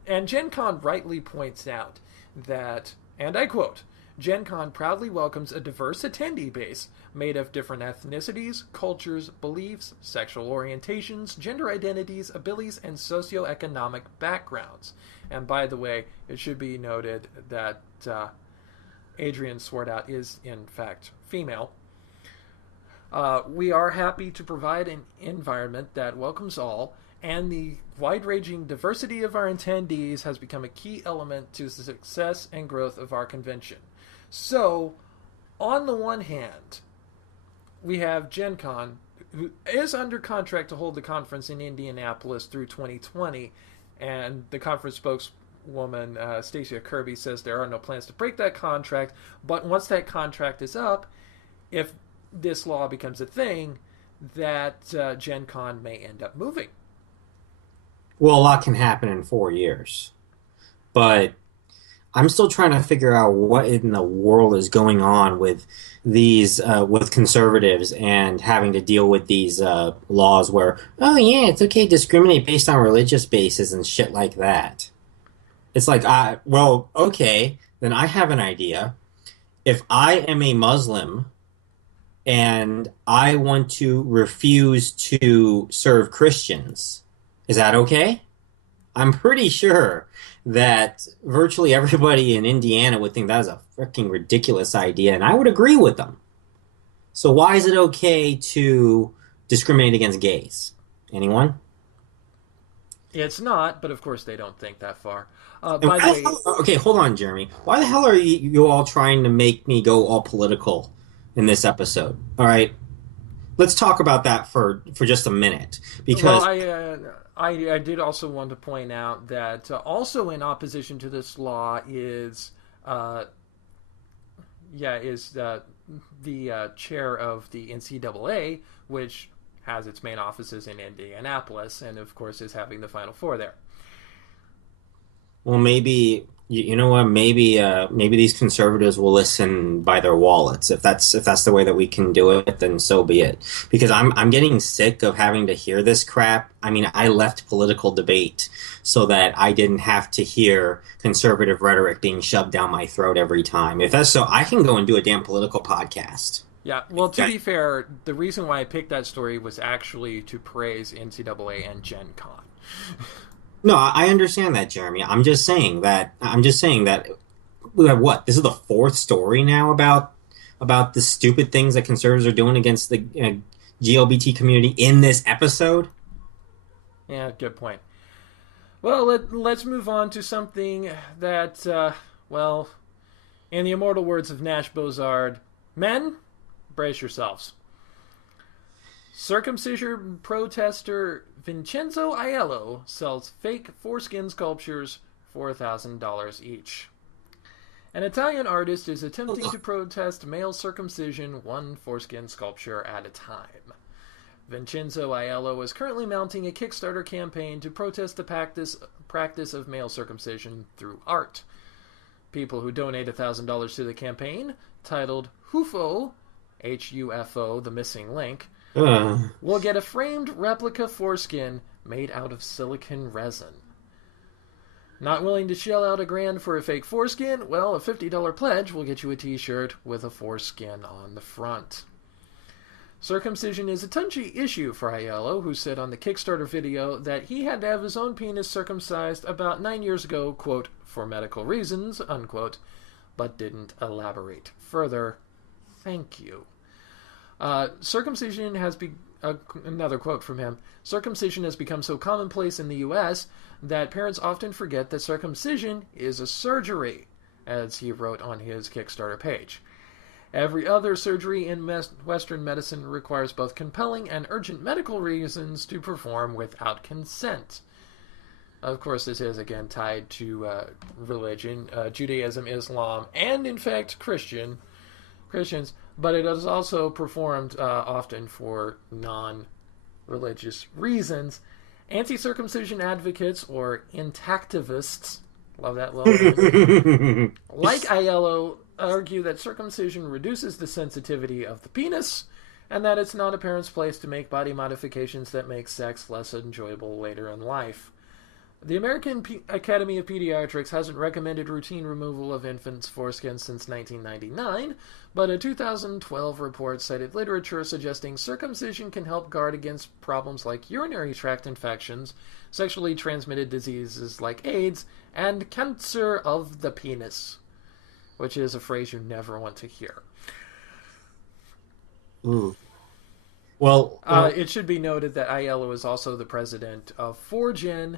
and Gen Con rightly points out that, and I quote, Gen Con proudly welcomes a diverse attendee base made of different ethnicities, cultures, beliefs, sexual orientations, gender identities, abilities, and socioeconomic backgrounds. And by the way, it should be noted that Adrian Swartout is, in fact, female. We are happy to provide an environment that welcomes all, and the wide-ranging diversity of our attendees has become a key element to the success and growth of our convention. So, on the one hand, we have Gen Con, who is under contract to hold the conference in Indianapolis through 2020, and the conference spokeswoman, Stacia Kirby, says there are no plans to break that contract, but once that contract is up, if this law becomes a thing, that Gen Con may end up moving. Well, a lot can happen in 4 years. But I'm still trying to figure out what in the world is going on with these, with conservatives and having to deal with these laws where, oh yeah, it's okay to discriminate based on religious basis and shit like that. It's like, well, okay, then I have an idea. If I am a Muslim and I want to refuse to serve Christians, is that okay? I'm pretty sure that virtually everybody in Indiana would think that is a freaking ridiculous idea, and I would agree with them. So why is it okay to discriminate against gays? Anyone? It's not, but of course they don't think that far. By the way, okay, hold on, Jeremy. Why the hell are you all trying to make me go all political in this episode? All right, let's talk about that for just a minute, because I did also want to point out that also in opposition to this law is the chair of the NCAA, which has its main offices in Indianapolis, and of course is having the Final Four there. Well, maybe you know what? Maybe these conservatives will listen by their wallets. If that's the way that we can do it, then so be it. Because I'm getting sick of having to hear this crap. I mean, I left political debate so that I didn't have to hear conservative rhetoric being shoved down my throat every time. If that's so, I can go and do a damn political podcast. Yeah, well, to be fair, the reason why I picked that story was actually to praise NCAA and Gen Con. No, I understand that, Jeremy. I'm just saying that we have what? This is the fourth story now about the stupid things that conservatives are doing against the GLBT community in this episode. Yeah, good point. Well, let's move on to something that, in the immortal words of Nash Bozard, men, brace yourselves. Circumcision protester Vincenzo Aiello sells fake foreskin sculptures for $1,000 each. An Italian artist is attempting to protest male circumcision one foreskin sculpture at a time. Vincenzo Aiello is currently mounting a Kickstarter campaign to protest the practice of male circumcision through art. People who donate $1,000 to the campaign, titled HUFO, H-U-F-O, the missing link, will get a framed replica foreskin made out of silicon resin. Not willing to shell out $1,000 for a fake foreskin? Well, a $50 pledge will get you a t-shirt with a foreskin on the front. Circumcision is a touchy issue for Aiello, who said on the Kickstarter video that he had to have his own penis circumcised about 9 years ago, quote, for medical reasons, unquote, but didn't elaborate further. Thank you. Circumcision has another quote from him. Circumcision has become so commonplace in the U.S. that parents often forget that circumcision is a surgery, as he wrote on his Kickstarter page. Every other surgery in Western medicine requires both compelling and urgent medical reasons to perform without consent. Of course, this is again tied to religion, Judaism, Islam, and in fact Christians. But it is also performed often for non-religious reasons. Anti-circumcision advocates, or intactivists, love that little like Aiello, argue that circumcision reduces the sensitivity of the penis, and that it's not a parent's place to make body modifications that make sex less enjoyable later in life. The American Academy of Pediatrics hasn't recommended routine removal of infants' foreskins since 1999, but a 2012 report cited literature suggesting circumcision can help guard against problems like urinary tract infections, sexually transmitted diseases like AIDS, and cancer of the penis, which is a phrase you never want to hear. Ooh. Well, it should be noted that Aiello is also the president of 4Gen,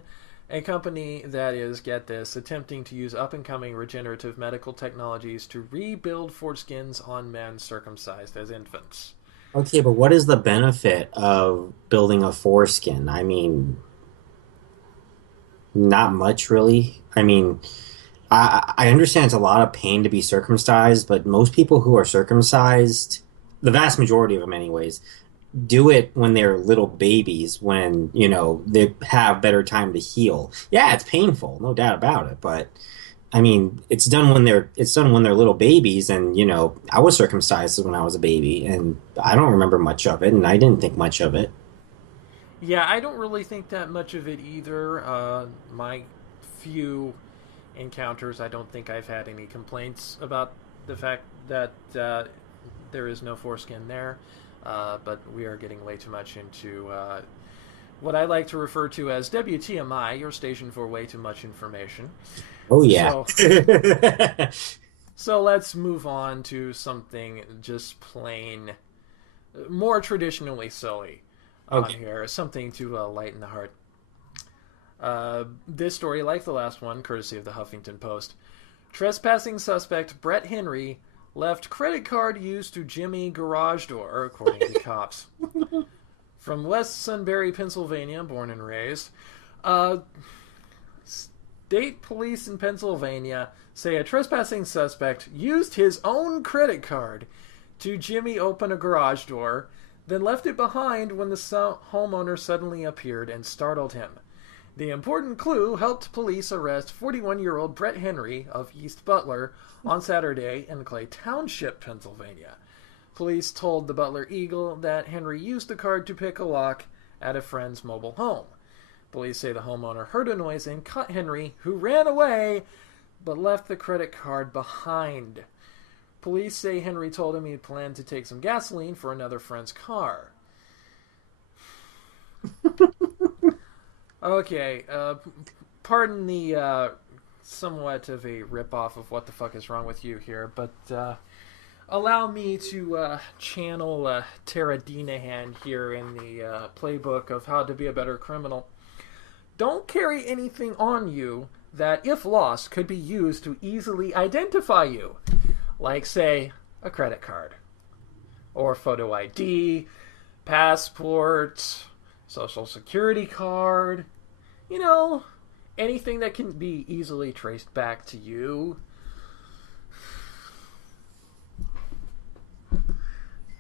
a company that is, get this, attempting to use up-and-coming regenerative medical technologies to rebuild foreskins on men circumcised as infants. okay, but what is the benefit of building a foreskin? I mean, not much, really. I mean, I understand it's a lot of pain to be circumcised, but most people who are circumcised, the vast majority of them anyways, do it when they're little babies, when, you know, they have better time to heal. Yeah, it's painful, no doubt about it, but I mean, it's done when they're little babies, and you know, I was circumcised when I was a baby, and I don't remember much of it, and I didn't think much of it. Yeah, I don't really think that much of it either. My few encounters, I don't think I've had any complaints about the fact that there is no foreskin there. But we are getting way too much into what I like to refer to as WTMI, your station for way too much information. Oh, yeah. So let's move on to something just plain, more traditionally silly on here. Something to lighten the heart. This story, like the last one, courtesy of the Huffington Post. Trespassing suspect Brett Henry left credit card used to jimmy garage door, according to cops. From West Sunbury, Pennsylvania, born and raised. State police in Pennsylvania say a trespassing suspect used his own credit card to jimmy open a garage door, then left it behind when the homeowner suddenly appeared and startled him. The important clue helped police arrest 41-year-old Brett Henry of East Butler on Saturday in Clay Township, Pennsylvania. Police told the Butler Eagle that Henry used the card to pick a lock at a friend's mobile home. Police say the homeowner heard a noise and caught Henry, who ran away, but left the credit card behind. Police say Henry told him he planned to take some gasoline for another friend's car. Okay, pardon the somewhat of a ripoff of What the Fuck Is Wrong With You here, but allow me to channel Tara Dinahan here in the playbook of how to be a better criminal. Don't carry anything on you that, if lost, could be used to easily identify you. Like, say, a credit card. Or photo ID, passport, social security card. You know, anything that can be easily traced back to you.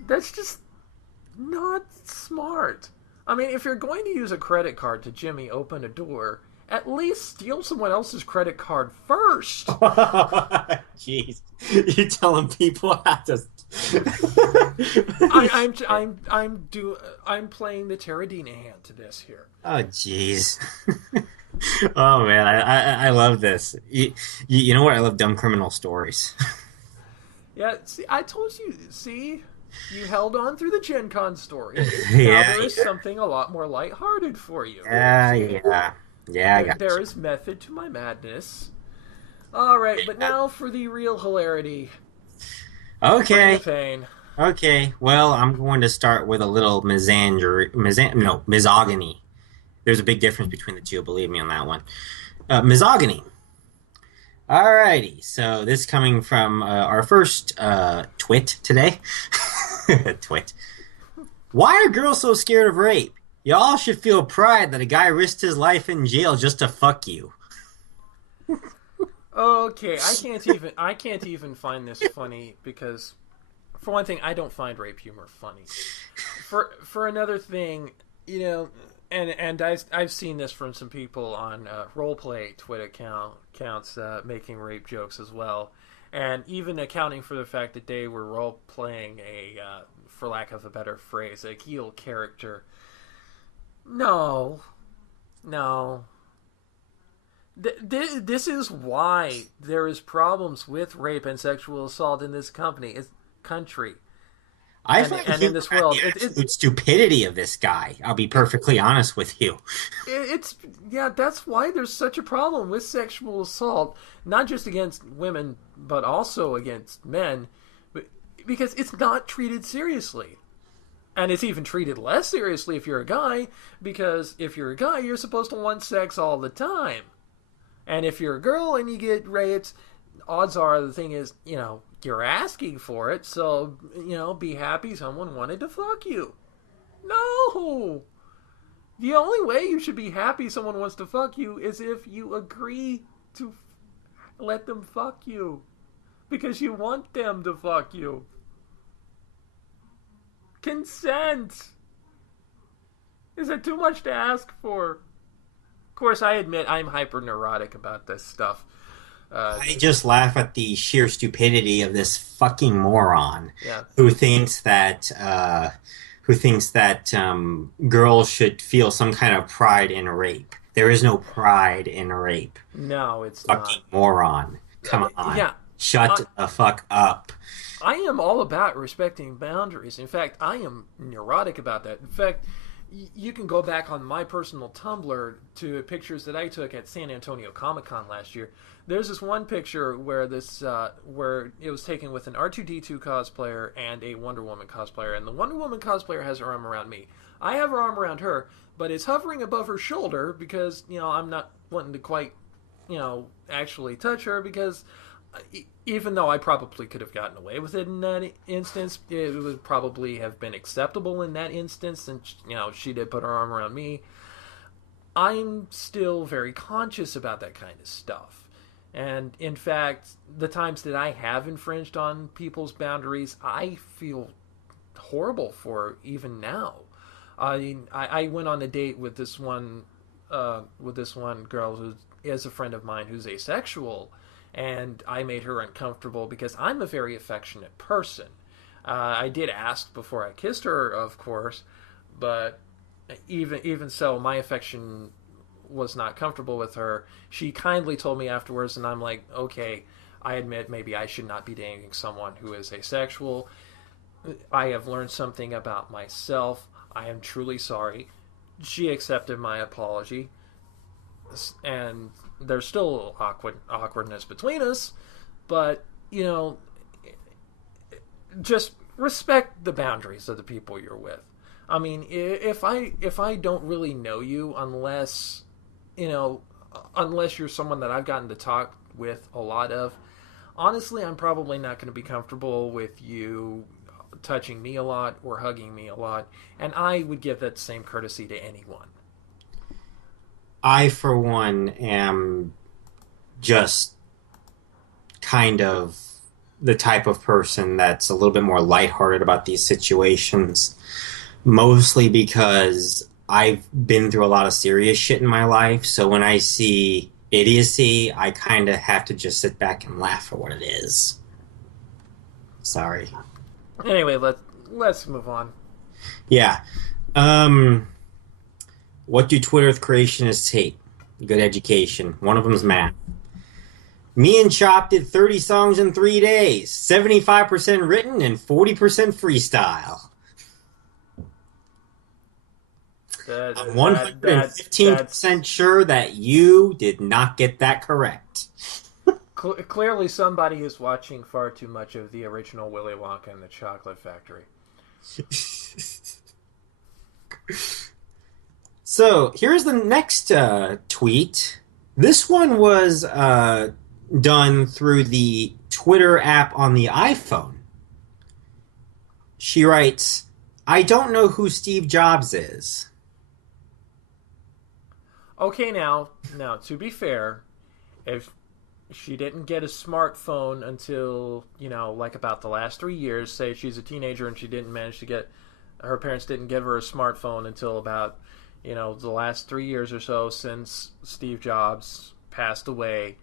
That's just not smart. I mean, if you're going to use a credit card to jimmy open a door, at least steal someone else's credit card first. Jeez, you're telling people how to. I'm playing the Tara Dinahan to this here. Oh, jeez. Oh man, I love this. You know what? I love dumb criminal stories. Yeah, see, I told you. See, you held on through the Gen Con story. Yeah, now there is something a lot more lighthearted for you. Yeah, I got there is method to my madness. All right, but now for the real hilarity. Okay. Pain. Okay. Well, I'm going to start with a little misogyny. There's a big difference between the two, believe me on that one. Misogyny. Alrighty, so this coming from our first twit today. Twit. Why are girls so scared of rape? Y'all should feel pride that a guy risked his life in jail just to fuck you. Okay, I can't even find this funny because, for one thing, I don't find rape humor funny. For another thing, and I've seen this from some people on roleplay Twitter accounts making rape jokes as well, and even accounting for the fact that they were role playing for lack of a better phrase, a heel character. No, no. This is why there is problems with rape and sexual assault in this country. I find and in this world, the absolute stupidity of this guy. I'll be perfectly honest with you. That's why there's such a problem with sexual assault, not just against women, but also against men, because it's not treated seriously. And it's even treated less seriously if you're a guy, because if you're a guy, you're supposed to want sex all the time. And if you're a girl and you get raped, odds are the thing is, you're asking for it, so, be happy someone wanted to fuck you. No! The only way you should be happy someone wants to fuck you is if you agree to let them fuck you. Because you want them to fuck you. Consent! Is it too much to ask for? Of course, I admit I'm hyper-neurotic about this stuff. I just laugh at the sheer stupidity of this fucking moron who thinks that girls should feel some kind of pride in rape. There is no pride in rape. No, it's fucking not. Moron. Come on. Yeah. Shut the fuck up. I am all about respecting boundaries. In fact, I am neurotic about that. In fact, you can go back on my personal Tumblr to pictures that I took at San Antonio Comic-Con last year. There's this one picture where where it was taken with an R2-D2 cosplayer and a Wonder Woman cosplayer, and the Wonder Woman cosplayer has her arm around me. I have her arm around her, but it's hovering above her shoulder because, I'm not wanting to quite, actually touch her because even though I probably could have gotten away with it in that instance, it would probably have been acceptable in that instance, and she did put her arm around me. I'm still very conscious about that kind of stuff. And in fact, the times that I have infringed on people's boundaries, I feel horrible for even now. I went on a date with this one girl who is a friend of mine who's asexual, and I made her uncomfortable because I'm a very affectionate person. I did ask before I kissed her, of course, but even so, my affection was not comfortable with her. She kindly told me afterwards, and I'm like, okay, I admit maybe I should not be dating someone who is asexual. I have learned something about myself. I am truly sorry. She accepted my apology, and there's still awkwardness between us, but just respect the boundaries of the people you're with. I mean, if I don't really know you, unless you're someone that I've gotten to talk with a lot of, honestly, I'm probably not going to be comfortable with you touching me a lot or hugging me a lot, and I would give that same courtesy to anyone. I, for one, am just kind of the type of person that's a little bit more lighthearted about these situations, mostly because I've been through a lot of serious shit in my life, so when I see idiocy, I kind of have to just sit back and laugh at what it is. Sorry. Anyway, let's move on. Yeah. What do Twitter creationists hate? Good education. One of them's math. Me and Chop did 30 songs in 3 days. 75% written and 40% freestyle. I'm 115% sure that you did not get that correct. Clearly somebody is watching far too much of the original Willy Wonka and the Chocolate Factory. So, here's the next tweet. This one was done through the Twitter app on the iPhone. She writes, I don't know who Steve Jobs is. Okay, now, to be fair, if she didn't get a smartphone until, like about the last 3 years, say she's a teenager and she didn't manage to get, her parents didn't give her a smartphone until about, the last 3 years or so since Steve Jobs passed away,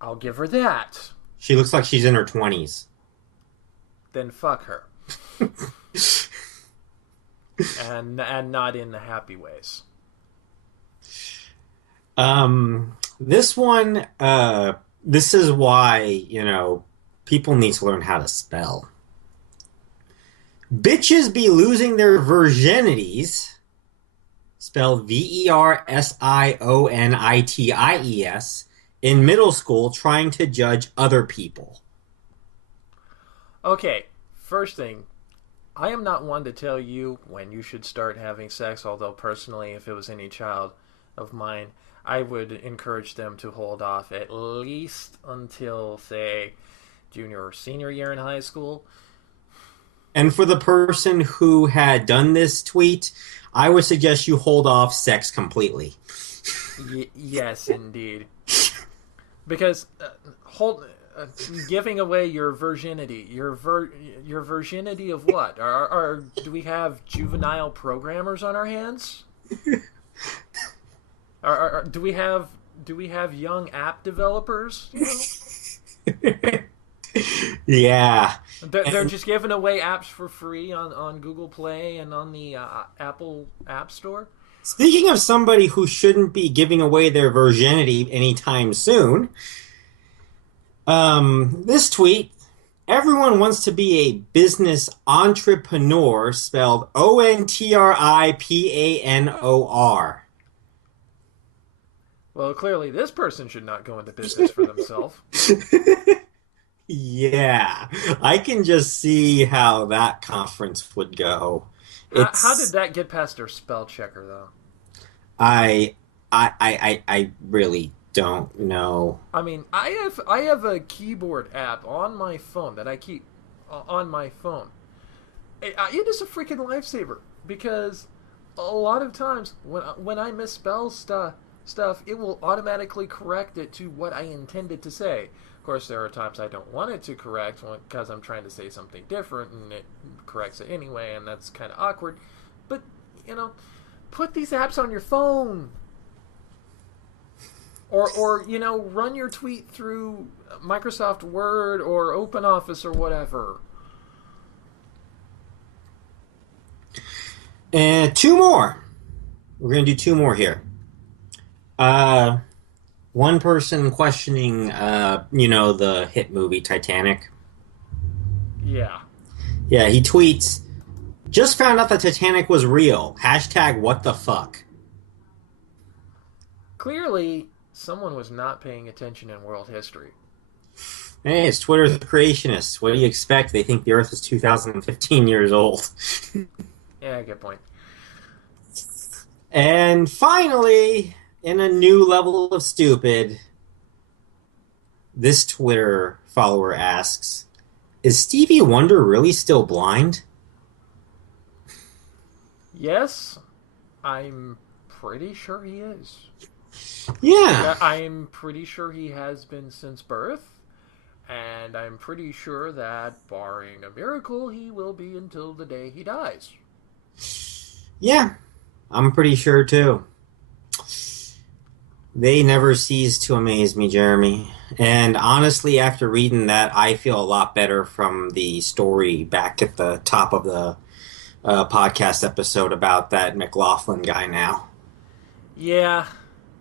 I'll give her that. She looks like she's in her 20s. Then fuck her. and not in the happy ways. This one, this is why, people need to learn how to spell. Bitches be losing their virginities, spelled VERSIONITIES, in middle school trying to judge other people. Okay, first thing, I am not one to tell you when you should start having sex, although personally, if it was any child of mine, I would encourage them to hold off at least until, say, junior or senior year in high school. And for the person who had done this tweet, I would suggest you hold off sex completely. Yes, indeed. Because giving away your virginity, your virginity of what? Do we have juvenile programmers on our hands? Do we have young app developers? Yeah. They're just giving away apps for free on Google Play and on the Apple App Store. Speaking of somebody who shouldn't be giving away their virginity anytime soon, this tweet, everyone wants to be a business entrepreneur, spelled ONTRIPANOR. Well, clearly this person should not go into business for themselves. Yeah, I can just see how that conference would go. How did that get past their spell checker, though? I really don't know. I mean, I have a keyboard app on my phone that I keep on my phone. It is a freaking lifesaver because a lot of times when I misspell stuff, it will automatically correct it to what I intended to say. Of course, there are times I don't want it to correct because I'm trying to say something different, and it corrects it anyway, and that's kind of awkward. But, put these apps on your phone. Or run your tweet through Microsoft Word or OpenOffice or whatever. And two more. We're going to do two more here. One person questioning, the hit movie Titanic. Yeah. Yeah, he tweets, just found out that Titanic was real. # what the fuck. Clearly, someone was not paying attention in world history. Hey, it's Twitter's creationists. What do you expect? They think the Earth is 2015 years old. Yeah, good point. And finally, in a new level of stupid, this Twitter follower asks, is Stevie Wonder really still blind? Yes, I'm pretty sure he is. Yeah. I'm pretty sure he has been since birth, and I'm pretty sure that, barring a miracle, he will be until the day he dies. Yeah, I'm pretty sure too. They never cease to amaze me, Jeremy. And honestly, after reading that, I feel a lot better from the story back at the top of the podcast episode about that McLaughlin guy now. Yeah,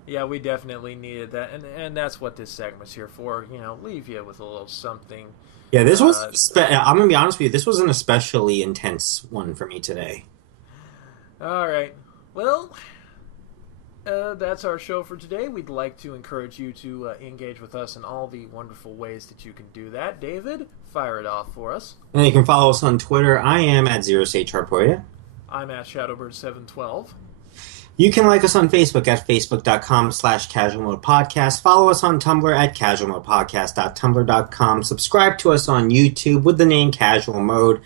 we definitely needed that. And that's what this segment's here for. Leave you with a little something. Yeah, this was, I'm going to be honest with you, this was an especially intense one for me today. All right. Well, that's our show for today. We'd like to encourage you to engage with us in all the wonderful ways that you can do that. David, fire it off for us. And you can follow us on Twitter. I am at 0SageHarpoya. I'm at Shadowbird712. You can like us on Facebook at facebook.com/casualmodepodcast. Follow us on Tumblr at casualmodepodcast.tumblr.com. Subscribe to us on YouTube with the name Casual Mode.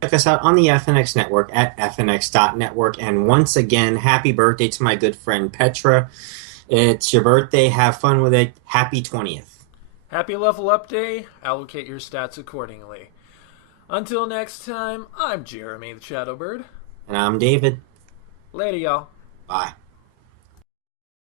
Check us out on the FNX network at fnx.network. And once again, happy birthday to my good friend Petra. It's your birthday. Have fun with it. Happy 20th. Happy level up day. Allocate your stats accordingly. Until next time, I'm Jeremy the Shadowbird. And I'm David. Later, y'all. Bye.